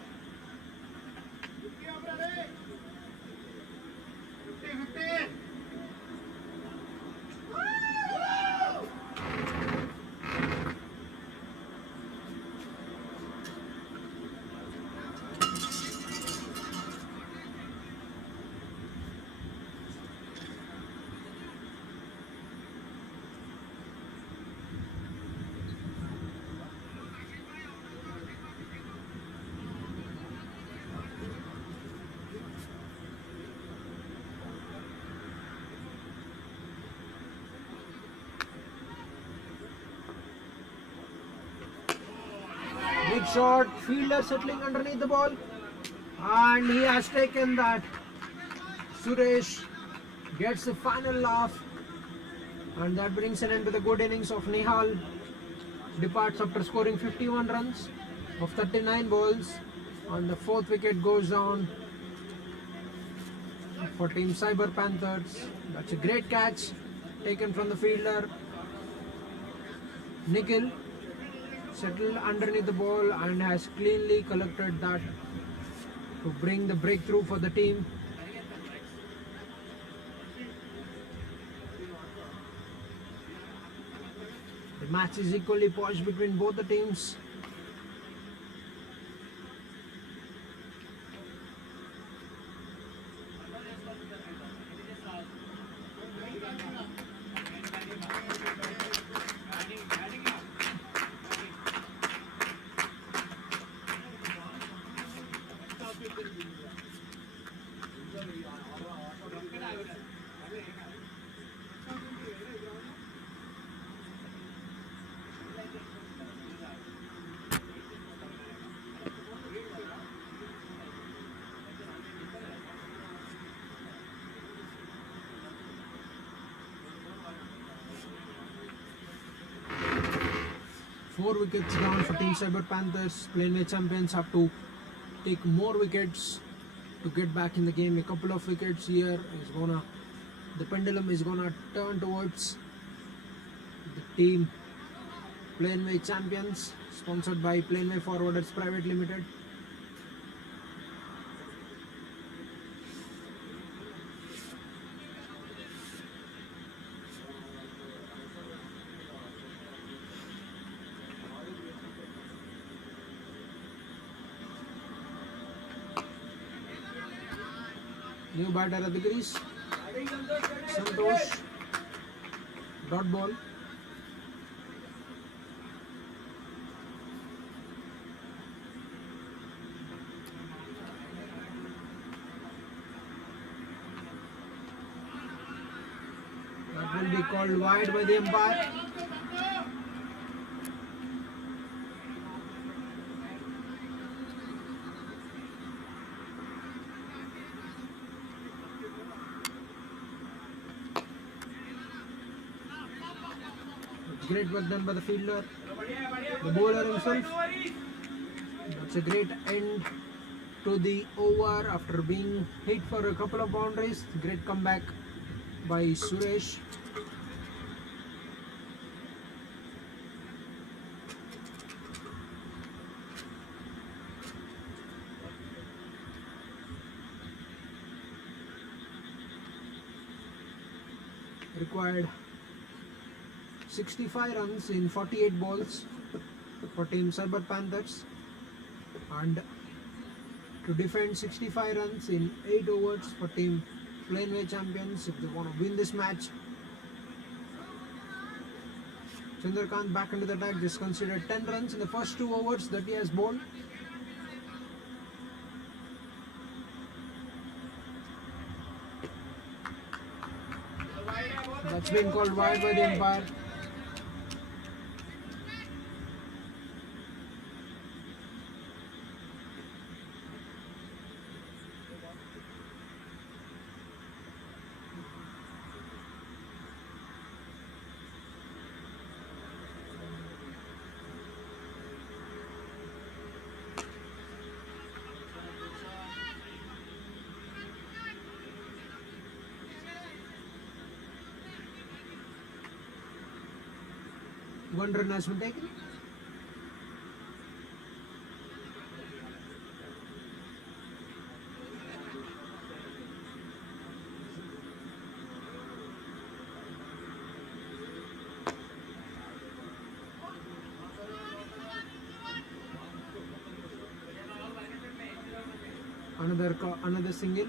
Big shot. Fielder settling underneath the ball. And he has taken that. Suresh gets the final laugh. And that brings an end to the good innings of Nihal. Departs after scoring 51 runs of 39 balls. And the 4th wicket goes down for Team Cyber Panthers. That's a great catch taken from the fielder. Nikhil settled underneath the ball and has cleanly collected that to bring the breakthrough for the team. The match is equally poised between both the teams. Four wickets down for Team Cyber Panthers. Planway champions have to take more wickets to get back in the game. A couple of wickets here is gonna, the pendulum is gonna turn towards the team Planway champions, sponsored by Planway Forwarders Private Limited. New batter at the crease. Santosh. Dot ball. That will be called wide by the umpire. Great work done by the fielder, the bowler himself. That's a great end to the over after being hit for a couple of boundaries. Great comeback by Suresh. Required 65 runs in 48 balls for team Cyber Panthers, and to defend 65 runs in 8 overs for team Planway champions if they want to win this match. Chandrakant back into the attack, just considered 10 runs in the first 2 overs that he has bowled. That's been called wide by the umpire. One run has been taken. Another single.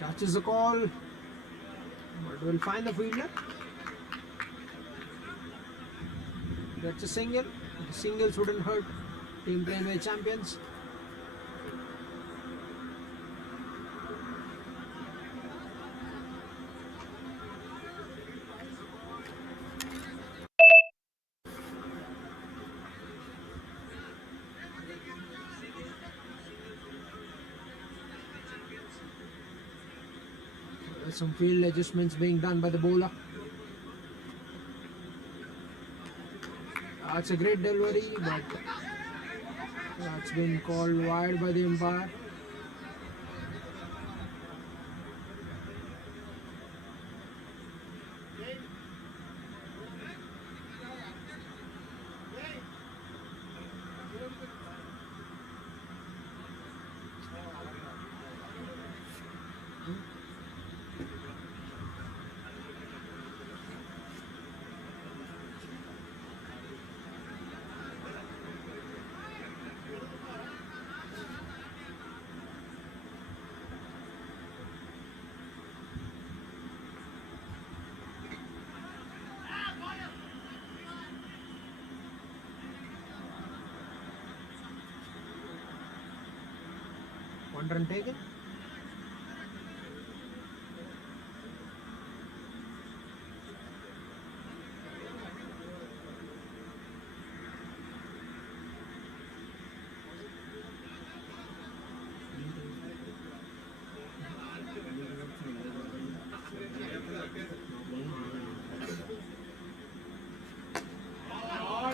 Catches the call, but will find the fielder. That's a single. The singles wouldn't hurt team Planway champions. There's some field adjustments being done by the bowler. That's a great delivery, but that's been called wide by the umpire. One run taken.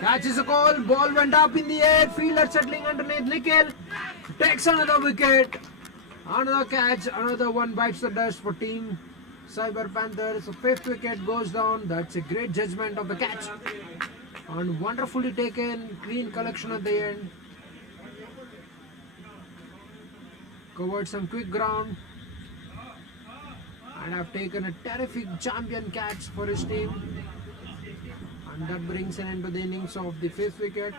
Catches a call, ball went up in the air, fielder settling underneath. Nikhil takes another wicket. Another catch, another one bites the dust for team Cyber Panthers. The 5th wicket goes down. That's a great judgment of the catch. And wonderfully taken, clean collection at the end. Covered some quick ground. And have taken a terrific champion catch for his team. And that brings an end to the innings of the 5th wicket.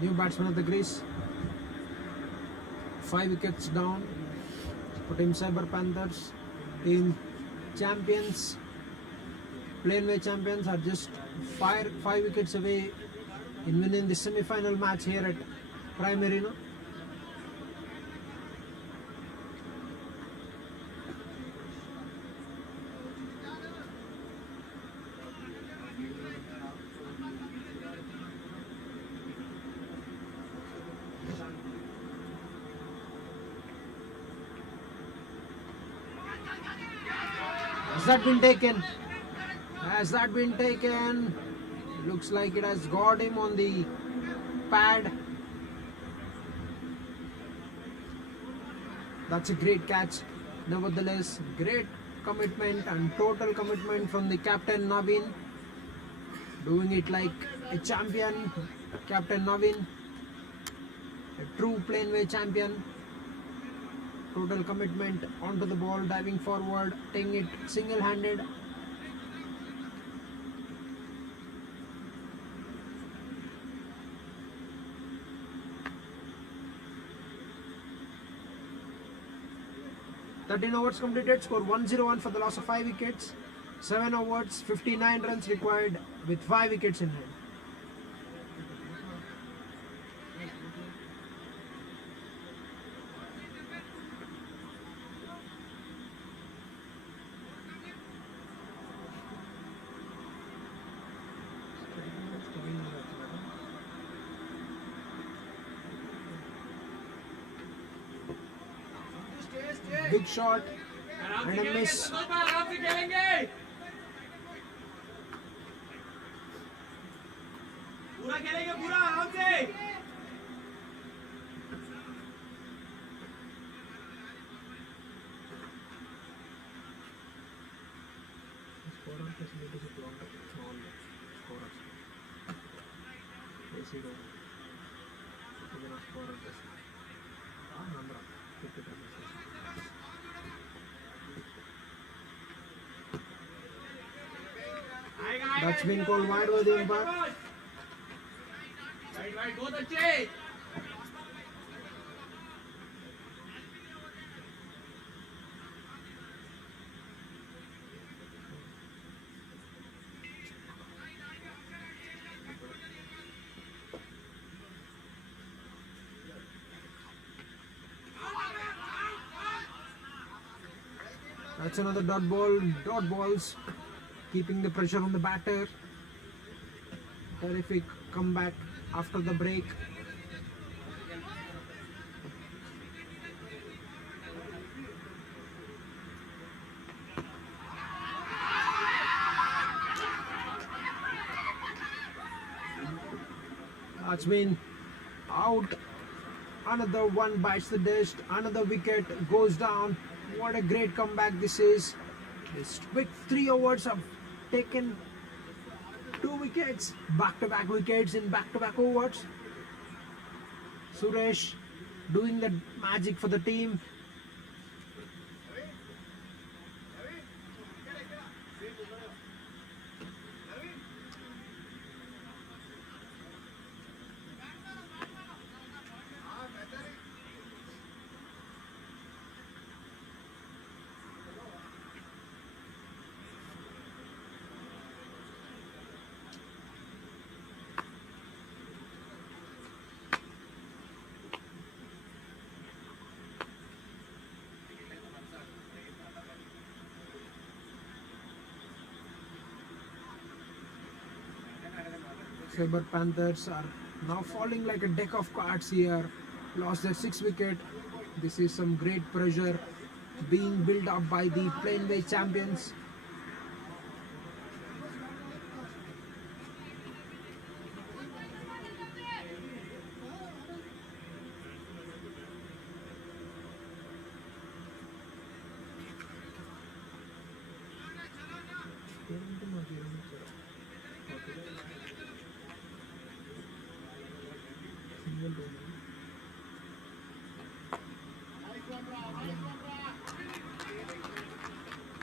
New batsman at the crease. 5 wickets down for Team Cyber Panthers. Team champions, Planway champions, are just 5 wickets away in winning the semi-final match here at Prime Arena. Has that been taken? Has that been taken? Looks like it has got him on the pad. That's a great catch. Nevertheless, great commitment and total commitment from the captain Navin. Doing it like a champion. Captain Navin, a true Planway champion. Total commitment onto the ball, diving forward, taking it single-handed. "13 overs completed, score 101 for the loss of 5 wickets. 7 overs, 59 runs required with 5 wickets in hand." Big shot and a miss. आराम से खेलेंगे पूरा आराम से Scorer facilities if you want small scorers. AC row. Even a scorer facility. Number of cricket association. That's been called wide by the umpire. Right बहुत अच्छे That's another dot ball. Dot balls, keeping the pressure on the batter. Terrific comeback after the break. That's been out. Another one bites the dust. Another wicket goes down. What a great comeback this is. This quick 3 overs have taken 2 wickets. Back-to-back wickets in back-to-back overs. Suresh doing the magic for the team. Cyber Panthers are now falling like a deck of cards here. Lost their 6th wicket. This is some great pressure being built up by the Planway champions.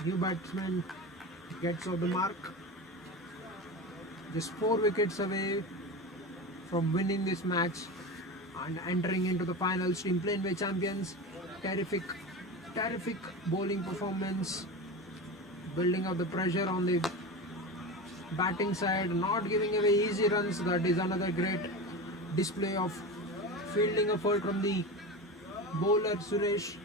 New batsman gets off the mark. Just 4 wickets away from winning this match And entering into the finals, Team Planway champions. Terrific bowling performance, building up the pressure on the batting side, not giving away easy runs. That is another great display of fielding effort from the bowler Suresh.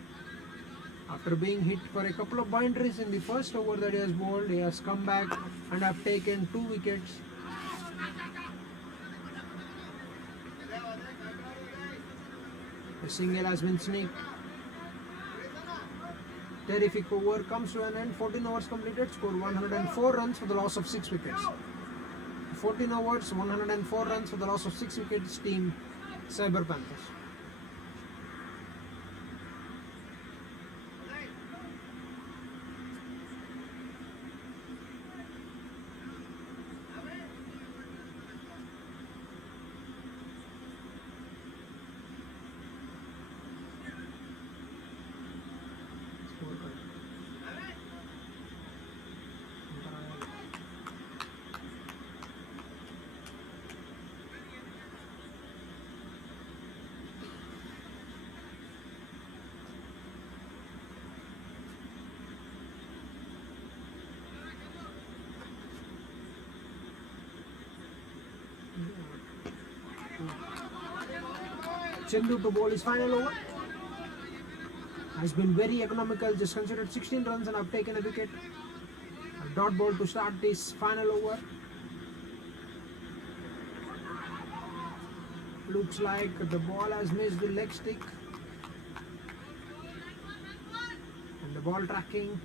After being hit for a couple of boundaries in the first over that he has bowled, he has come back and have taken 2 wickets. The single has been sneaked. Terrific over comes to an end. 14 overs completed. Score 104 runs for the loss of 6 wickets. 14 overs, 104 runs for the loss of 6 wickets. Team Cyber Panthers. Chendu to bowl his final over. Has been very economical, just considered 16 runs and have taken a wicket. A dot ball to start this final over. Looks like the ball has missed the leg stick. And the ball tracking.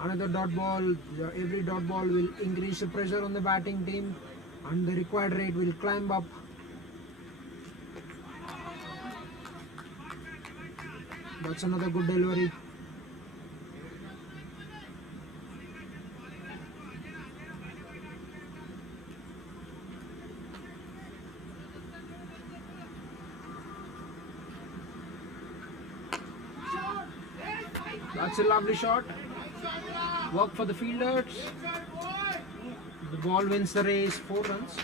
Another dot ball. Every dot ball will increase the pressure on the batting team and the required rate will climb up. That's another good delivery. That's a lovely shot. Work for the fielders. The ball wins the race, 4 runs.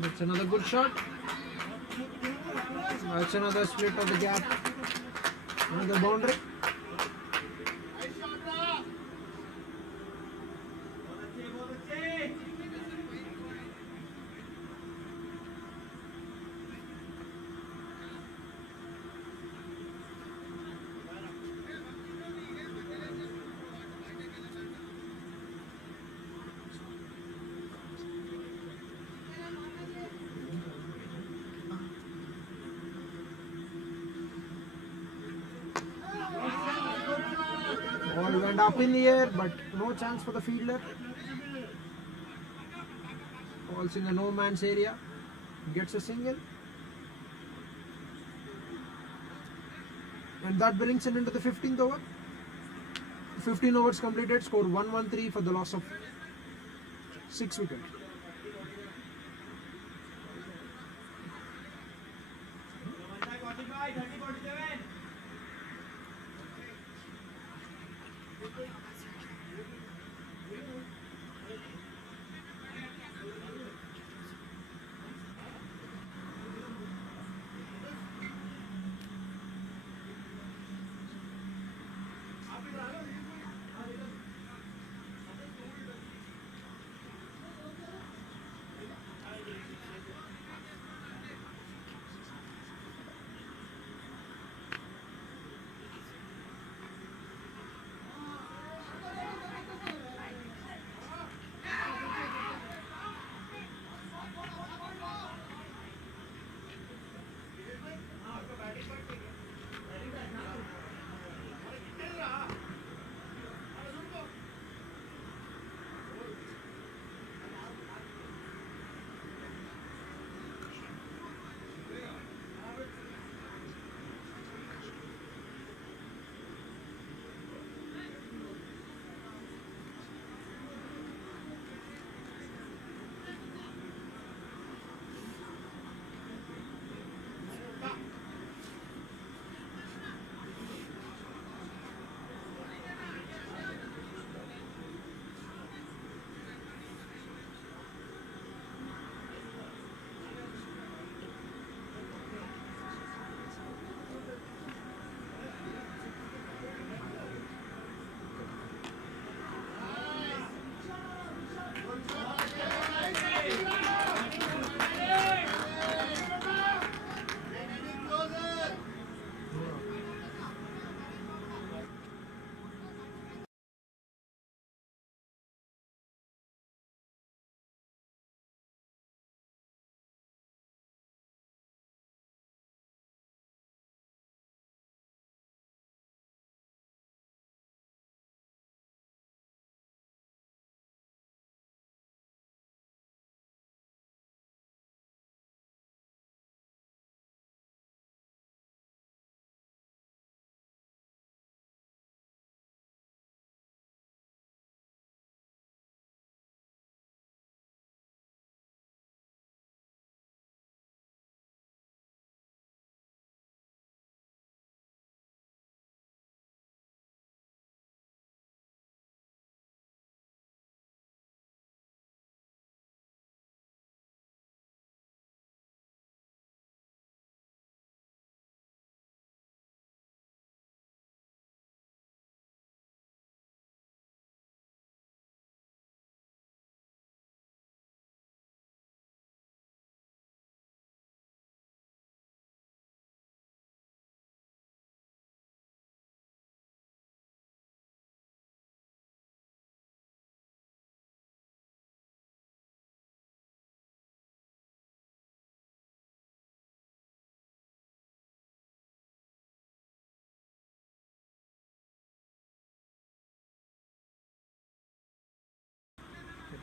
That's another good shot. That's another split of the gap. Another boundary. Ball went up in the air, but no chance for the fielder. Ball's in the no man's area. Gets a single. And that brings it into the 15th over. 15 overs completed. Score 113 for the loss of 6 wickets.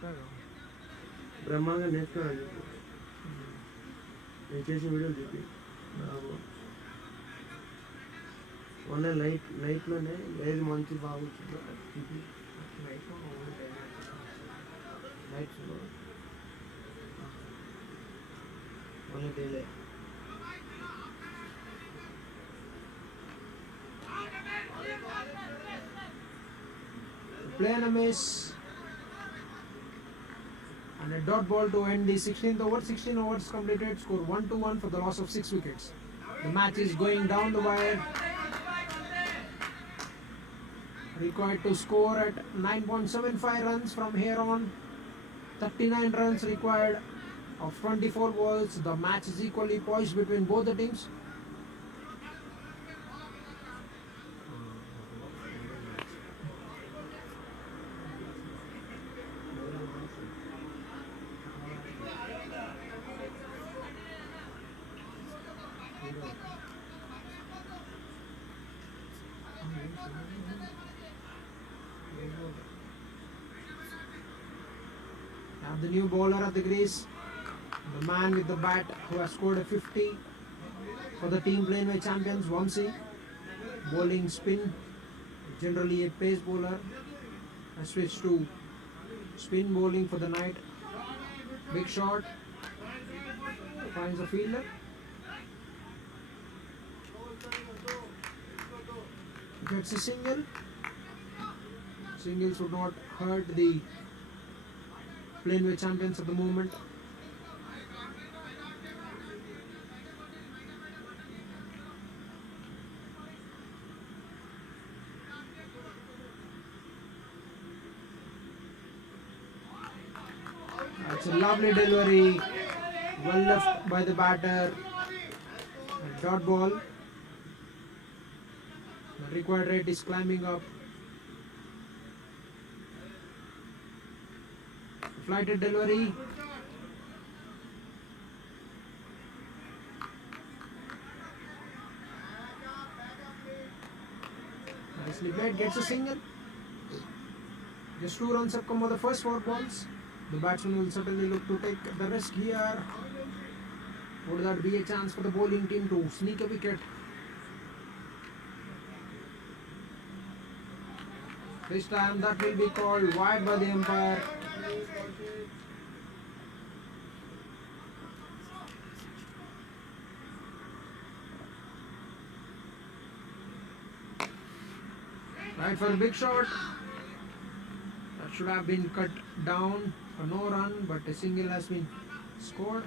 చెప్పాను బ్రహ్మాండంగా నేర్చుకోవాలని చెప్పి నేను చేసిన వీడియోలు చెప్పి మొన్న నైట్లోనే ఏది మంచి బాగుంటుందో అది చూపి నైట్లో ఓన్లీ టైం నైట్స్లో ఓన్లీ డేలే Play and a miss. And a dot ball to end the 16th over. 16 overs completed. Score 1-1 for the loss of 6 wickets. The match is going down the wire. Required to score at 9.75 runs from here on. 39 runs required of 24 balls. The match is equally poised between both the teams. Now the new bowler at the crease, the man with the bat who has scored a 50 for the team Planwey champions, Vamsi. Bowling spin, generally a pace bowler, has switched to spin bowling for the night. Big shot, finds a fielder. Gets a single. Singles would not hurt the Planway champions at the moment. That's a lovely delivery, well left by the batter. A dot ball. The required rate is climbing up. Flighted delivery. Nicely played, gets a single. Just 2 runs have come on the first 4 balls. The batsman will certainly look to take the risk here. Would that be a chance for the bowling team to sneak a wicket? This time that will be called wide by the umpire. Right for a big shot. That should have been cut down for no run, but a single has been scored.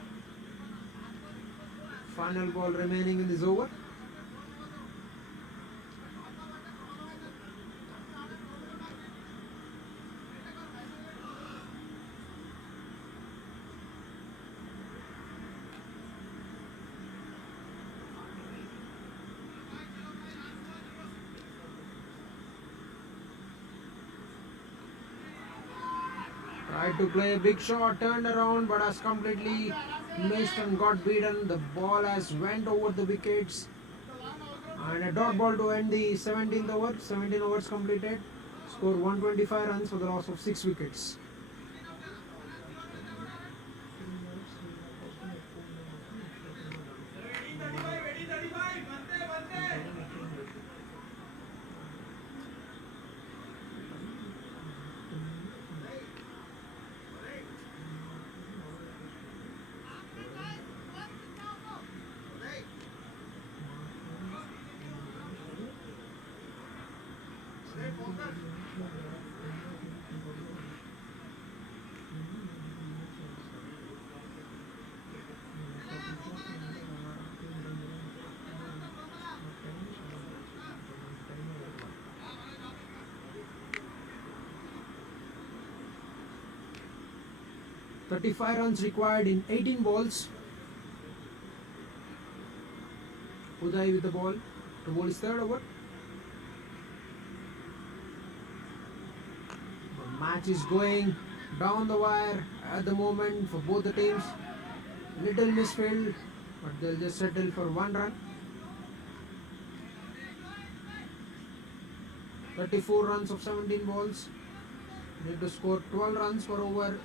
Final ball remaining in this over. Tried to play a big shot, turned around, but has completely missed and got beaten. The ball has went over the wickets. And a dot ball to end the 17th over. 17 overs completed. Score 125 runs for the loss of 6 wickets. .35 runs required in 18 balls. Uday with the ball to bowl his 3rd over. The match is going down the wire at the moment for both the teams. Little misfield, but they'll just settle for 1 run. 34 runs of 17 balls. Need to score 12 runs per over.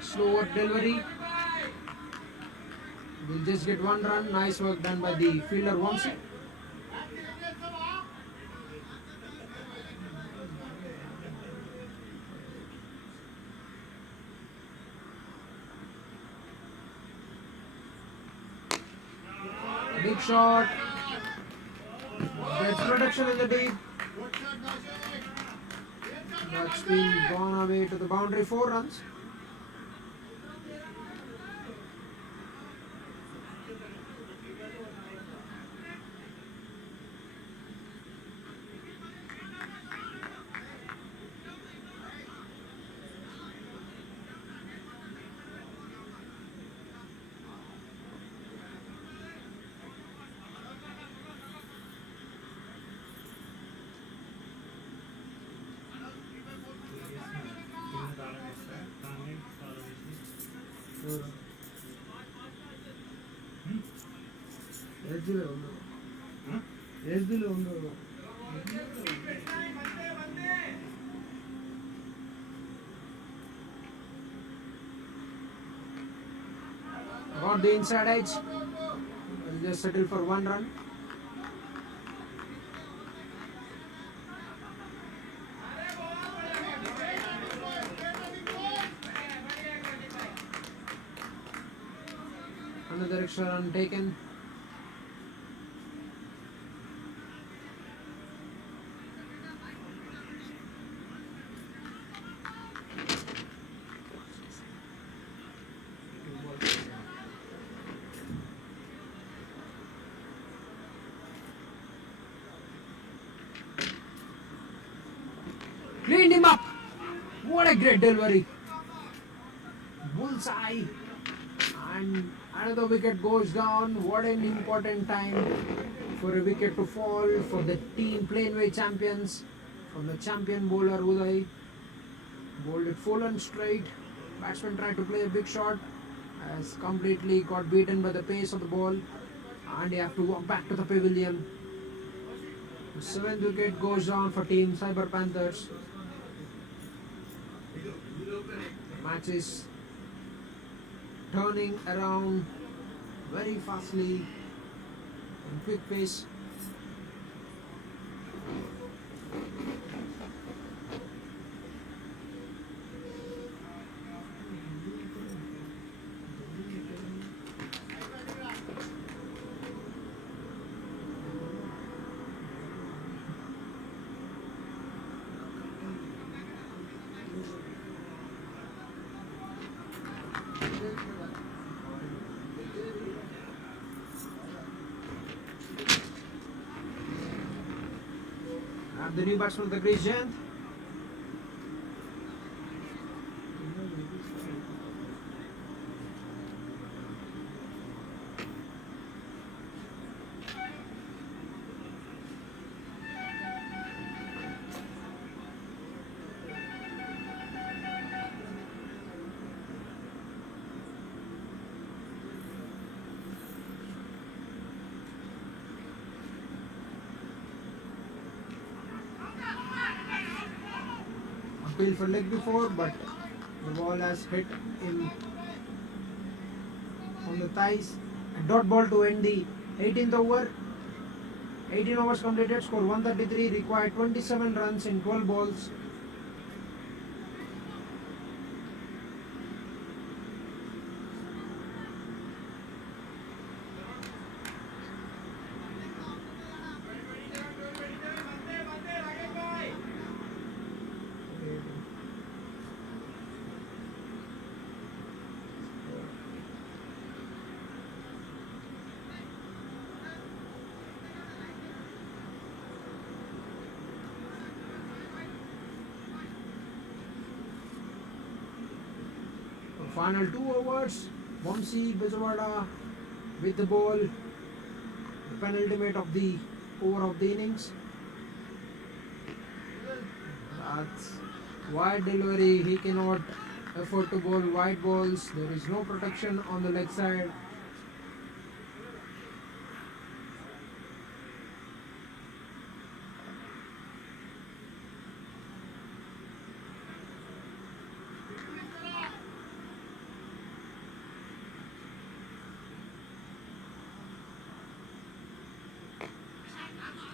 Slower delivery. We'll just get 1 run. Nice work done by the fielder Vamsi. Big shot. Gets protection in the deep. That's been gone away to the boundary. 4 runs. కింద తాళం వేస్తా దాన్ని follow చేసి ఎడ్జ్లో ఉండు. ఆ? ఎడ్జ్లో ఉండు. Got the inside edge. We'll just settle for 1 run. Another extra run taken. Cleaned him up. What a great delivery. Bullseye. And another wicket goes down. What an important time for a wicket to fall for the team Planway champions. From the champion bowler Uday. Bowled it full and straight. Batsman tried to play a big shot. Has completely got beaten by the pace of the ball. And you have to walk back to the pavilion. The 7th wicket goes down for team Cyber Panthers. The match is turning around very fastly in quick pace. And the new batsman of the crease, Jayant. Appeal for leg before, but the ball has hit him on the thighs. A dot ball to end the 18th over. 18 overs completed, score 133, required 27 runs in 12 balls. Final 2 overs. Vamsi Bijawada with the ball. The penultimate of the over of the innings. That's Wide delivery, he cannot afford to bowl wide balls. There is no protection on the leg side.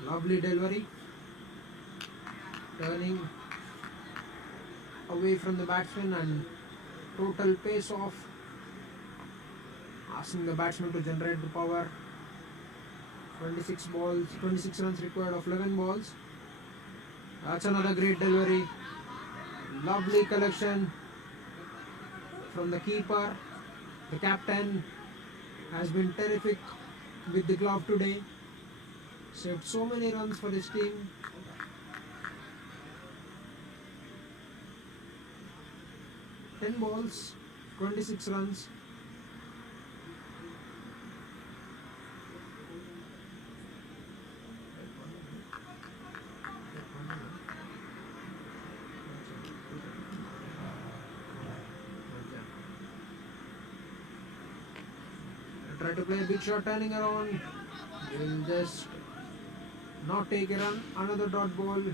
Lovely delivery. Turning away from the batsman and total pace off, asking the batsman to generate the power. 26 runs required of 11 balls. That's another great delivery. Lovely collection from the keeper. The captain has been terrific with the glove today. Saved so many runs for his team. Ten balls, 26 runs. Try to play a big shot, turning around. Will just not take a run. Another dot ball. 3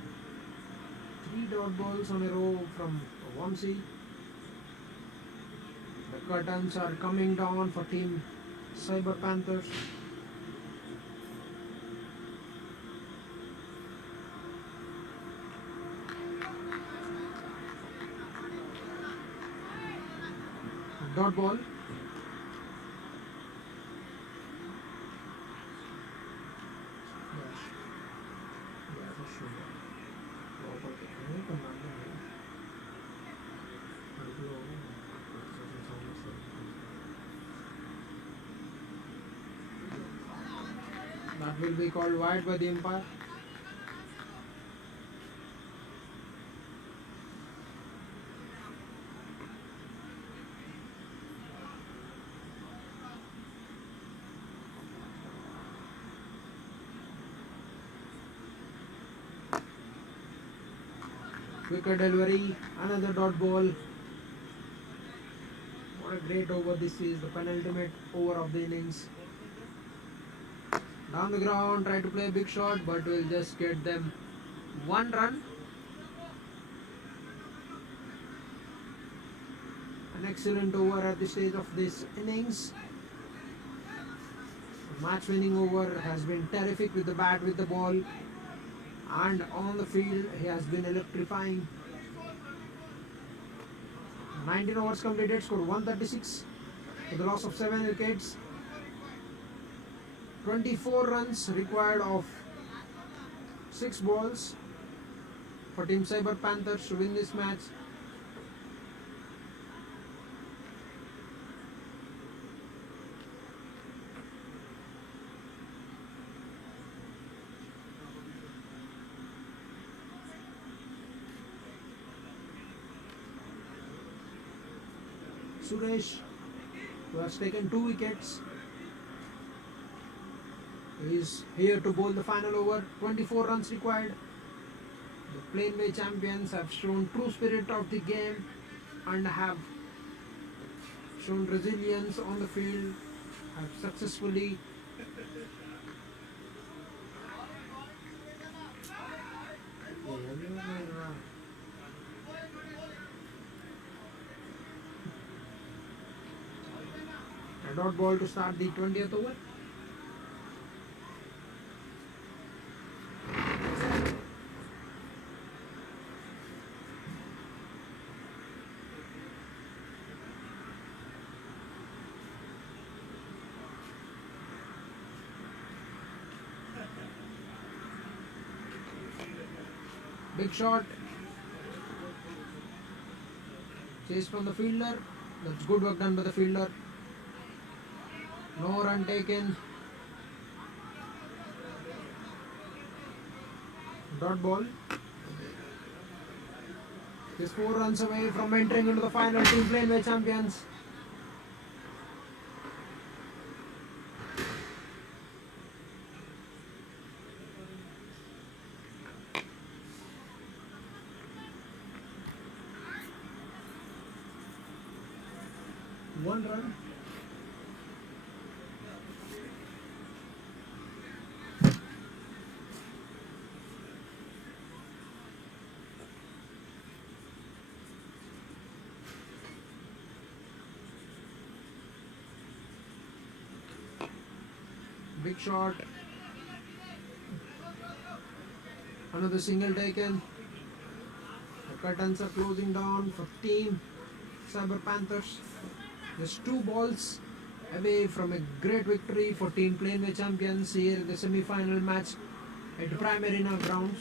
dot balls on a row from Vamsi. The curtains are coming down for team Cyber Panthers. Dot ball. That will be called wide by the umpire. Quicker delivery, another dot ball. What a great over this is, the penultimate over of the innings. Down the ground, try to play a big shot, but will just get them 1 run. An excellent over at the stage of this innings. The match winning over has been terrific with the bat, with the ball, and on the field he has been electrifying. 19 overs completed, score 136 for the loss of 7 wickets. 24 runs required of 6 balls for Team Cyber Panthers to win this match. Suresh, who has taken 2 wickets, is here to bowl the final over. 24 runs required. The Planway champions have shown true spirit of the game and have shown resilience on the field, have successfully a dot ball to start the 20th over. Big shot. Chase from the fielder. That's good work done by the fielder. No run taken. Dot ball. He's 4 runs away from entering into the final. Team Planway champions. 1 run. Big shot. Another single taken. The curtains are closing down for Team Cyber Panthers. Just 2 balls away from a great victory for Team Planway champions here in the semi-final match at the Prime Arena grounds.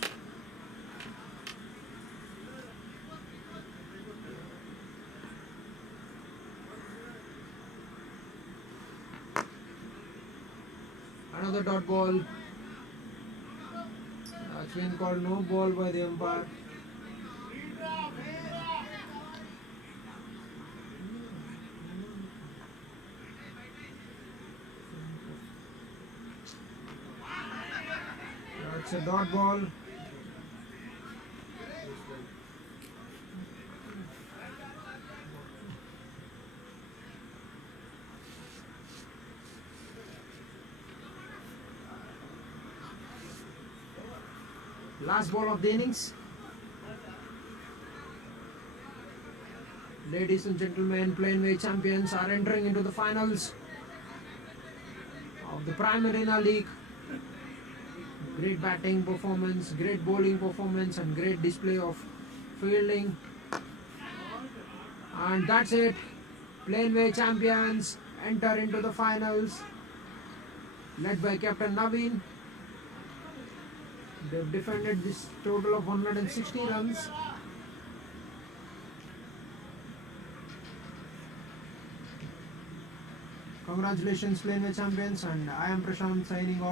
Another dot ball. That's been called no ball by the umpire. That's a dot ball. Last ball of the innings. Ladies and gentlemen, Planway champions are entering into the finals of the Prime Arena League. Great batting performance, great bowling performance, and great display of fielding. And that's it. Planway champions enter into the finals, led by Captain Naveen. They've defended this total of 160 runs. Congratulations, Planway champions, and I am Prashant signing off.